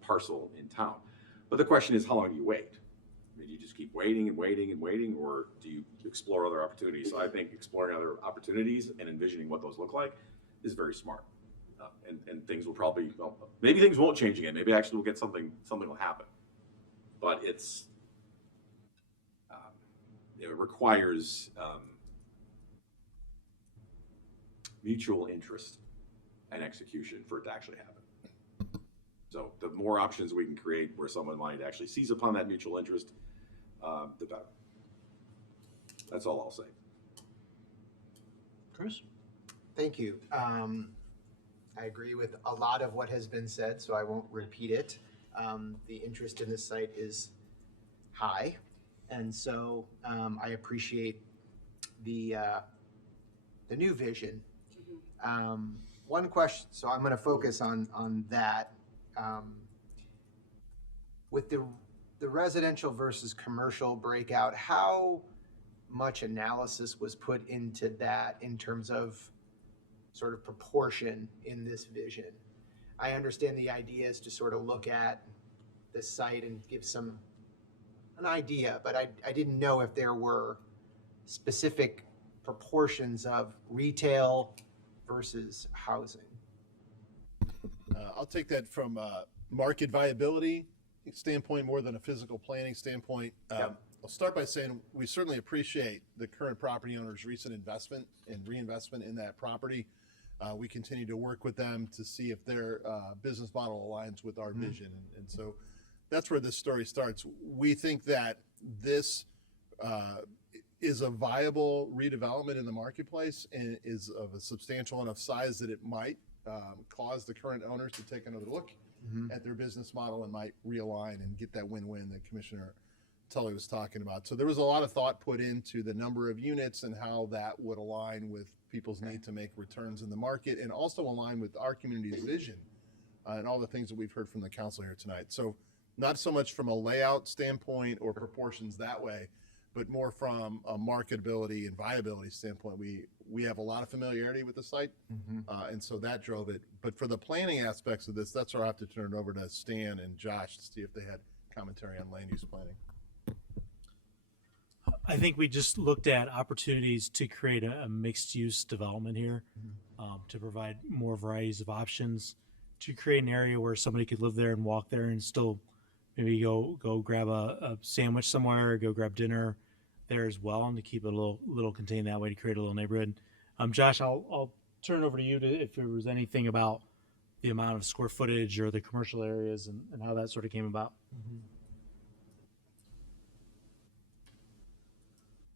parcel in town. But the question is, how long do you wait? I mean, do you just keep waiting and waiting and waiting, or do you explore other opportunities? So I think exploring other opportunities and envisioning what those look like is very smart. And things will probably, well, maybe things won't change again. Maybe actually we'll get something will happen. But it's, it requires mutual interest and execution for it to actually happen. So the more options we can create where someone might actually seize upon that mutual interest, the better. That's all I'll say. Chris? Thank you. I agree with a lot of what has been said, so I won't repeat it. The interest in this site is high, and so I appreciate the new vision. One question, so I'm going to focus on that. With the residential versus commercial breakout, how much analysis was put into that in terms of sort of proportion in this vision? I understand the idea is to sort of look at the site and give an idea, but I didn't know if there were specific proportions of retail versus housing. I'll take that from a market viability standpoint more than a physical planning standpoint. I'll start by saying we certainly appreciate the current property owner's recent investment and reinvestment in that property. We continue to work with them to see if their business model aligns with our vision. And so that's where this story starts. We think that this is a viable redevelopment in the marketplace and is of a substantial enough size that it might cause the current owners to take another look at their business model and might realign and get that win-win that Commissioner Tully was talking about. So there was a lot of thought put into the number of units and how that would align with people's need to make returns in the market, and also align with our community's vision and all the things that we've heard from the council here tonight. So not so much from a layout standpoint or proportions that way, but more from a marketability and viability standpoint. We have a lot of familiarity with the site, and so that drove it. But for the planning aspects of this, that's where I have to turn it over to Stan and Josh to see if they had commentary on land use planning. I think we just looked at opportunities to create a mixed-use development here, to provide more varieties of options, to create an area where somebody could live there and walk there and still maybe go grab a sandwich somewhere, or go grab dinner there as well, and to keep it a little contained that way, to create a little neighborhood. Josh, I'll turn it over to you if there was anything about the amount of square footage or the commercial areas and how that sort of came about.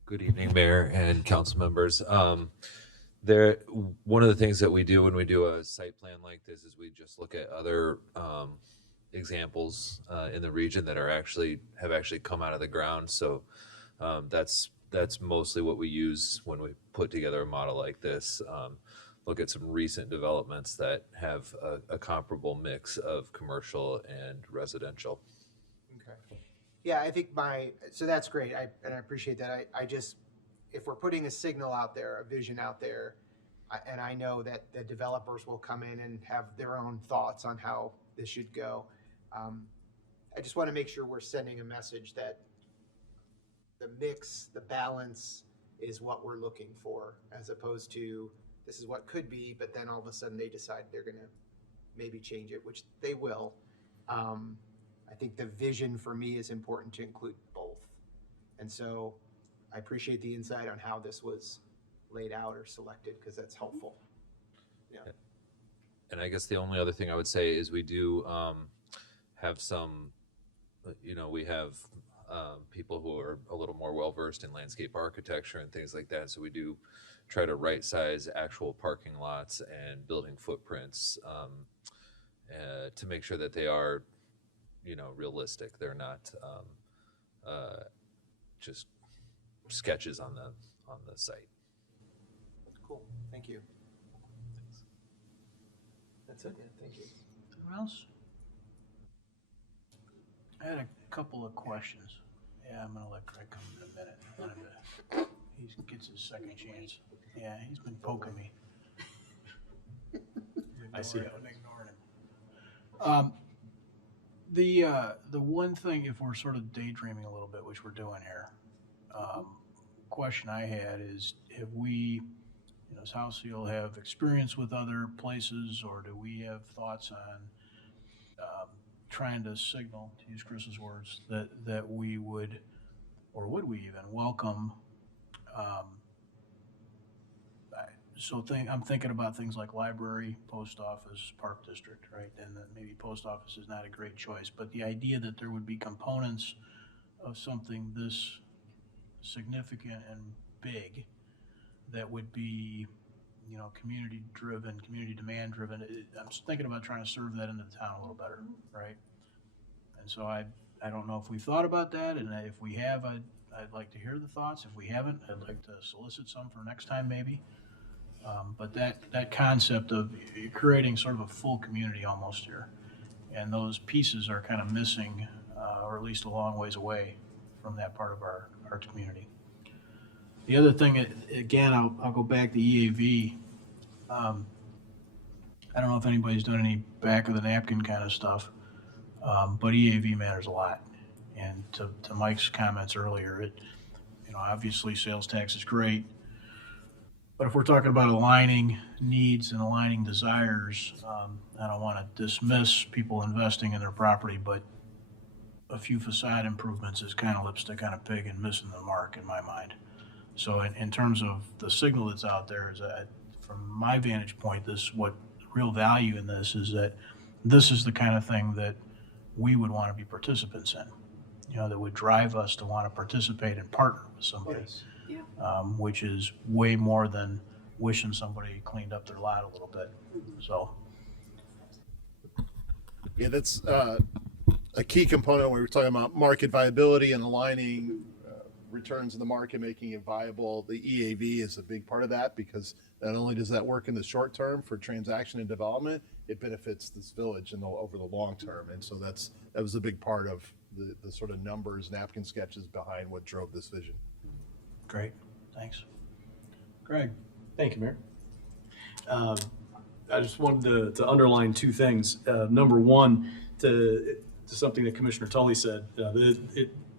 Good evening, Mayor and council members. One of the things that we do when we do a site plan like this is we just look at other examples in the region that have actually come out of the ground. So that's mostly what we use when we put together a model like this. Look at some recent developments that have a comparable mix of commercial and residential. Okay. Yeah, I think so that's great. I appreciate that. I just, if we're putting a signal out there, a vision out there, and I know that the developers will come in and have their own thoughts on how this should go, I just want to make sure we're sending a message that the mix, the balance is what we're looking for, as opposed to this is what could be, but then all of a sudden they decide they're going to maybe change it, which they will. I think the vision for me is important to include both. And so I appreciate the insight on how this was laid out or selected, because that's helpful. Yeah. And I guess the only other thing I would say is we do have some, we have people who are a little more well-versed in landscape architecture and things like that. So we do try to right-size actual parking lots and building footprints to make sure that they are, realistic. They're not just sketches on the site. Cool. Thank you. That's it. Yeah, thank you. Anyone else? I had a couple of questions. Yeah, I'm gonna let Craig come in a minute. He gets his second chance. Yeah, he's been poking me. I see. I'm ignoring him. The one thing, if we're sort of daydreaming a little bit, which we're doing here, question I had is, have we, does House Seal have experience with other places, or do we have thoughts on trying to signal, to use Chris's words, that we would, or would we even welcome? I'm thinking about things like library, post office, park district, right? And that maybe post office is not a great choice, but the idea that there would be components of something this significant and big that would be, community driven, community demand driven. I'm just thinking about trying to serve that into the town a little better, right? And so I don't know if we've thought about that, and if we have, I'd like to hear the thoughts. If we haven't, I'd like to solicit some for next time maybe. But that concept of creating sort of a full community almost here, and those pieces are kind of missing, or at least a long ways away from that part of our community. The other thing, again, I'll go back to EAV. I don't know if anybody's done any back of the napkin kind of stuff, but EAV matters a lot. And to Mike's comments earlier, obviously sales tax is great, but if we're talking about aligning needs and aligning desires, I don't want to dismiss people investing in their property, but a few facade improvements is kind of lipstick on a pig and missing the mark in my mind. So in terms of the signal that's out there, is that from my vantage point, what real value in this is that this is the kind of thing that we would want to be participants in, that would drive us to want to participate and partner with somebody, which is way more than wishing somebody cleaned up their lot a little bit. So. Yeah, that's a key component when we were talking about market viability and aligning returns in the market, making it viable. The EAV is a big part of that, because not only does that work in the short term for transaction and development, it benefits this village over the long term. And so that was a big part of the sort of numbers, napkin sketches behind what drove this vision. Great, thanks. Greg. Thank you, Mayor. I just wanted to underline two things. Number one, to something that Commissioner Tully said,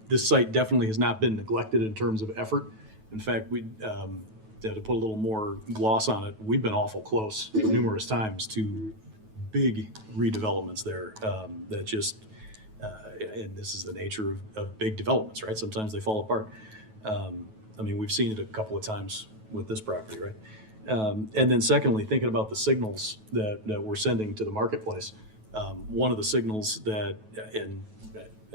this site definitely has not been neglected in terms of effort. In fact, to put a little more gloss on it, we've been awful close numerous times to big redevelopments there that just, and this is the nature of big developments, right? Sometimes they fall apart. We've seen it a couple of times with this property, right? And then secondly, thinking about the signals that we're sending to the marketplace, one of the signals that, and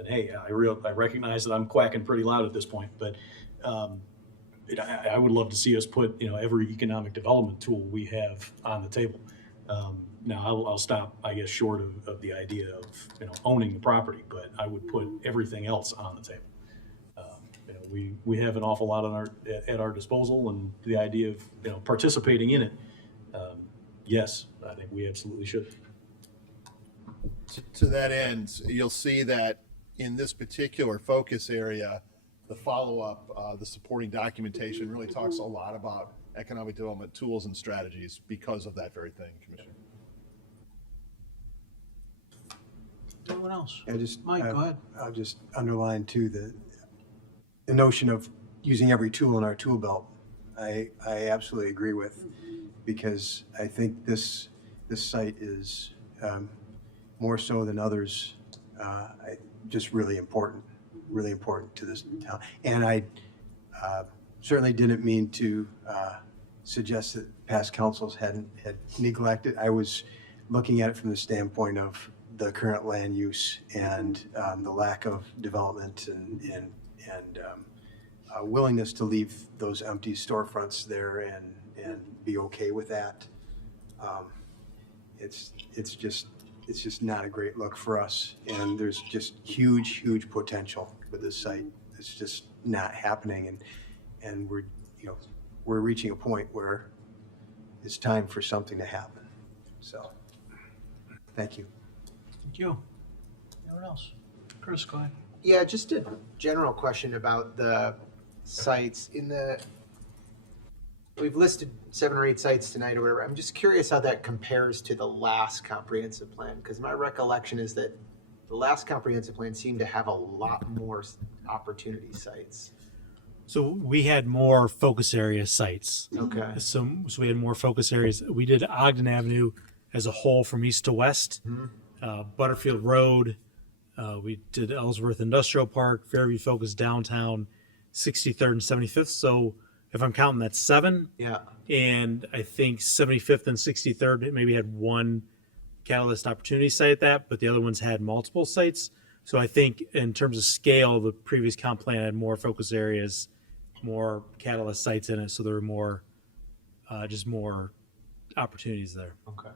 hey, I recognize that I'm quacking pretty loud at this point, but I would love to see us put every economic development tool we have on the table. Now I'll stop, I guess, short of the idea of owning the property, but I would put everything else on the table. We have an awful lot at our disposal, and the idea of participating in it, yes, I think we absolutely should. To that end, you'll see that in this particular focus area, the follow-up, the supporting documentation really talks a lot about economic development tools and strategies because of that very thing, Commissioner. Anyone else? I just. Mike, go ahead. I'll just underline too, the notion of using every tool in our tool belt. I absolutely agree with, because I think this site is more so than others, just really important to this town. And I certainly didn't mean to suggest that past councils had neglected. I was looking at it from the standpoint of the current land use and the lack of development and willingness to leave those empty storefronts there and be okay with that. It's just not a great look for us, and there's just huge potential with this site. It's just not happening, and we're reaching a point where it's time for something to happen. So, thank you. Thank you. Anyone else? Chris, go ahead. Yeah, just a general question about the sites we've listed 7 or 8 sites tonight or whatever. I'm just curious how that compares to the last comprehensive plan, because my recollection is that the last comprehensive plan seemed to have a lot more opportunity sites. So we had more focus area sites. Okay. So we had more focus areas. We did Ogden Avenue as a whole from east to west, Butterfield Road. We did Ellsworth Industrial Park, Fairview Focus Downtown, 63rd and 75th. So if I'm counting, that's 7. Yeah. And I think 75th and 63rd maybe had one Catalyst opportunity site at that, but the other ones had multiple sites. So I think in terms of scale, the previous comp plan had more focus areas, more Catalyst sites in it. So there were more, just more opportunities there. Okay.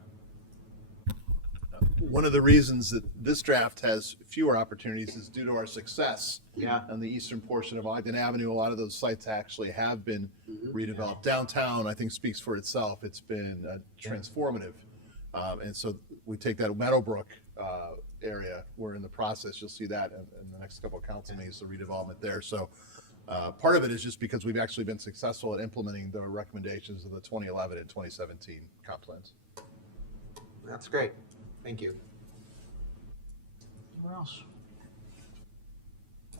One of the reasons that this draft has fewer opportunities is due to our success on the eastern portion of Ogden Avenue. A lot of those sites actually have been redeveloped. Downtown, I think, speaks for itself. It's been transformative. And so we take that Meadowbrook area. We're in the process. You'll see that in the next couple of council meetings, the redevelopment there. So part of it is just because we've actually been successful at implementing the recommendations of the 2011 and 2017 comp plans. That's great. Thank you. Anyone else?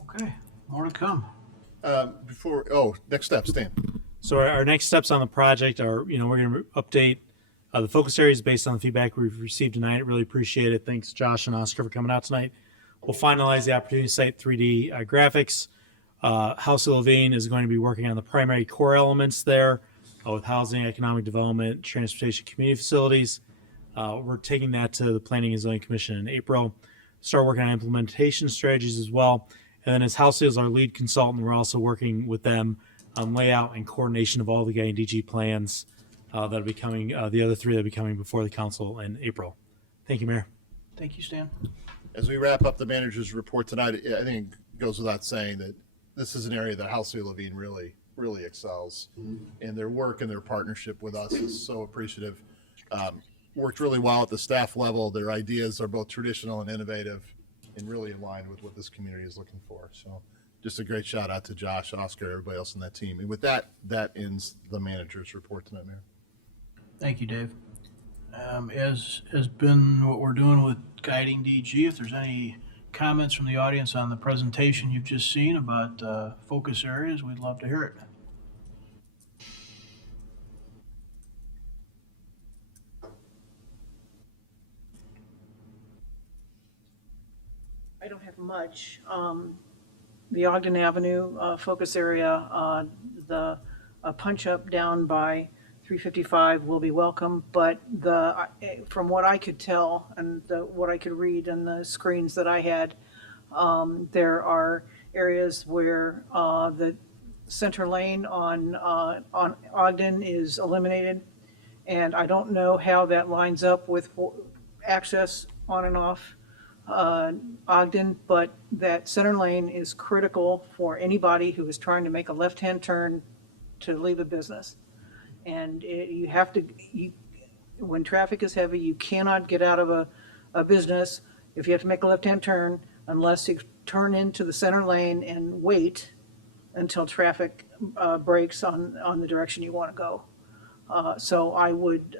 Okay, more to come. Next step, Stan. So our next steps on the project are, we're going to update the focus areas based on the feedback we've received tonight. Really appreciate it. Thanks, Josh and Oscar, for coming out tonight. We'll finalize the opportunity site 3D graphics. House of Levine is going to be working on the primary core elements there with housing, economic development, transportation, community facilities. We're taking that to the Planning and Zoning Commission in April. Start working on implementation strategies as well. And then as House is our lead consultant, we're also working with them on layout and coordination of all the guiding DG plans that'll be coming, the other 3 that'll be coming before the council in April. Thank you, Mayor. Thank you, Stan. As we wrap up the manager's report tonight, I think it goes without saying that this is an area that House of Levine really excels. And their work and their partnership with us is so appreciative. Worked really well at the staff level. Their ideas are both traditional and innovative and really in line with what this community is looking for. So just a great shout out to Josh, Oscar, everybody else on that team. And with that ends the manager's report tonight, Mayor. Thank you, Dave. As has been what we're doing with guiding DG, if there's any comments from the audience on the presentation you've just seen about focus areas, we'd love to hear it. I don't have much. The Ogden Avenue focus area, the punch up down by 355 will be welcome, but from what I could tell and what I could read in the screens that I had, there are areas where the center lane on Ogden is eliminated, and I don't know how that lines up with access on and off Ogden, but that center lane is critical for anybody who is trying to make a left-hand turn to leave a business. And when traffic is heavy, you cannot get out of a business if you have to make a left-hand turn unless you turn into the center lane and wait until traffic breaks on the direction you want to go. So I would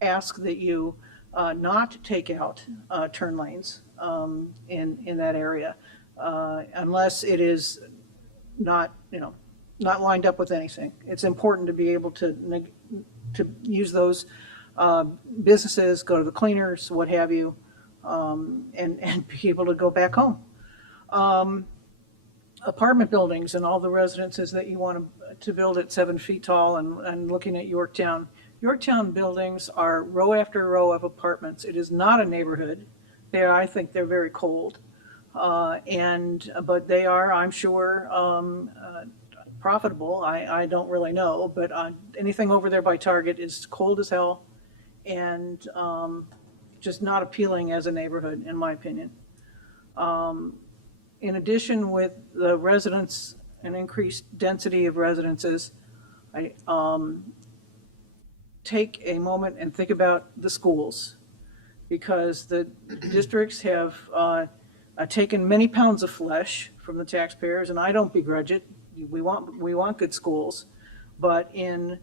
ask that you not take out turn lanes in that area unless it is not, not lined up with anything. It's important to be able to use those businesses, go to the cleaners, what have you, and be able to go back home. Apartment buildings and all the residences that you want to build at 7 feet tall and looking at Yorktown. Yorktown buildings are row after row of apartments. It is not a neighborhood. I think they're very cold. But they are, I'm sure, profitable. I don't really know, but anything over there by Target is cold as hell and just not appealing as a neighborhood, in my opinion. In addition, with the residents, an increased density of residences, I take a moment and think about the schools, because the districts have taken many pounds of flesh from the taxpayers, and I don't begrudge it. We want good schools, but in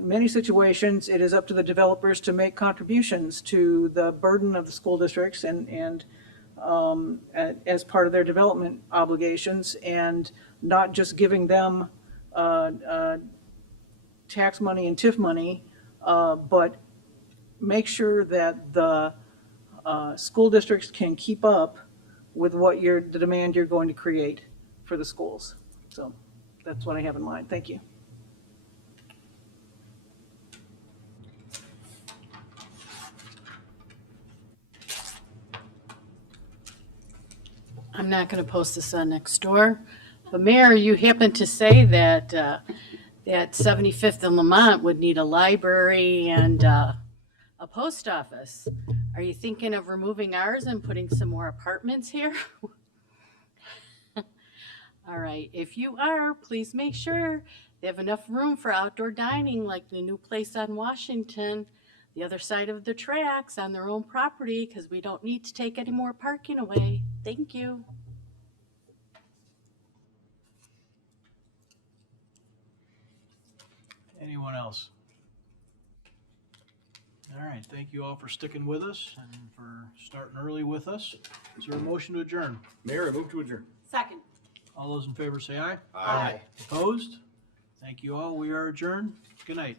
many situations, it is up to the developers to make contributions to the burden of the school districts and as part of their development obligations, and not just giving them tax money and TIF money, but make sure that the school districts can keep up with the demand you're going to create for the schools. So that's what I have in mind. Thank you. I'm not going to post this on Nextdoor, but Mayor, you happened to say that that 75th and Lamont would need a library and a post office. Are you thinking of removing ours and putting some more apartments here? All right, if you are, please make sure they have enough room for outdoor dining like the new place on Washington, the other side of the tracks on their own property, because we don't need to take any more parking away. Thank you. Anyone else? All right, thank you all for sticking with us and for starting early with us. Is there a motion to adjourn? Mayor, I move to adjourn. Second. All those in favor say aye. Aye. Opposed? Thank you all. We are adjourned. Good night.